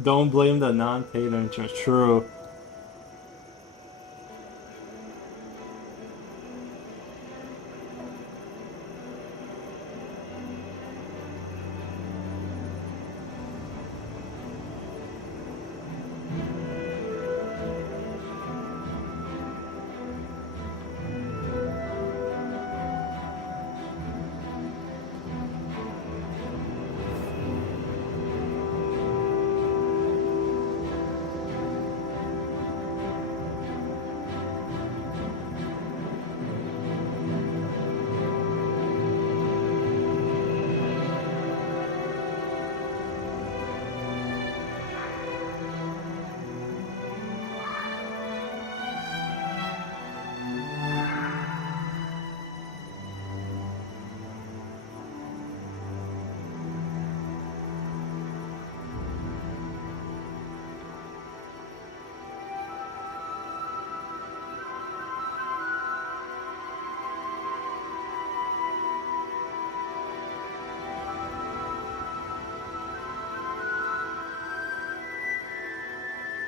Don't blame the non-paid interns. True.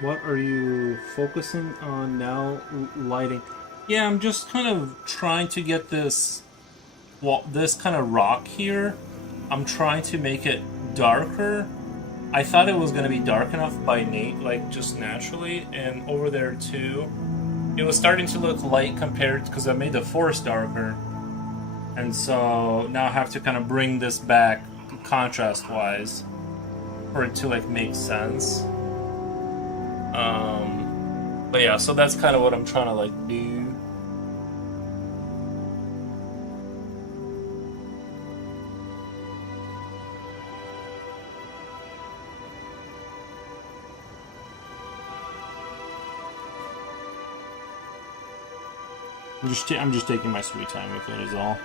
What are you focusing on now? Lighting. Yeah, I'm just kind of trying to get this, well, this kind of rock here. I'm trying to make it darker. I thought it was going to be dark enough by like just naturally, and over there too. It was starting to look light compared, because I made the forest darker. And so now I have to kind of bring this back contrast-wise for it to like make sense. But yeah, so that's kind of what I'm trying to like do. I'm just taking my sweet time with it is all.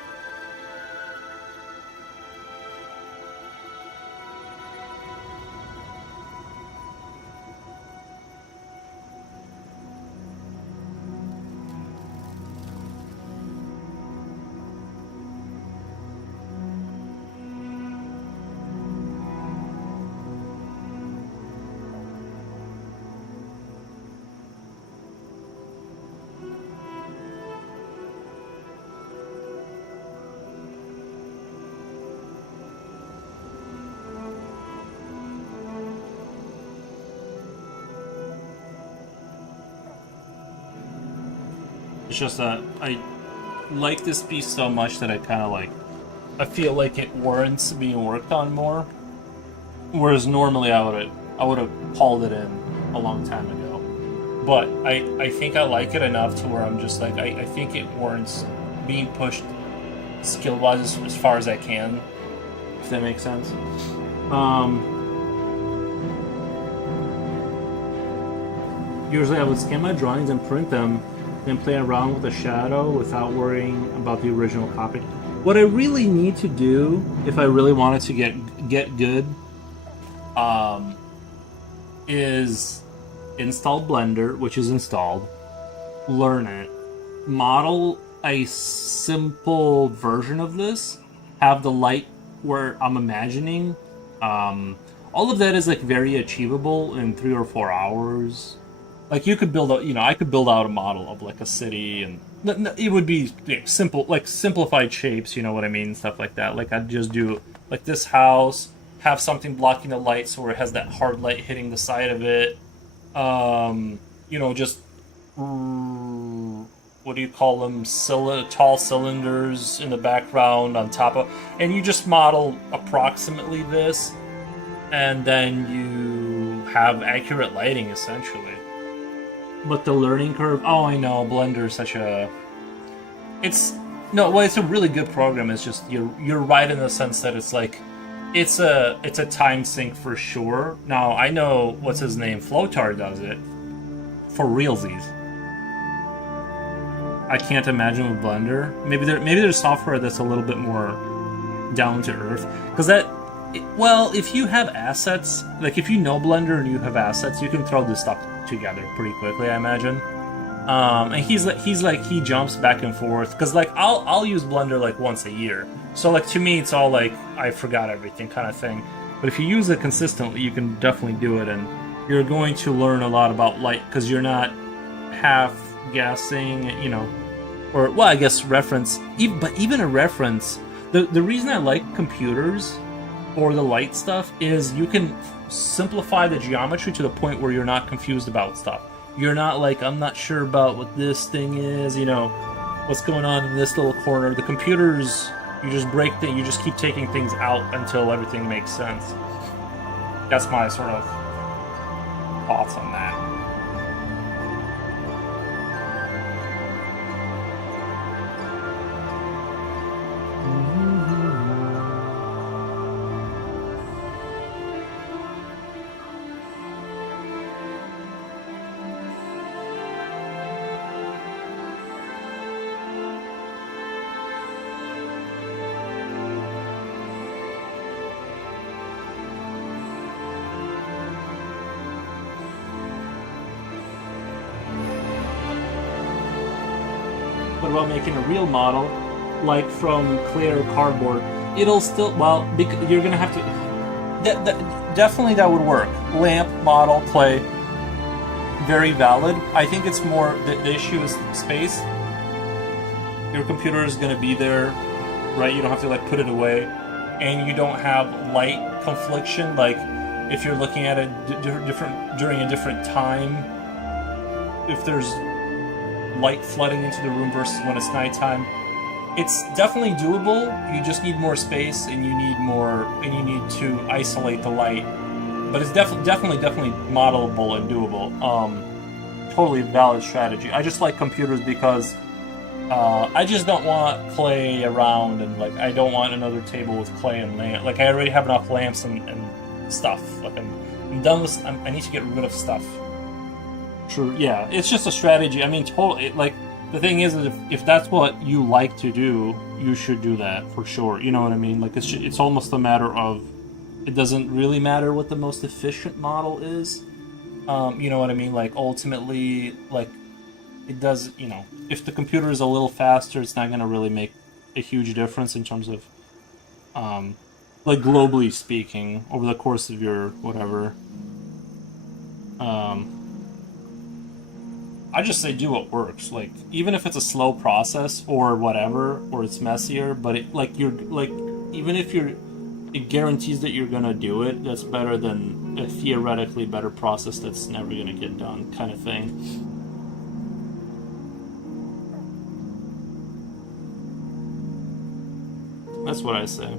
It's just that I like this piece so much that I kind of like, I feel like it warrants being worked on more. Whereas normally I would have hauled it in a long time ago. But I think I like it enough to where I'm just like, I think it warrants being pushed skill-wise as far as I can, if that makes sense. Usually I would scan my drawings and print them, then play around with the shadow without worrying about the original copy. What I really need to do, if I really wanted to get good, is install Blender, which is installed, learn it, model a simple version of this, have the light where I'm imagining. All of that is like very achievable in 3 or 4 hours. Like you could build out, I could build out a model of like a city, and it would be simple, like simplified shapes, you know what I mean, stuff like that. Like I'd just do like this house, have something blocking the light so it has that hard light hitting the side of it. Just what do you call them? Tall cylinders in the background on top of, and you just model approximately this, and then you have accurate lighting essentially. But the learning curve, oh, I know, Blender is such a... It's a really good program. It's just, you're right in the sense that it's like, it's a time sink for sure. Now, I know, what's his name, Flotar does it for realsies. I can't imagine with Blender. Maybe there's software that's a little bit more down to earth. Because if you have assets, like if you know Blender and you have assets, you can throw this stuff together pretty quickly, I imagine. And he jumps back and forth because like I'll use Blender like once a year, so like to me it's all like I forgot everything kind of thing. But if you use it consistently, you can definitely do it, and you're going to learn a lot about light because you're not half guessing, or well, I guess reference. But even a reference, the reason I like computers or the light stuff is you can simplify the geometry to the point where you're not confused about stuff. You're not like, I'm not sure about what this thing is, what's going on in this little corner. The computers, you just you just keep taking things out until everything makes sense. That's my sort of thoughts on that. What about making a real model, like from clay or cardboard? It'll still, because you're gonna have to. Definitely that would work. Lamp, model, clay, very valid. I think it's more the issue is space. Your computer is gonna be there, right? You don't have to like put it away, and you don't have light confliction. Like if you're looking at it during a different time, if there's light flooding into the room versus when it's nighttime, it's definitely doable. You just need more space, and you need to isolate the light. But it's definitely modelable and doable. Totally valid strategy. I just like computers because I just don't want clay around, and like I don't want another table with clay and lamp. Like I already have enough lamps and stuff. Like I'm done with. I need to get rid of stuff. Sure, yeah, it's just a strategy. I mean, totally. Like the thing is if that's what you like to do, you should do that for sure. You know what I mean? Like it's almost a matter of, it doesn't really matter what the most efficient model is. You know what I mean? Like ultimately, like it does. If the computer is a little faster, it's not going to really make a huge difference in terms of, like globally speaking, over the course of your whatever. I just say do what works. Like even if it's a slow process or whatever, or it's messier, but even if it guarantees that you're gonna do it, that's better than a theoretically better process that's never gonna get done, kind of thing. what I say.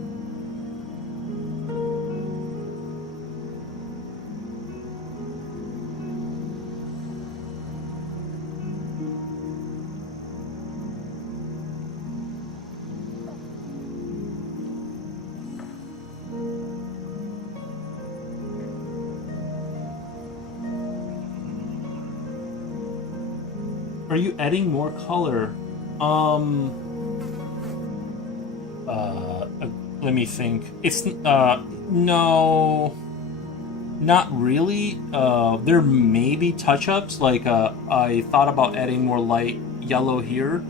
Are you adding more color? Let me think. It's no, not really. There may be touch-ups. Like I thought about adding more light yellow here,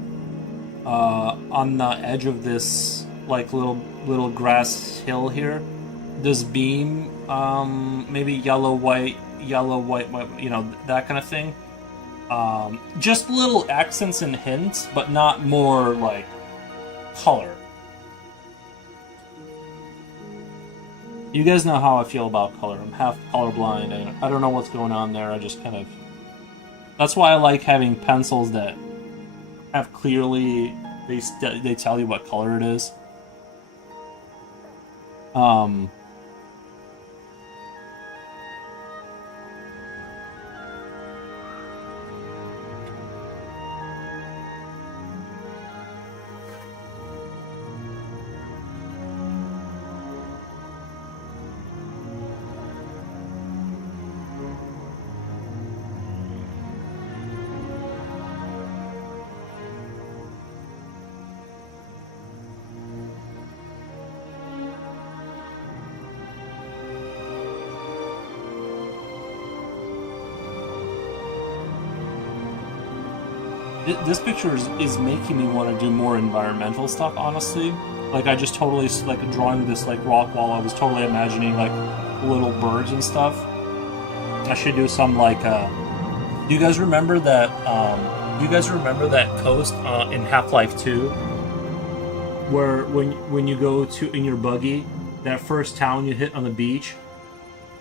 on the edge of this like little grass hill here. This beam, maybe yellow white, you know, that kind of thing. Just little accents and hints, but not more like color. You guys know how I feel about color. I'm half colorblind, and I don't know what's going on there. I just kind of... That's why I like having pencils that have clearly... They tell you what color it is. This picture is making me want to do more environmental stuff, honestly. Like, I just totally, like, drawing this, like, rock wall, I was totally imagining, like, little birds and stuff. I should do some, like, do you guys remember that, coast, in Half-Life 2? Where, when you go to, in your buggy, that first town you hit on the beach,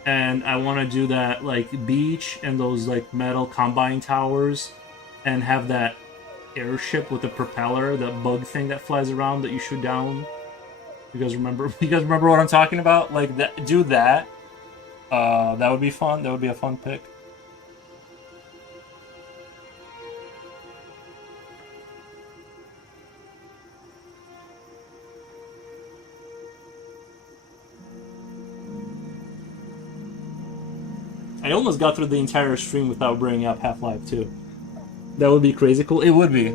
and I want to do that, like, beach and those, like, metal combine towers, and have that airship with the propeller, the bug thing that flies around that you shoot down. You guys remember? You guys remember what I'm talking about? Like that. Do that. That would be fun. That would be a fun pick. I almost got through the entire stream without bringing up Half-Life 2. That would be crazy cool. It would be.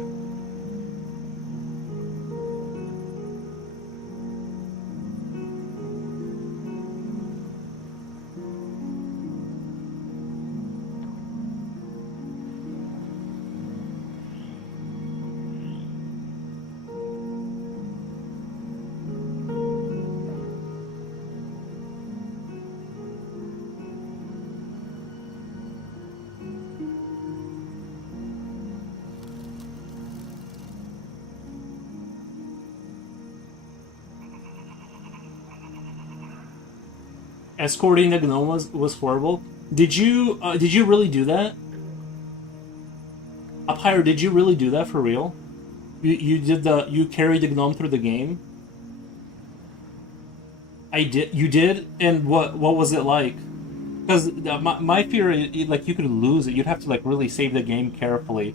Escorting the gnome was horrible. Did you really do that? Up higher, did you really do that for real? You carried the gnome through the game? I did. You did? And what was it like? Because my fear is, like, you could lose it. You'd have to, like, really save the game carefully.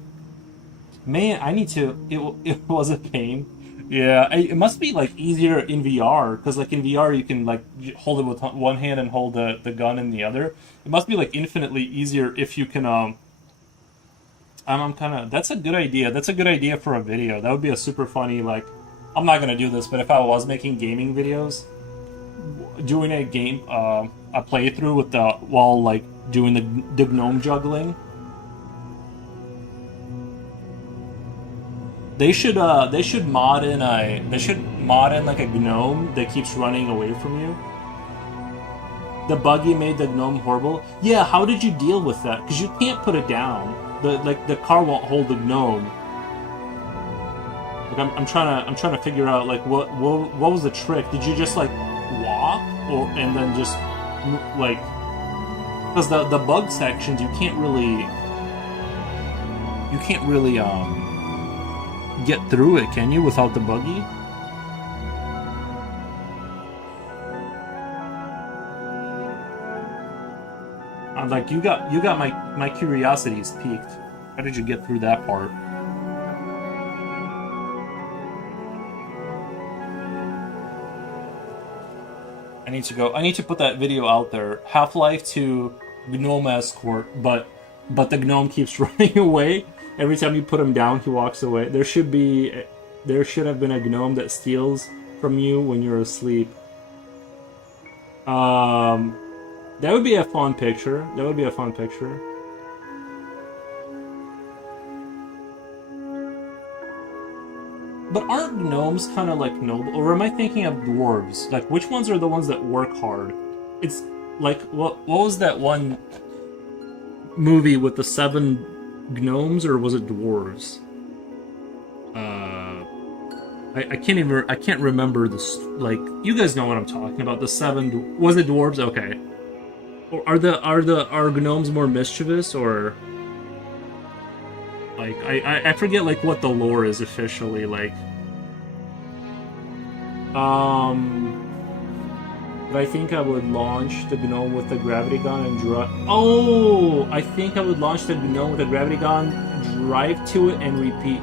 Man, I need to... It was a pain. Yeah, it must be, like, easier in VR, because, like, in VR you can, like, hold it with one hand and hold the gun in the other. It must be, like, infinitely easier if you can, I'm kind of... That's a good idea. That's a good idea for a video. That would be a super funny, like... I'm not gonna do this, but if I was making gaming videos, doing a playthrough with while, like, doing the gnome juggling... They should mod in like a gnome that keeps running away from you. The buggy made the gnome horrible. Yeah, how did you deal with that? Because you can't put it down. The car won't hold the gnome. Like I'm trying to figure out, like, what was the trick? Did you just, like, walk and then just, like, because the bug sections you can't really get through it, can you, without the buggy? I'm like, you got my curiosity is piqued. How did you get through that part? I need to put that video out there. Half-Life 2 Gnome Escort, but the gnome keeps running away. Every time you put him down, he walks away. There should have been a gnome that steals from you when you're asleep. That would be a fun picture. That would be a fun picture. But aren't gnomes kind of like noble? Or am I thinking of dwarves? Like, which ones are the ones that work hard? It's like, what was that one movie with the 7 gnomes, or was it dwarves? I can't remember this. Like, you guys know what I'm talking about. The 7, was it dwarves? Okay. Or are gnomes more mischievous, or like I forget like what the lore is officially like. But I think I would launch the gnome with the gravity gun and drive. Oh, I think I would launch the gnome with the gravity gun, drive to it, and repeat.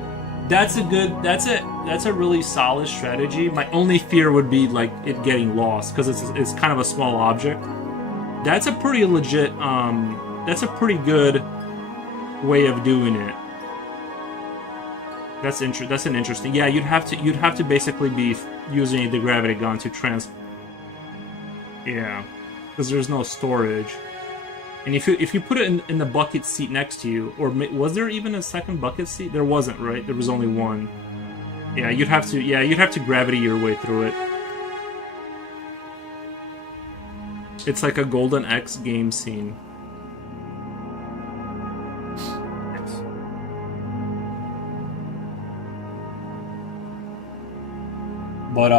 That's a really solid strategy. My only fear would be like it getting lost because it's kind of a small object. That's a pretty legit. That's a pretty good way of doing it. That's an interesting. Yeah, you'd have to basically be using the gravity gun to Yeah, because there's no storage. And if you put it in the bucket seat next to you, or was there even a second bucket seat? There wasn't, right? There was only one. Yeah, you'd have to gravity your way through it. It's like a Golden Axe game scene. But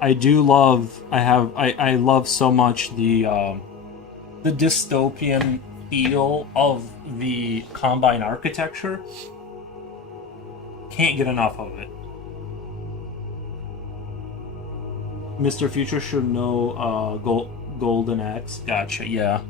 I love so much the dystopian feel of the Combine architecture. Can't get enough of it. Mr. Future should know Golden Axe. Gotcha, yeah.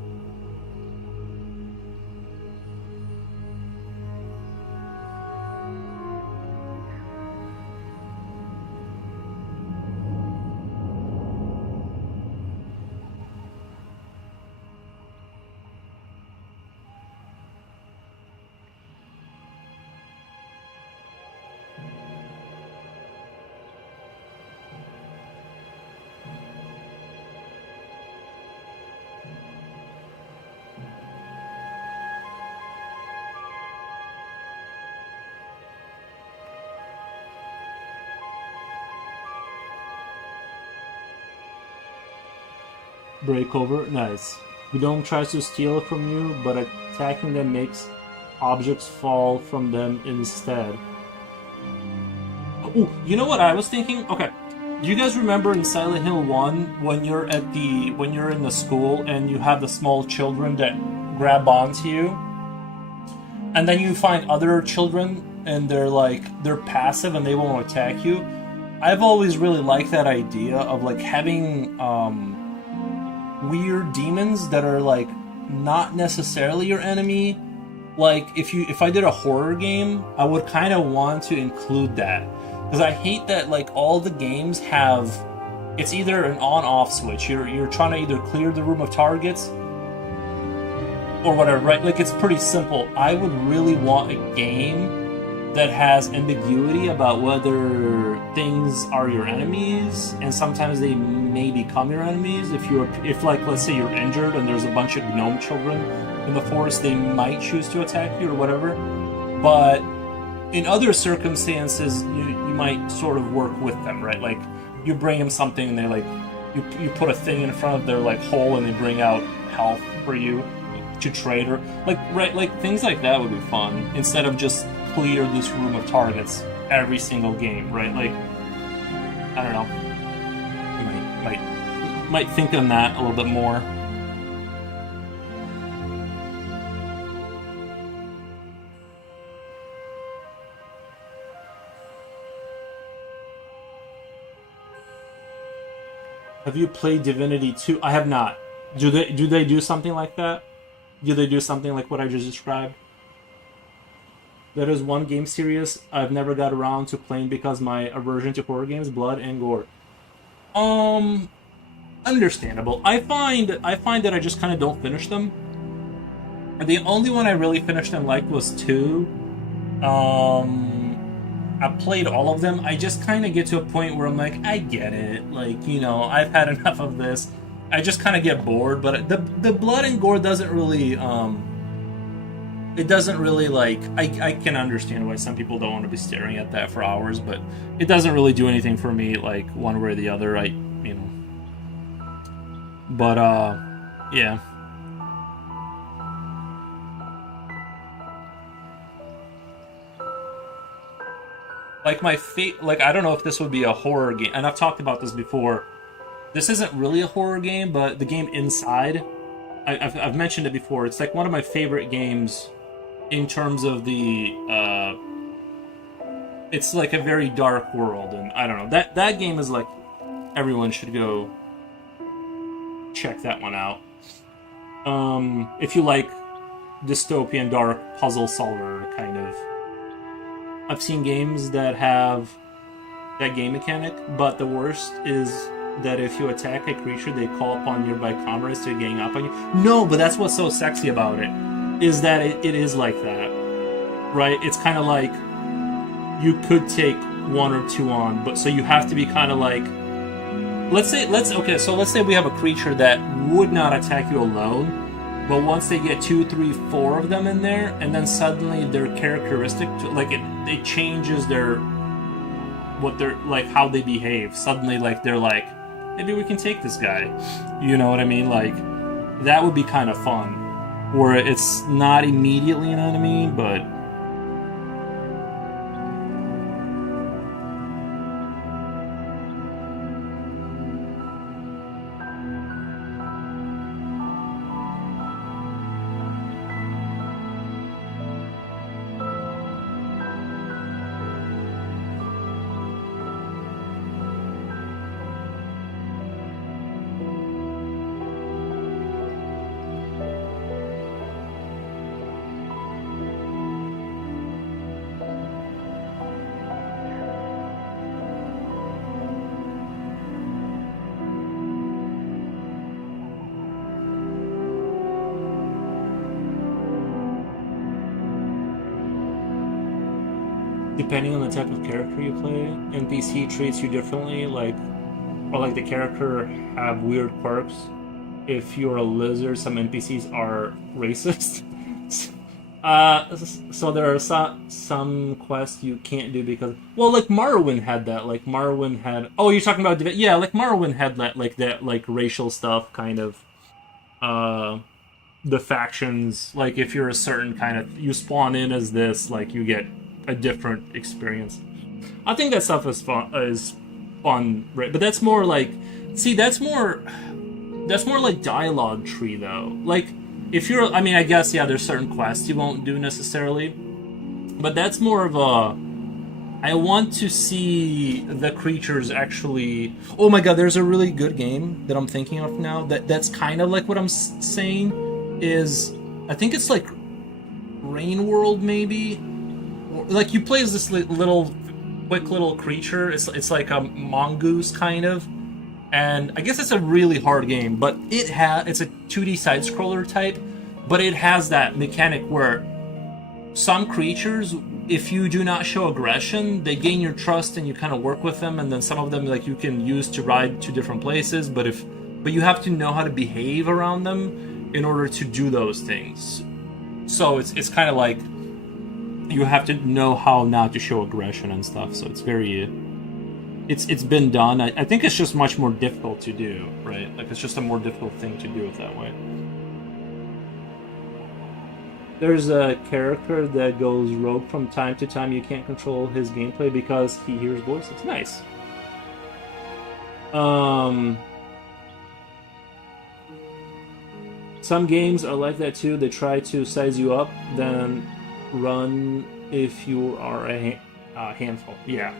Breakover, nice. Gnome tries to steal it from you, but attacking them makes objects fall from them instead. Oh, you know what I was thinking? Okay, do you guys remember in Silent Hill 1 when you're in the school and you have the small children that grab onto you, and then you find other children and they're passive and they won't attack you? I've always really liked that idea of like having weird demons that are like not necessarily your enemy. Like if I did a horror game, I would kind of want to include that, because I hate that like all the games have, it's either an on-off switch. You're trying to either clear the room of targets or whatever, right? Like, it's pretty simple. I would really want a game that has ambiguity about whether things are your enemies, and sometimes they may become your enemies. If like, let's say you're injured and there's a bunch of gnome children in the forest, they might choose to attack you or whatever. But in other circumstances, you might sort of work with them, right? Like, you bring them something and they like, you put a thing in front of their like hole and they bring out health for you to trade, or like, right, like things like that would be fun, instead of just clear this room of targets every single game, right? Like, I don't know. Might think on that a little bit more. Have you played Divinity 2? I have not. Do they do something like that? Do they do something like what I just described? That is one game series I've never got around to playing because my aversion to horror games, blood and gore. Um, Understandable. I find that I just kind of don't finish them. The only one I really finished and liked was 2. I played all of them. I just kind of get to a point where I'm like, I get it. Like, I've had enough of this. I just kind of get bored. But the blood and gore doesn't really it doesn't really like I can understand why some people don't want to be staring at that for hours, but it doesn't really do anything for me like one way or the other. But yeah. Like like I don't know if this would be a horror game, and I've talked about this before. This isn't really a horror game, but the game Inside, I've mentioned it before. It's like one of my favorite games in terms of the it's like a very dark world, and I don't know, that game is like everyone should go check that one out. If you like dystopian dark puzzle solver kind of. I've seen games that have that game mechanic, but the worst is that if you attack a creature, they call upon nearby comrades to gang up on you. No, but that's what's so sexy about it, is that it is like that, right? It's kind of like you could take 1 or 2 on, but so you have to be kind of like, let's say we have a creature that would not attack you alone, but once they get 2, 3, 4 of them in there, and then suddenly their characteristic, like it changes their like how they behave. Suddenly, like they're like, maybe we can take this guy. You know what I mean? Like that would be kind of fun, where it's not immediately an enemy, but. Depending on the type of character you play, NPC treats you differently, or like the character have weird quirks. If you're a lizard, some NPCs are racist. So there are some quests you can't do because, well, like Morrowind had that. Like Morrowind had. Oh, you're talking about yeah, like Morrowind had that like racial stuff kind of. The factions, like if you're a certain kind of, you spawn in as this, like you get a different experience. I think that stuff is fun, right? But that's more like, see, that's more like dialogue tree though. Like if you're, I mean, I guess yeah, there's certain quests you won't do necessarily, but that's more of a, I want to see the creatures actually. Oh my god, there's a really good game that I'm thinking of now that's kind of like what I'm saying. Is I think it's like Rain World maybe. Like you play as this quick little creature. It's like a mongoose kind of, and I guess it's a really hard game. But it's a 2D side scroller type, but it has that mechanic where some creatures, if you do not show aggression, they gain your trust and you kind of work with them, and then some of them like you can use to ride to different places. But you have to know how to behave around them in order to do those things. So it's kind of like you have to know how not to show aggression and stuff. So it's very, it's been done. I think it's just much more difficult to do, right? Like it's just a more difficult thing to do it that way. There's a character that goes rogue from time to time. You can't control his gameplay because he hears voices. Nice. Some games are like that too. They try to size you up, then run if you are a handful. Yeah.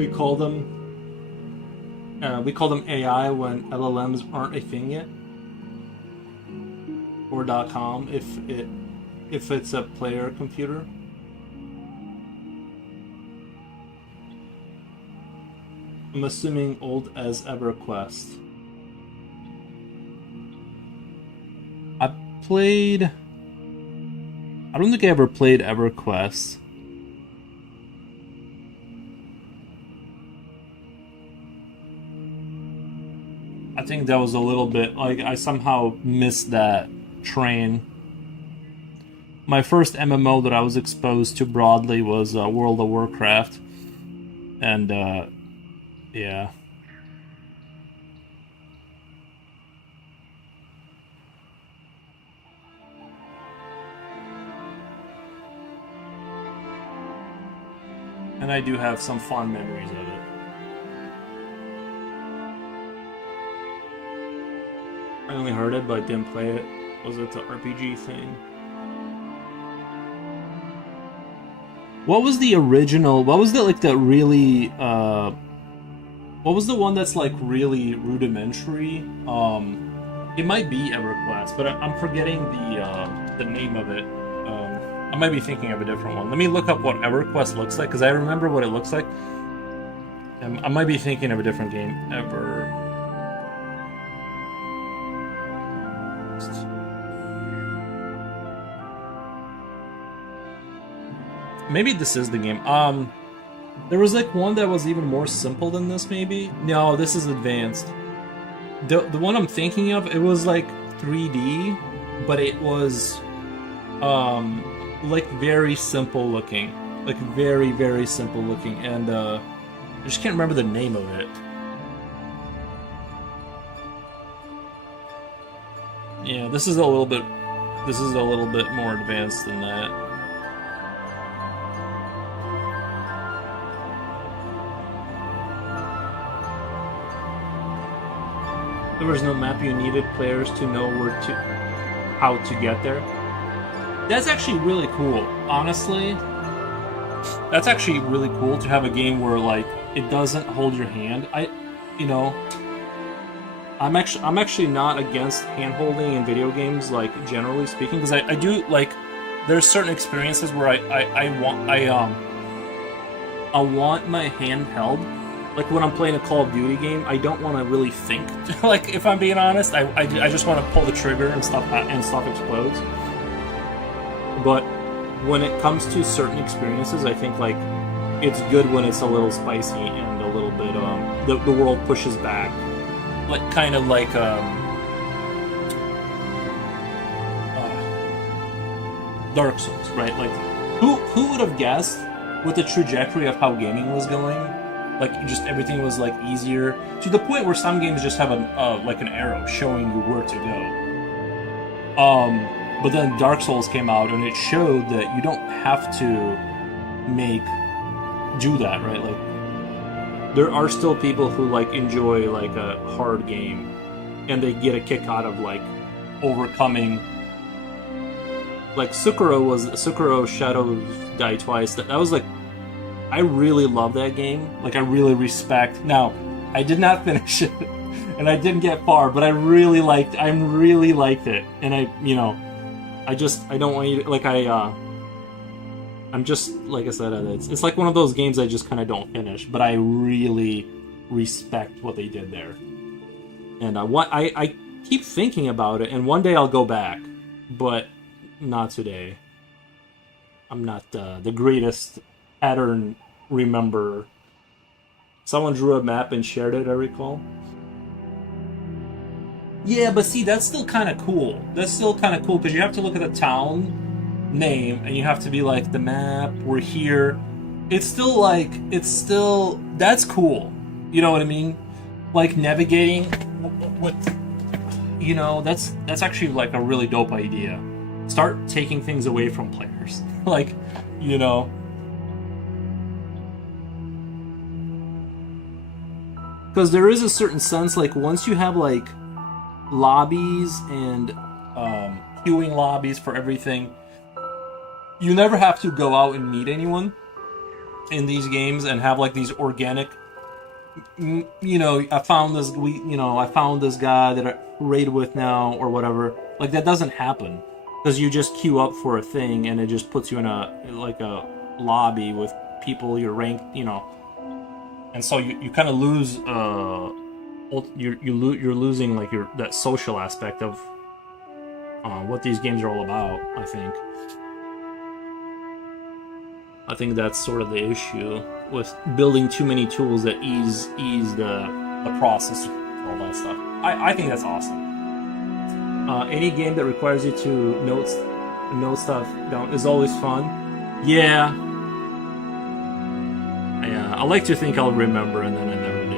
We call them AI when LLMs aren't a thing yet, or .com if it's a player computer. I'm assuming old as EverQuest. I don't think I ever played EverQuest. I think that was a little bit like I somehow missed that train. My first MMO that I was exposed to broadly was World of Warcraft, and yeah. And I do have some fond memories of it. I only heard it, but didn't play it. Was it the RPG thing? What was the original? What was the like the really? What was the one that's like really rudimentary? It might be EverQuest, but I'm forgetting the name of it. I might be thinking of a different one. Let me look up what EverQuest looks like, because I remember what it looks like. I might be thinking of a different game. Maybe this is the game. There was like one that was even more simple than this, maybe? No, this is advanced. The one I'm thinking of, it was like 3D, but it was like very simple looking. Like very, very simple looking, and I just can't remember the name of it. Yeah, this is a little bit more advanced than that. There was no map. You needed players to know how to get there. That's actually really cool. Honestly, that's actually really cool to have a game where like it doesn't hold your hand. I'm actually not against hand holding in video games, like generally speaking, because I do like. There's certain experiences where I want my hand held. Like when I'm playing a Call of Duty game, I don't want to really think. Like if I'm being honest, I just want to pull the trigger and stuff explodes. But when it comes to certain experiences, I think like it's good when it's a little spicy and a little bit the world pushes back, like kind of like Dark Souls, right? Like who would have guessed with the trajectory of how gaming was going? Like just everything was like easier to the point where some games just have like an arrow showing you where to go. But then Dark Souls came out and it showed that you don't have to do that, right? Like there are still people who like enjoy like a hard game and they get a kick out of like overcoming. Like Sekiro Shadows Die Twice. That was like, I really love that game. like I really respect. Now I did not finish it and I didn't get far, but I really liked it, and I don't want you to, like I'm just, like I said, it's like one of those games I just kind of don't finish, but I really respect what they did there, and I keep thinking about it, and one day I'll go back, but not today. I'm not the greatest pattern rememberer. Someone drew a map and shared it, I recall. Yeah, but see, that's still kind of cool. That's still kind of cool, because you have to look at the town name, and you have to be like, the map, we're here. That's cool. You know what I mean? Like, navigating with, that's actually like a really dope idea. Start taking things away from players. Like, because there is a certain sense, like, once you have, like, lobbies and queuing lobbies for everything, you never have to go out and meet anyone. in these games and have like these organic. You know, I found this. I found this guy that I raid with now or whatever. Like that doesn't happen because you just queue up for a thing and it just puts you in a lobby with people you're ranked. You know, and so you kind of lose. You're losing like that social aspect of what these games are all about. I think that's sort of the issue with building too many tools that ease the process, all that stuff. I think that's awesome. Any game that requires you to note stuff down is always fun. Yeah. I like to think I'll remember, and then I never do.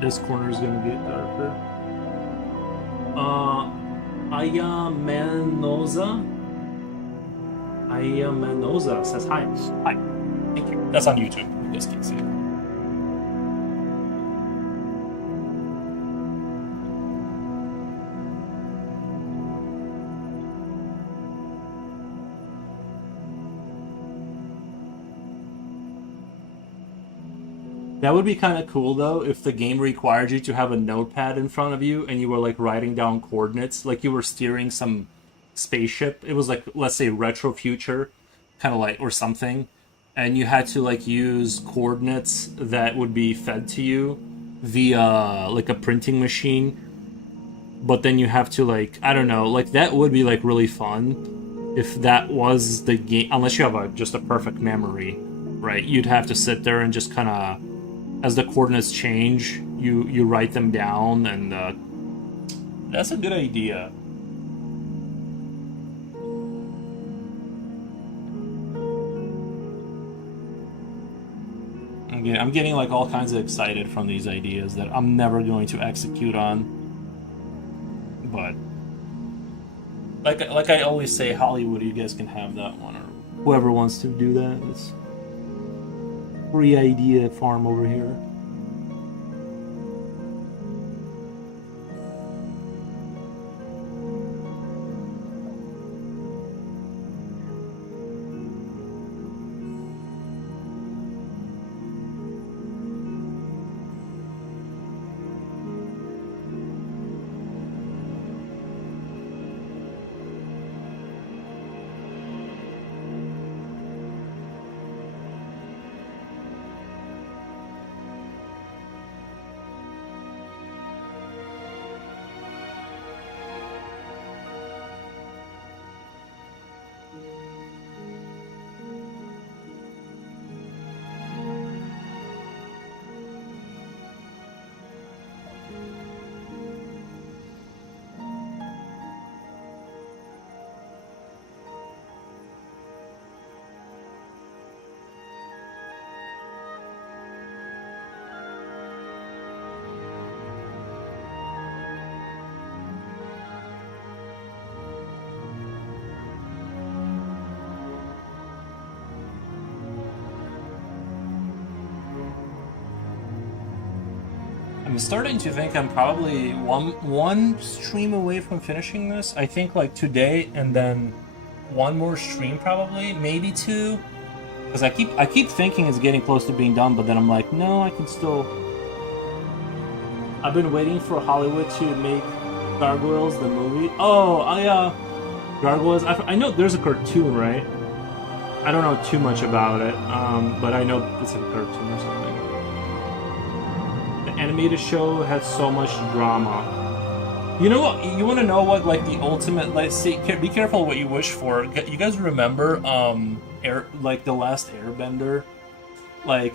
This corner is gonna get darker. Ayamanoza says hi. Hi. Thank you. That's on YouTube. You just can't see it. That would be kind of cool though if the game required you to have a notepad in front of you and you were like writing down coordinates, like you were steering some spaceship. It was like, let's say, retro future, kind of like, or something, and you had to like use coordinates that would be fed to you via like a printing machine. But then you have to like, I don't know, like that would be like really fun if that was the game. Unless you have just a perfect memory, right? You'd have to sit there and just kind of, as the coordinates change, you write them down, and that's a good idea. I'm getting like all kinds of excited from these ideas that I'm never going to execute on. But like I always say, Hollywood, you guys can have that one, or whoever wants to do that. It's free idea farm over here. I'm starting to think I'm probably one stream away from finishing this. I think like today, and then one more stream probably, maybe two. Because I keep thinking it's getting close to being done, but then I'm like, no, I can still. I've been waiting for Hollywood to make Gargoyles the movie. Oh, Gargoyles. I know there's a cartoon, right? I don't know too much about it, but I know it's a cartoon or something. The animated show had so much drama. You know what? You want to know what like the ultimate like? See, be careful what you wish for. You guys remember air like the last Airbender? Like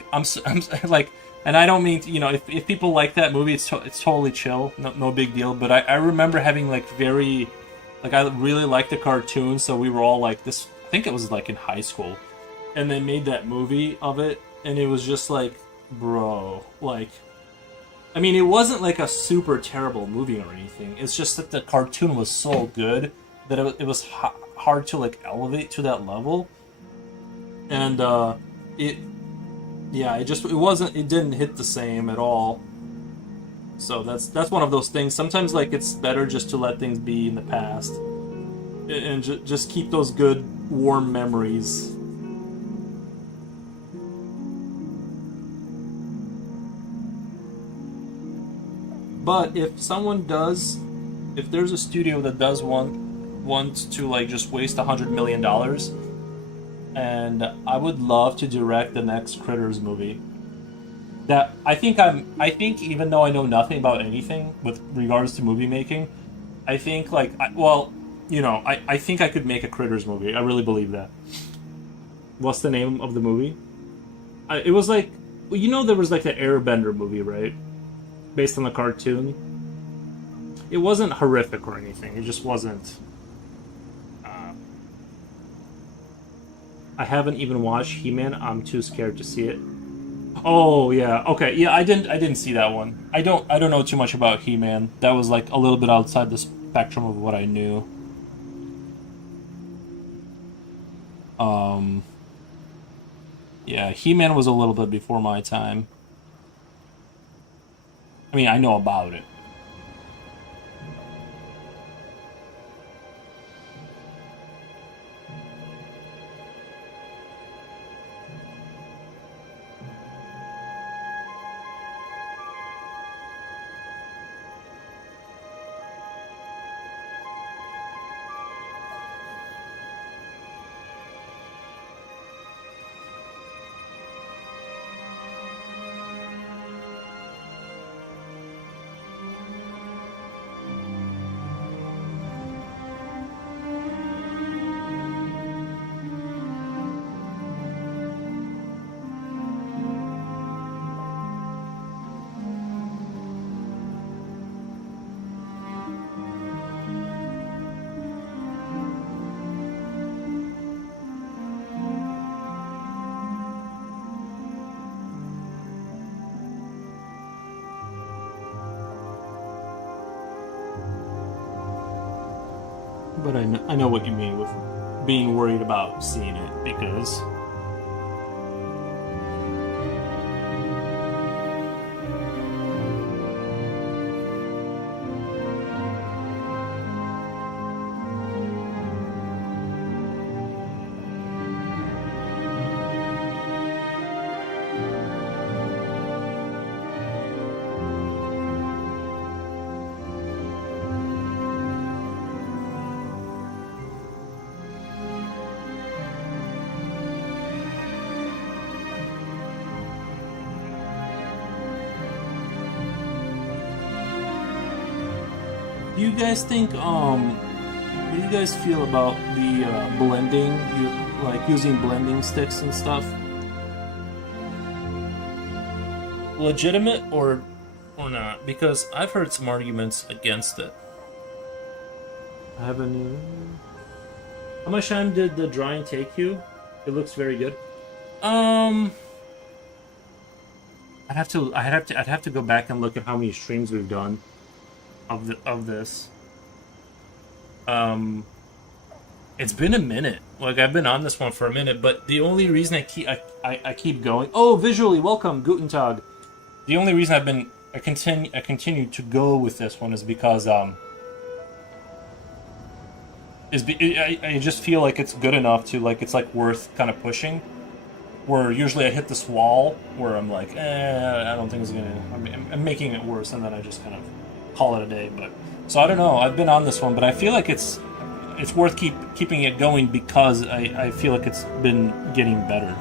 like, and I don't mean to, if people like that movie, it's totally chill, no big deal. But I remember having like very, like I really liked the cartoon, so we were all like this. I think it was like in high school, and they made that movie of it, and it was just like, bro, like, I mean, it wasn't like a super terrible movie or anything. It's just that the cartoon was so good that it was hard to like elevate to that level, and it yeah, it didn't hit the same at all. So that's one of those things. Sometimes like it's better just to let things be in the past and just keep those good warm memories. But if there's a studio that does want to like just waste $100 million, and I would love to direct the next Critters movie. That I think even though I know nothing about anything with regards to movie making, I think like I think I could make a Critters movie. I really believe that. What's the name of the movie? It was like, there was like the Airbender movie, right? Based on the cartoon. It wasn't horrific or anything. It just wasn't. I haven't even watched He-Man. I'm too scared to see it. Oh yeah, okay, yeah. I didn't see that one. I don't know too much about He-Man. That was like a little bit outside the spectrum of what I knew. Yeah, He-Man was a little bit before my time. I mean, I know about it. But I know what you mean with being worried about seeing it, because do you guys think what do you guys feel about the blending, like using blending sticks and stuff? Legitimate or not? Because I've heard some arguments against it. I haven't even. How much time did the drawing take you? It looks very good. I'd have to go back and look at how many streams we've done of this. It's been a minute. Like, I've been on this one for a minute, but the only reason I keep going. Oh, visually, welcome, Guten Tag. The only reason I continue to go with this one is because I just feel like it's good enough to, like, it's like worth kind of pushing. Where usually I hit this wall where I'm like, I don't think it's gonna. I'm making it worse, and then I just kind of call it a day. But so I don't know. I've been on this one, but I feel like it's worth keeping it going because I feel like it's been getting better.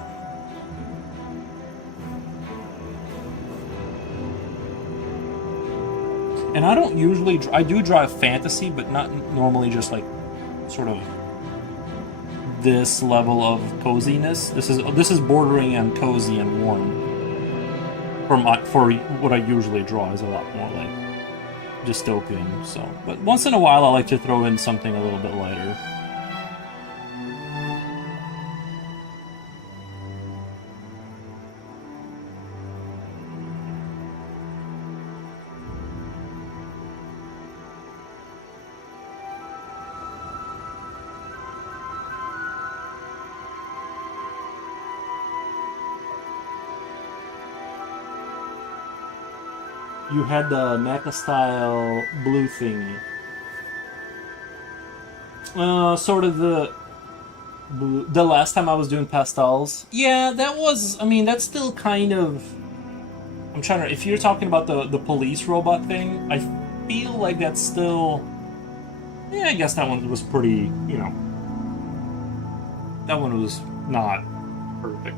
And I don't usually... I do draw fantasy, but not normally just, like, sort of this level of coziness. This is bordering on cozy and warm. For what I usually draw is a lot more, like, dystopian, so... But once in a while, I like to throw in something a little bit lighter. You had the mecha-style blue thingy. Sort of the last time I was doing pastels. Yeah, that was... I mean, that's still kind of... I'm trying to... If you're talking about the police robot thing, I feel like that's still... Yeah, I guess that one was pretty, you know... That one was not perfect.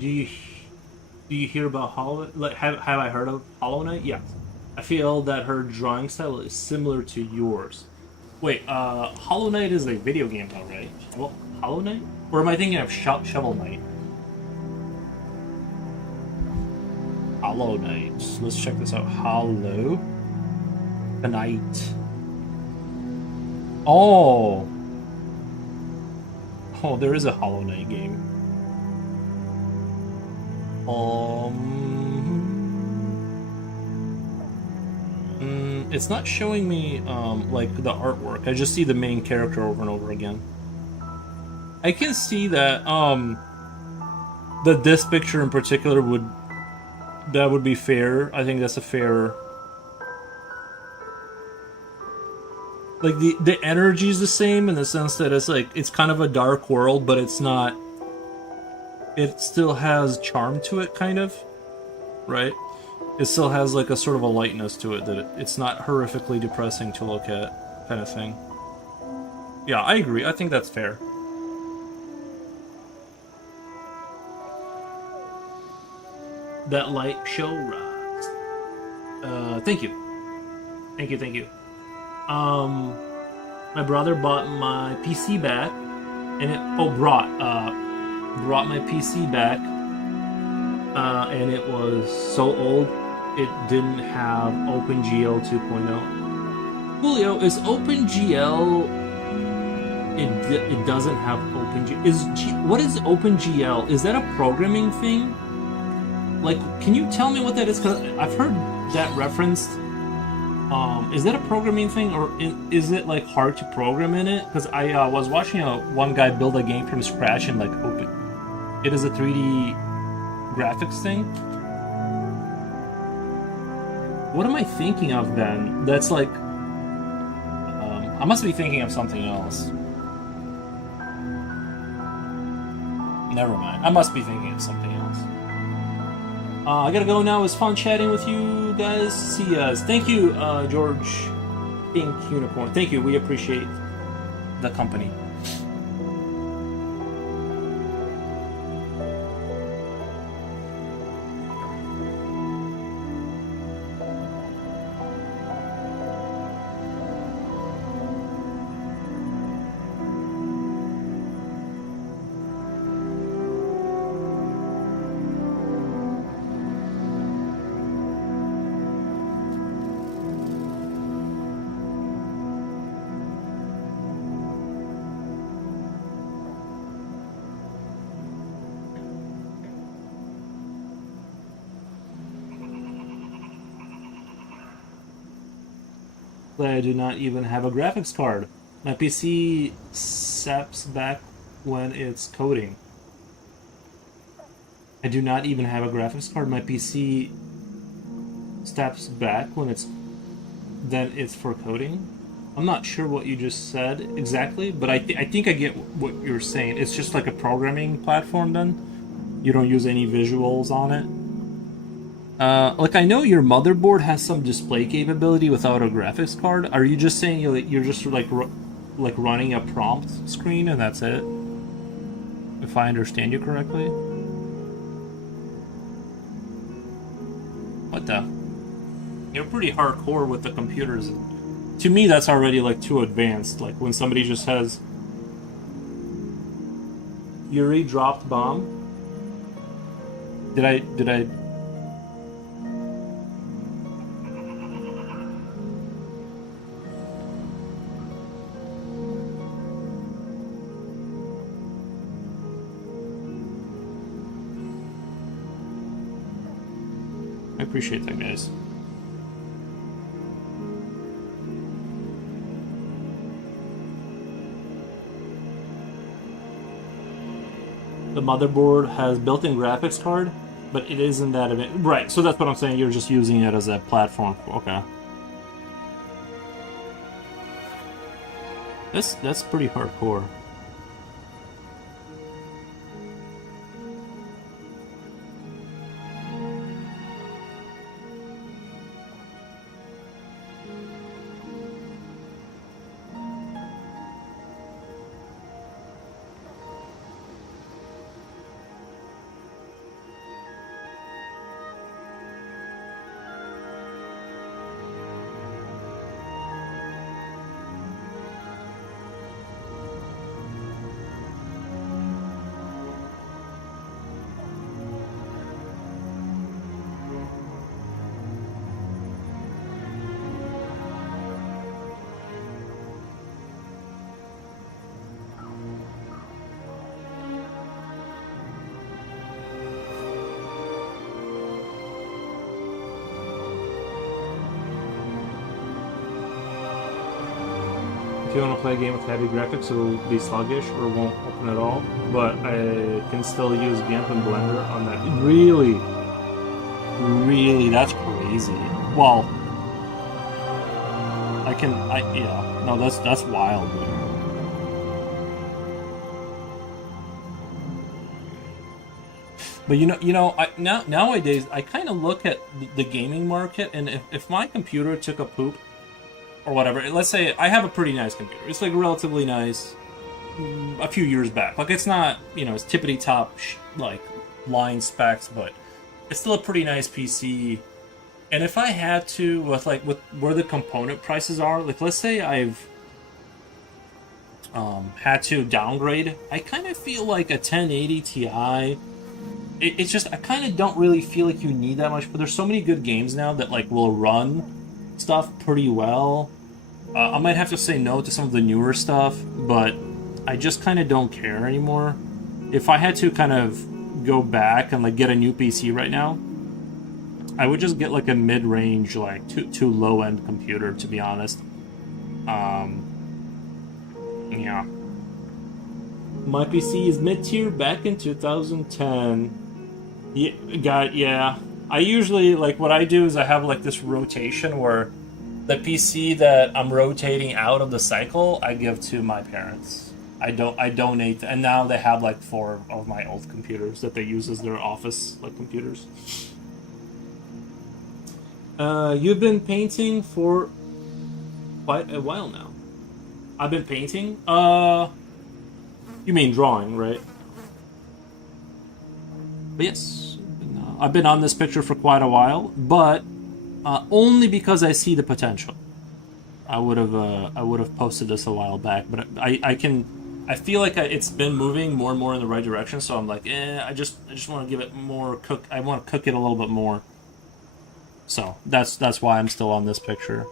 Do you hear about Hollow? Like, have I heard of Hollow Knight? Yeah, I feel that her drawing style is similar to yours. Wait, Hollow Knight is a video game, though, right? Well, Hollow Knight, or am I thinking of Shovel Knight? Hollow Knight. Let's check this out. Hollow Knight. Oh, there is a Hollow Knight game. It's not showing me like the artwork. I just see the main character over and over again. I can see that this picture in particular would be fair. I think that's a fair. Like the energy is the same in the sense that it's like it's kind of a dark world, but it's not. It still has charm to it, kind of, right? It still has like a sort of a lightness to it that it's not horrifically depressing to look at, kind of thing. Yeah, I agree. I think that's fair. That light show rocks. Thank you. Thank you. My brother bought my PC back, and brought my PC back, and it was so old it didn't have OpenGL 2.0. Julio, is OpenGL? It doesn't have OpenGL. What is OpenGL? Is that a programming thing? Like, can you tell me what that is? Because I've heard that referenced. Is that a programming thing, or is it like hard to program in it? Because I was watching one guy build a game from scratch and like open. It is a 3D graphics thing. What am I thinking of then? That's like, I must be thinking of something else. Never mind. I must be thinking of something else. I gotta go now. It was fun chatting with you guys. See ya. Thank you, George Pink Unicorn. Thank you. We appreciate the company. I do not even have a graphics card. My PC saps back when it's coding. I do not even have a graphics card. My PC steps back when then it's for coding. I'm not sure what you just said exactly, but I think I get what you're saying. It's just like a programming platform then? You don't use any visuals on it? Like, I know your motherboard has some display capability without a graphics card. Are you just saying you're just like running a prompt screen and that's it? If I understand you correctly. What the? You're pretty hardcore with the computers. To me, that's already like too advanced. Like when somebody just has Yury dropped bomb. Did I? I appreciate that, guys. The motherboard has built-in graphics card, but it isn't that event. Right, so that's what I'm saying. You're just using it as a platform. Okay. That's pretty hardcore. If you want to play a game with heavy graphics, it'll be sluggish or won't open at all. But I can still use GIMP and Blender on that. Really? Really? That's crazy. Well, yeah. No, that's wild, dude. But nowadays I kind of look at the gaming market, and if my computer took a poop or whatever, let's say I have a pretty nice computer. It's like relatively nice. A few years back, like it's not it's tippity top like line specs, but it's still a pretty nice PC. And if I had to, with where the component prices are, like let's say I've had to downgrade, I kind of feel like a 1080 Ti it's just I kind of don't really feel like you need that much. But there's so many good games now that like will run stuff pretty well. I might have to say no to some of the newer stuff, but I just kind of don't care anymore. If I had to kind of go back and like get a new PC right now, I would just get like a mid-range, like too low-end computer, to be honest. Yeah. My PC is mid-tier back in 2010. Yeah. I usually, like, what I do is I have like this rotation where the PC that I'm rotating out of the cycle, I give to my parents. I donate, and now they have like 4 of my old computers that they use as their office like computers. You've been painting for quite a while now. I've been painting? You mean drawing, right? But yes, I've been on this picture for quite a while, but only because I see the potential. I would have posted this a while back, but I feel like it's been moving more and more in the right direction. So I'm like, I just want to give it more cook. I want to cook it a little bit more. So that's why I'm still on this picture.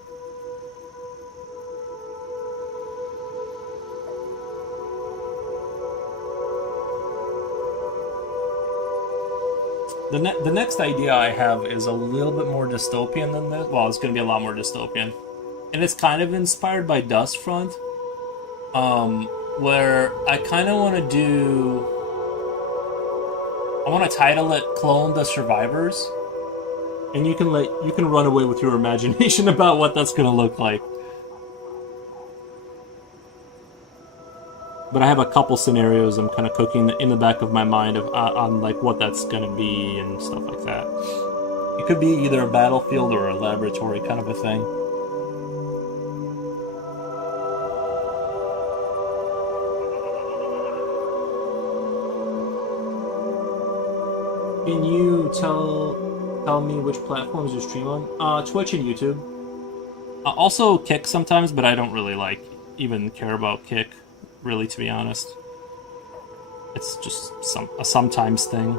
The next idea I have is a little bit more dystopian than this. Well, it's going to be a lot more dystopian. And it's kind of inspired by Dustfront. Where I kind of want to do... I want to title it Clone the Survivors. And you can run away with your imagination about what that's going to look like. But I have a couple scenarios I'm kind of cooking in the back of my mind on like what that's going to be and stuff like that. It could be either a battlefield or a laboratory kind of a thing. Can you tell me which platforms you stream on? Twitch and YouTube. Also Kick sometimes, but I don't really like even care about Kick. Really, to be honest, it's just a sometimes thing.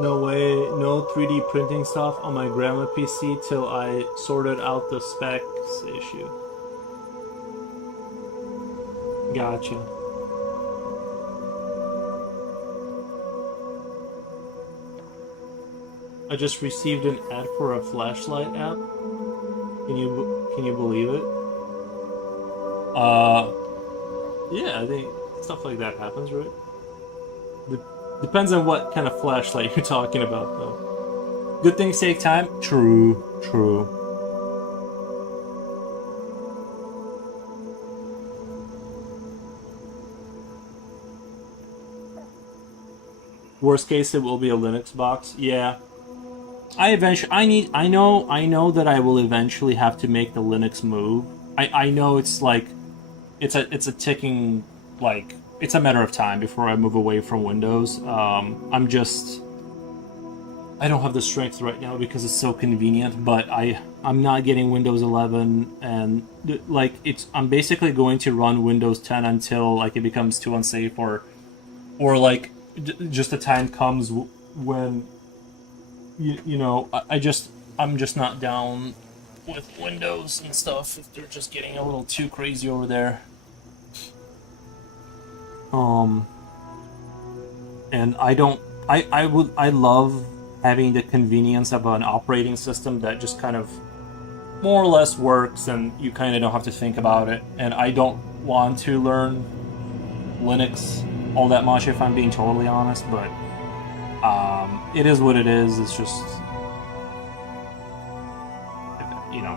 No way, no 3D printing stuff on my grandma PC till I sorted out the specs issue. Gotcha. I just received an ad for a flashlight app. Can you believe it? Yeah, I think stuff like that happens, right? Depends on what kind of flashlight you're talking about, though. Good things take time? True. Worst case, it will be a Linux box. Yeah. I know that I will eventually have to make the Linux move. I know it's like, it's a ticking, like, it's a matter of time before I move away from Windows. I don't have the strength right now because it's so convenient, but I'm not getting Windows 11, and like I'm basically going to run Windows 10 until like it becomes too unsafe, or like just the time comes when you know I'm just not down with Windows and stuff if they're just getting a little too crazy over there. And I love having the convenience of an operating system that just kind of more or less works and you kind of don't have to think about it. And I don't want to learn Linux all that much if I'm being totally honest, but it is what it is. It's just, you know.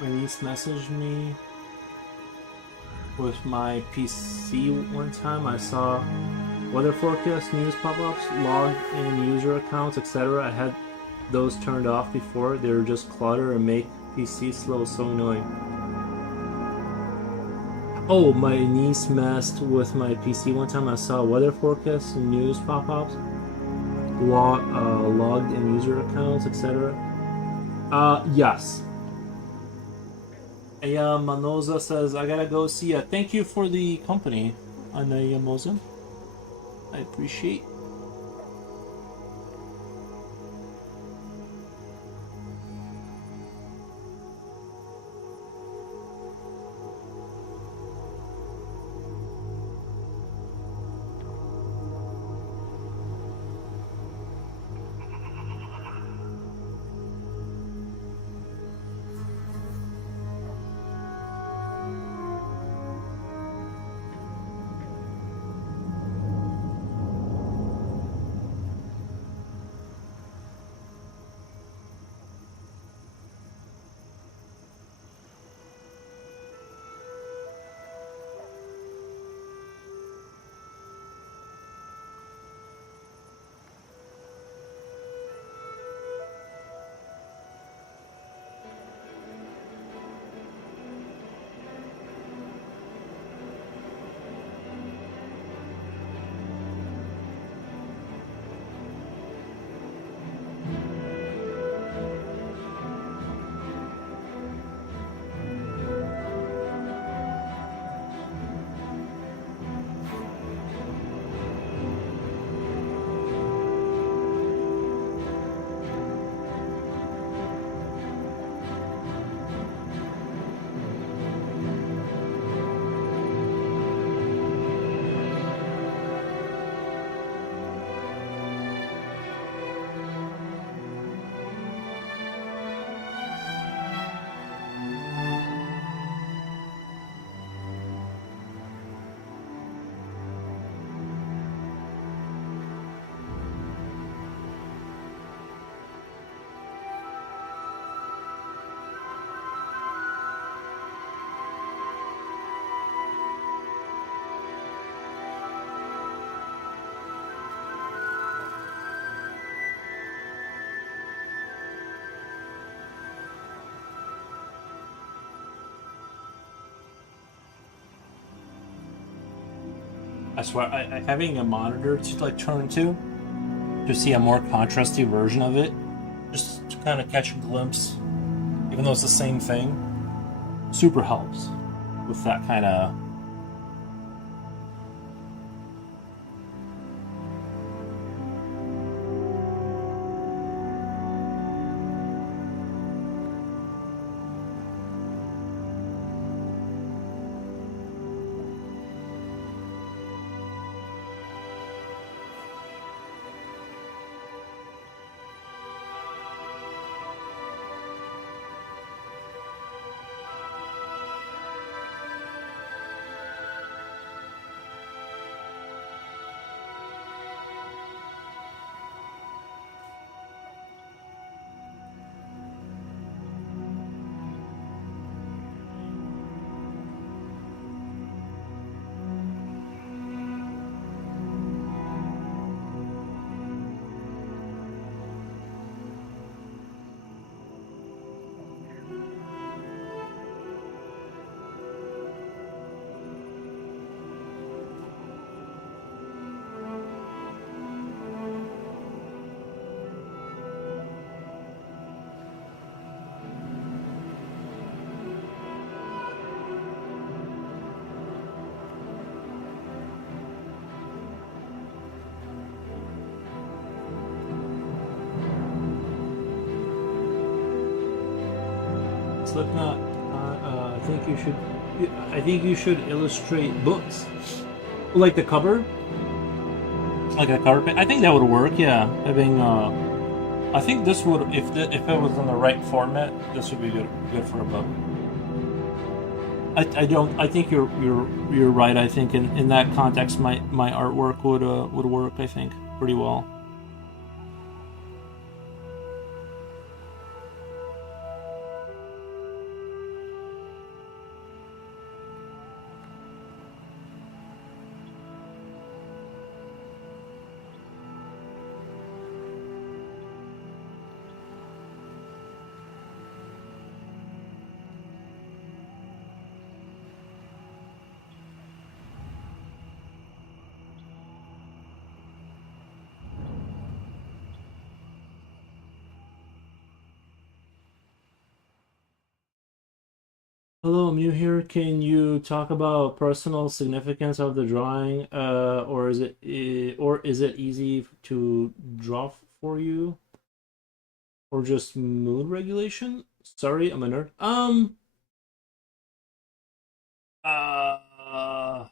My niece messaged me with my PC one time. I saw weather forecast, news pop-ups, log in user accounts, etc. I had those turned off before. They were just clutter and make PC slow, so annoying. Oh, my niece messed with my PC one time. I saw weather forecast, news pop-ups, logged in user accounts, etc. Yes. Aya Manoza says, I gotta go see ya. Thank you for the company, Anaya Moza. I appreciate. I swear, having a monitor to like turn to see a more contrasty version of it, just to kind of catch a glimpse, even though it's the same thing, super helps with that kind of. Slipknot. I think you should. I think you should illustrate books, like the cover, like a cover. I think that would work. Yeah, having. I think this would, if it was in the right format, this would be good for a book. I don't. I think you're right. I think in that context, my artwork would work. I think pretty well. Hello, I'm new here. Can you talk about personal significance of the drawing, or is it easy to draw for you, or just mood regulation? Sorry, I'm a nerd. Uh,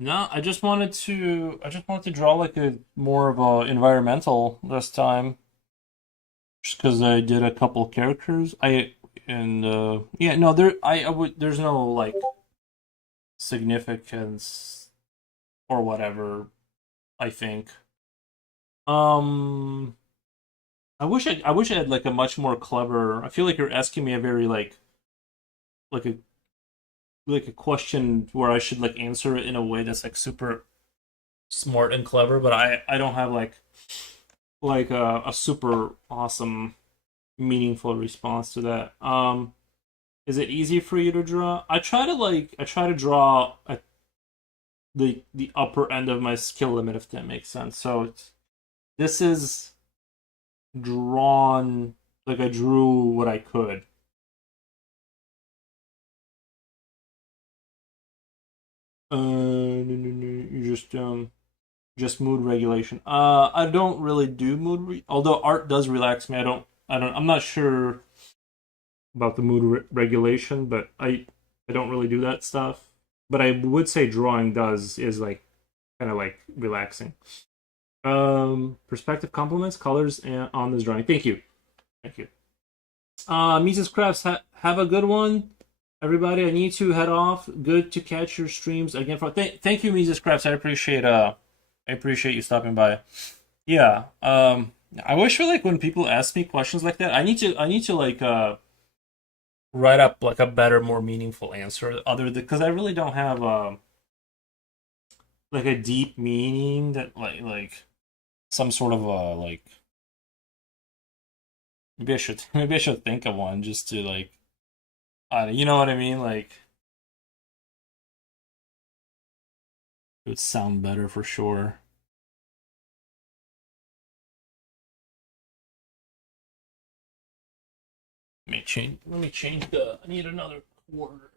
no, I just wanted to draw like a more of a environmental this time, just because I did a couple characters. Yeah, no, I would, there's no like significance or whatever, I think. Um, I wish I had like a much more clever. I feel like you're asking me a very like a like a question where I should like answer it in a way that's like super smart and clever, but I don't have like a super awesome meaningful response to that. Is it easy for you to draw? I try to draw at the upper end of my skill limit, if that makes sense. So this is drawn like I drew what I could. No, no, no. You just mood regulation. I don't really do although art does relax me. I'm not sure about the regulation, but I don't really do that stuff. But I would say drawing does is like kind of like relaxing. Perspective complements colors on this drawing. Thank you. Thank you. Mises Crafts, have a good one. Everybody, I need to head off. Good to catch your streams again. Thank you, Mises Crafts. I appreciate you stopping by. Yeah. I wish for like when people ask me questions like that, I need to like write up like a better, more meaningful answer. Other than because I really don't have like a deep meaning that like some sort of like maybe I should think of one just to like you know what I mean, like It would sound better for sure. Let me change the. I need another quarter.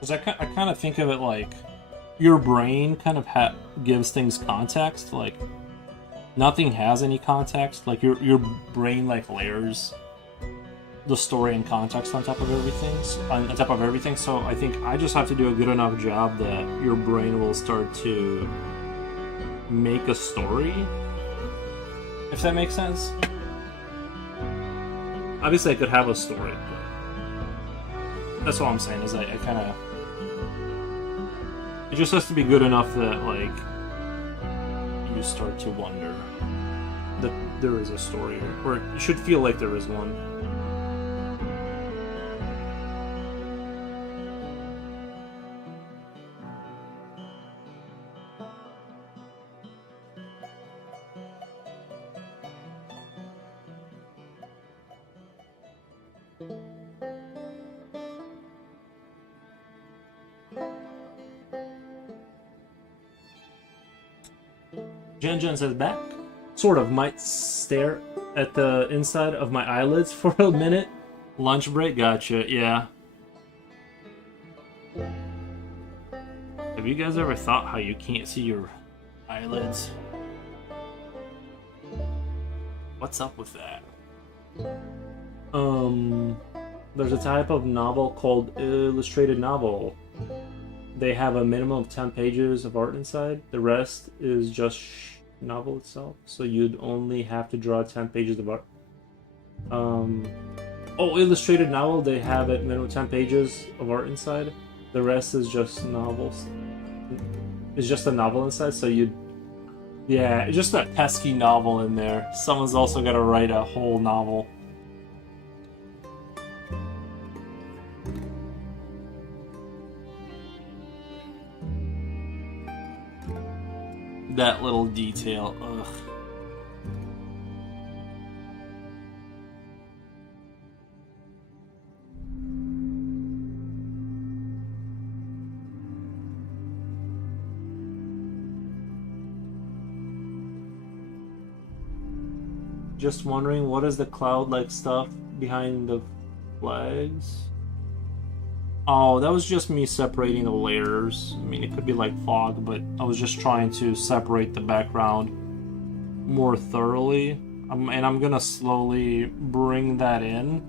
Because I kind of think of it like your brain kind of gives things context. Like nothing has any context. Like your brain like layers the story and context on top of everything. On top of everything. So I think I just have to do a good enough job that your brain will start to make a story. If that makes sense. Obviously, I could have a story. But that's all I'm saying. Is I kind of. It just has to be good enough that like you start to wonder that there is a story, or you should feel like there is one. Jen says back. Sort of. Might stare at the inside of my eyelids for a minute. Lunch break? Gotcha. Yeah. Have you guys ever thought how you can't see your eyelids? What's up with that? There's a type of novel called illustrated novel. They have a minimum of 10 pages of art inside. The rest is just novel itself. So you'd only have to draw 10 pages of art. Illustrated novel, they have at minimum 10 pages of art inside. The rest is just novels. It's just a novel inside, so yeah, it's just that pesky novel in there. Someone's also got to write a whole novel. That little detail, ugh. Just wondering, what is the cloud-like stuff behind the flags? Oh, that was just me separating the layers. I mean, it could be like fog, but I was just trying to separate the background more thoroughly. And I'm gonna slowly bring that in,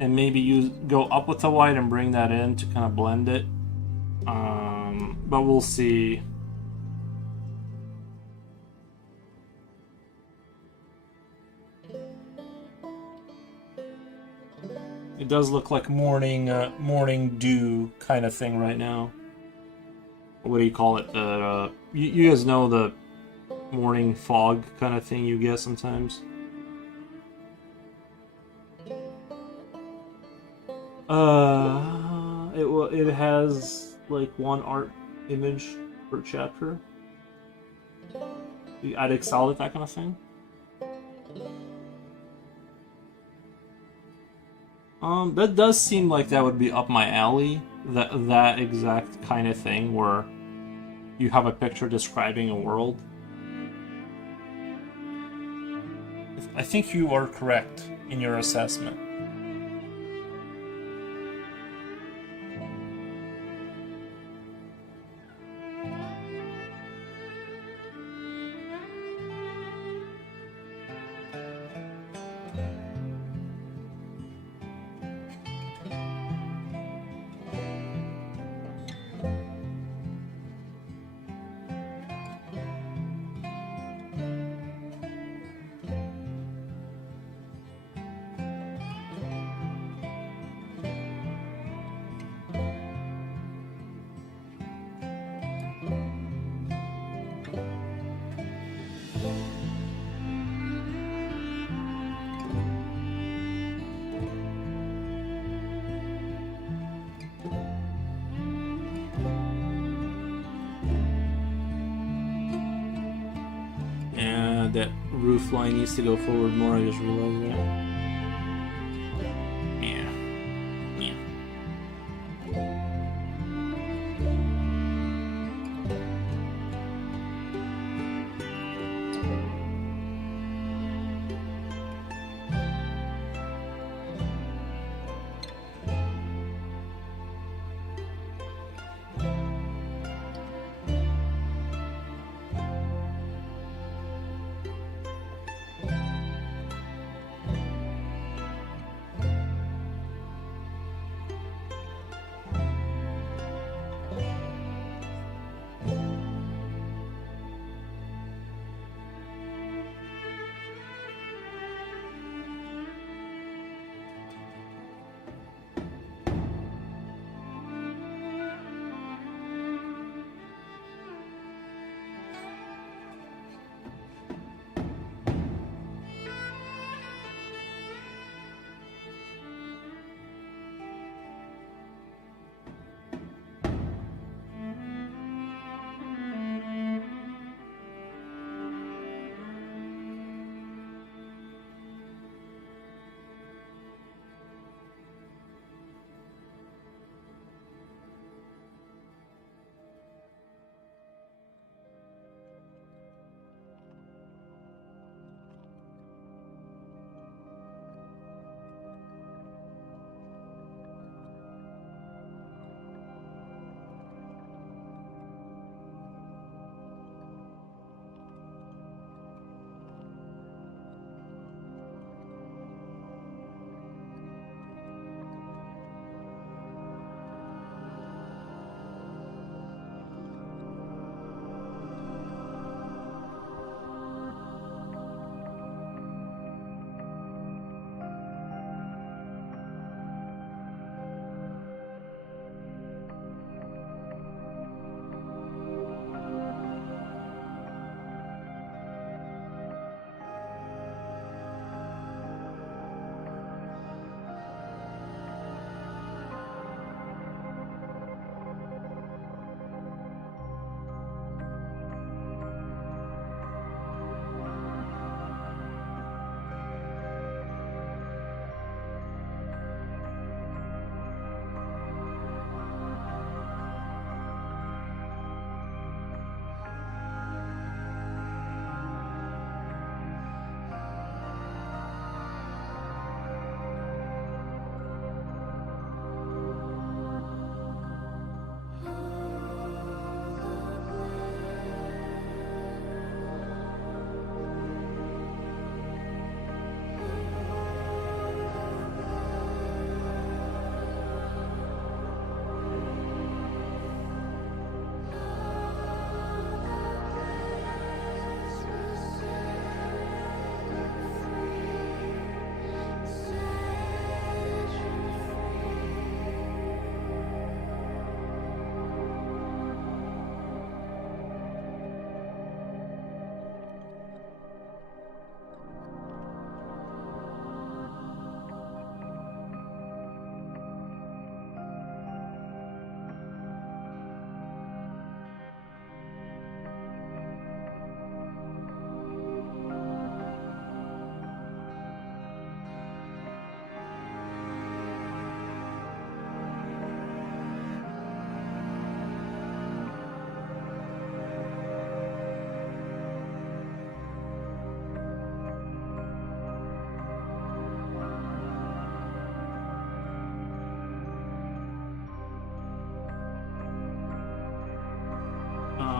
and maybe go up with the white and bring that in to kind of blend it. But we'll see. It does look like morning dew kind of thing right now. What do you call it? You guys know the morning fog kind of thing you get sometimes. It has like one art image per chapter. You add Excel it, that kind of thing. That does seem like that would be up my alley. That exact kind of thing where you have a picture describing a world. I think you are correct in your assessment. And that roof line needs to go forward more, I just realized that.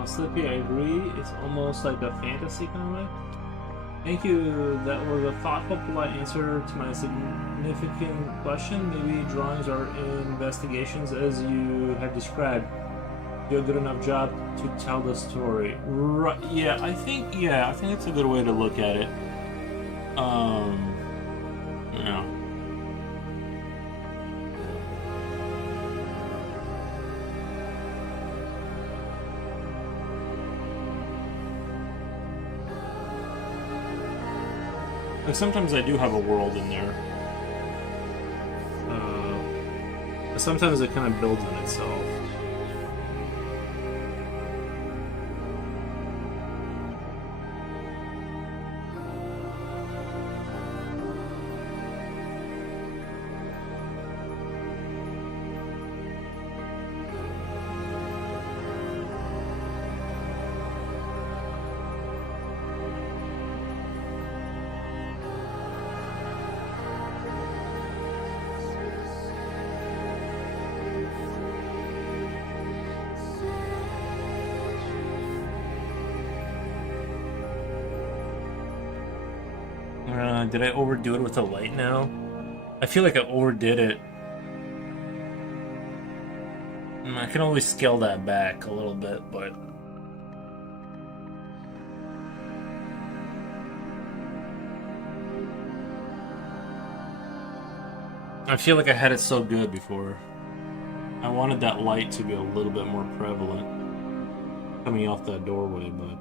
Slippy, I agree. It's almost like a fantasy kind of way. Thank you. That was a thoughtful, polite answer to my significant question. Maybe drawings are investigations as you have described. Do a good enough job to tell the story. Right? Yeah, I think it's a good way to look at it. Yeah. Like sometimes I do have a world in there. But sometimes it kind of builds on itself. Did I overdo it with the light now? I feel like I overdid it. I can always scale that back a little bit, but... I feel like I had it so good before. I wanted that light to be a little bit more prevalent coming off that doorway, but...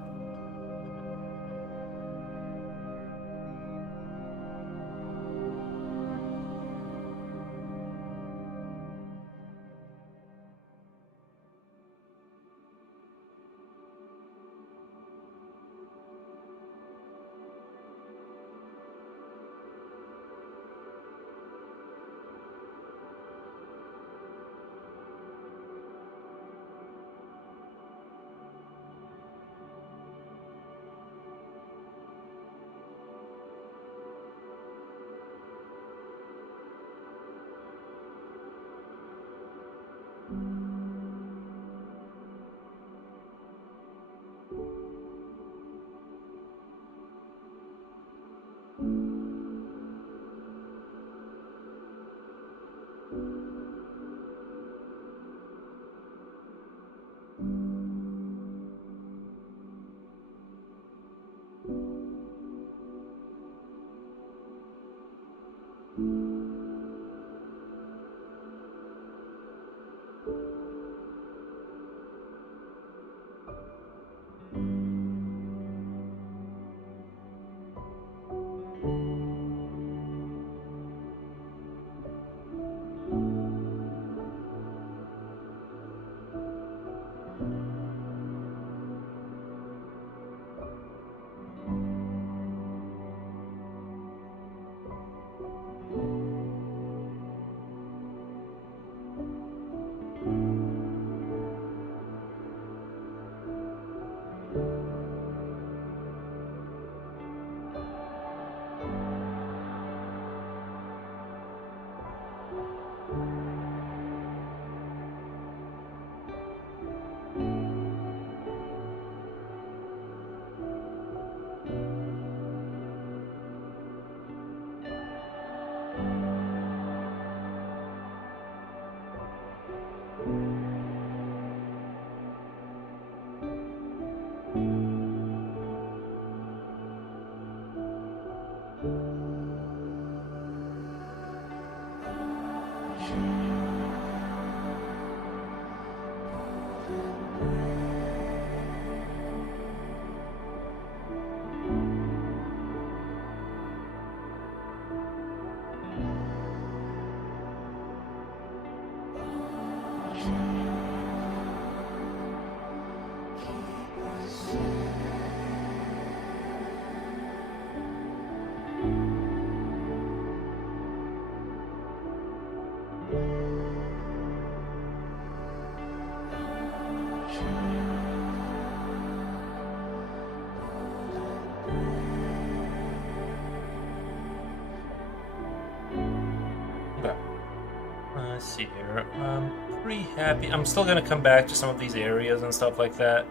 Let's see here. I'm pretty happy. I'm still gonna come back to some of these areas and stuff like that,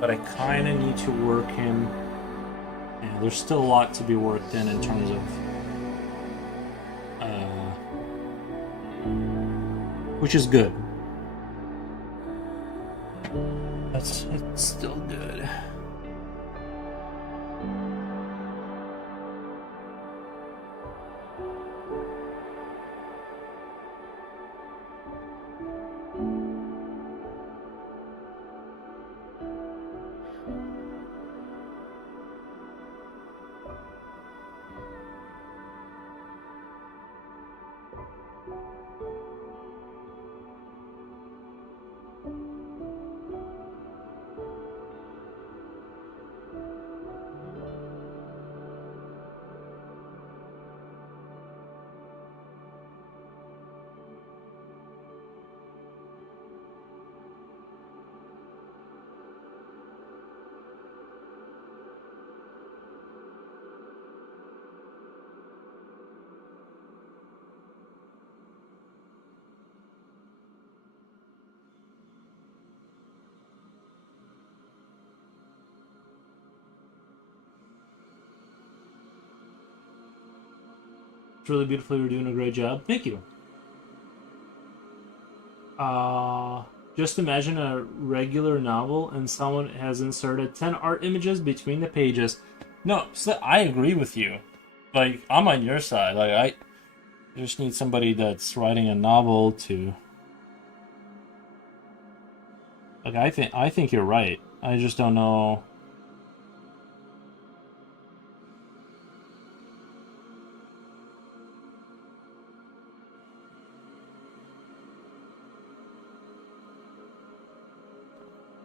but I kind of need to work him. Yeah, there's still a lot to be worked in terms of, which is good. It's still good. It's really beautiful. You're doing a great job. Thank you. Just imagine a regular novel and someone has inserted 10 art images between the pages. No, so I agree with you. Like, I'm on your side. Like, I just need somebody that's writing a novel to... Like, I think you're right. I just don't know...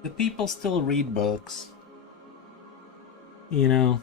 The people still read books. You know?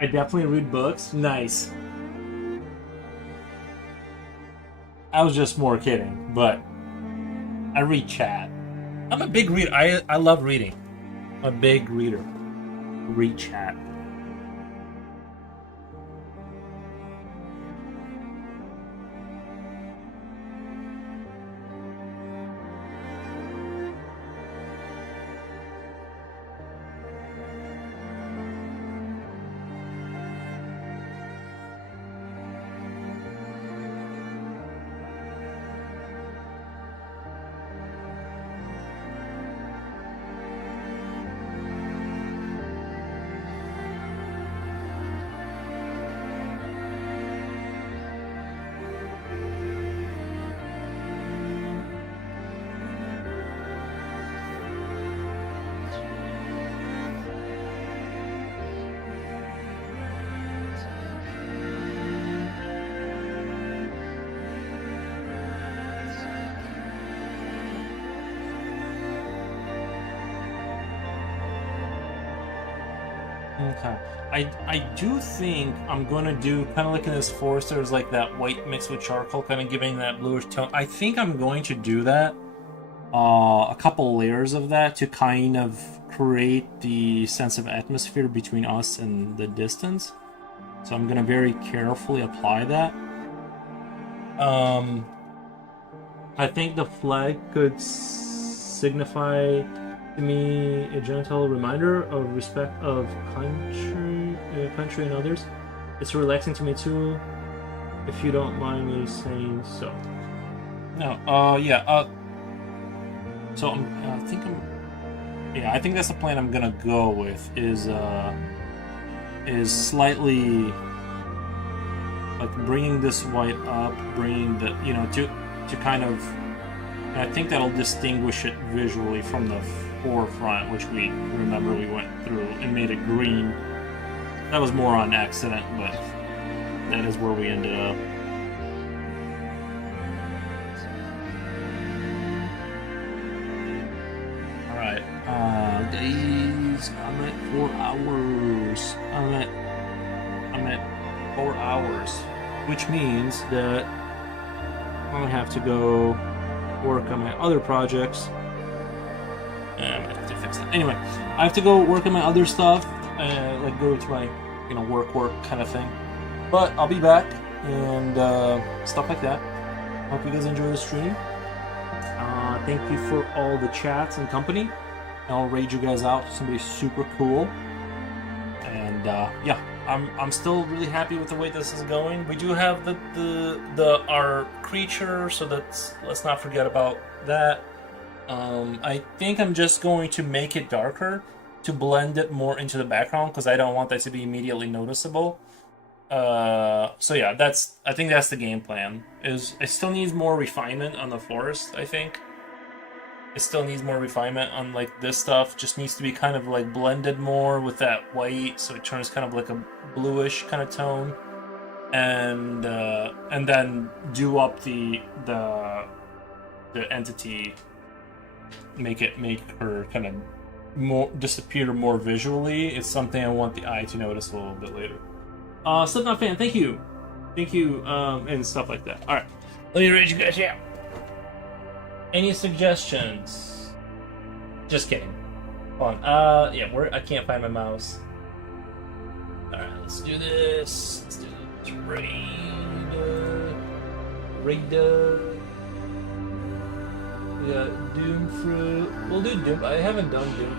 I definitely read books. Nice. I was just more kidding, but I read chat. I'm a big reader. I love reading. I'm a big reader. Read chat. Okay. I do think I'm gonna do kind of like in this forest. There's like that white mixed with charcoal, kind of giving that bluish tone. I think I'm going to do that. A couple layers of that to kind of create the sense of atmosphere between us and the distance. So I'm gonna very carefully apply that. I think the flag could signify to me a gentle reminder of respect of country and others. It's relaxing to me too, if you don't mind me saying so. No, yeah, so I think that's the plan I'm gonna go with, is slightly like bringing this white up, bringing the, to kind of, and I think that'll distinguish it visually from the forefront, which we went through and made it green. That was more on accident, but that is where we ended up. Alright, guys, I'm at 4 hours. I'm at 4 hours, which means that I'm gonna have to go work on my other projects. I'm gonna have to fix that. Anyway, I have to go work on my other stuff, like go to my, work kind of thing. But I'll be back and stuff like that. Hope you guys enjoy the stream. Thank you for all the chats and company. I'll raid you guys out. Somebody super cool. And yeah, I'm still really happy with the way this is going. We do have our creature, so let's not forget about that. I think I'm just going to make it darker to blend it more into the background, because I don't want that to be immediately noticeable. So yeah, I think that's the game plan. It still needs more refinement on the forest, I think. It still needs more refinement on like this stuff. Just needs to be kind of like blended more with that white, so it turns kind of like a bluish kind of tone. And then do up the entity, make her kind of more disappear more visually. It's something I want the eye to notice a little bit later. Slipknot fan, thank you, and stuff like that. All right, let me read you guys out. Any suggestions? Just kidding. Hold on. Yeah, I can't find my mouse. All right, let's do this. Let's do this. Raid. We got Doom Fruit. We'll do Doom. I haven't done Doom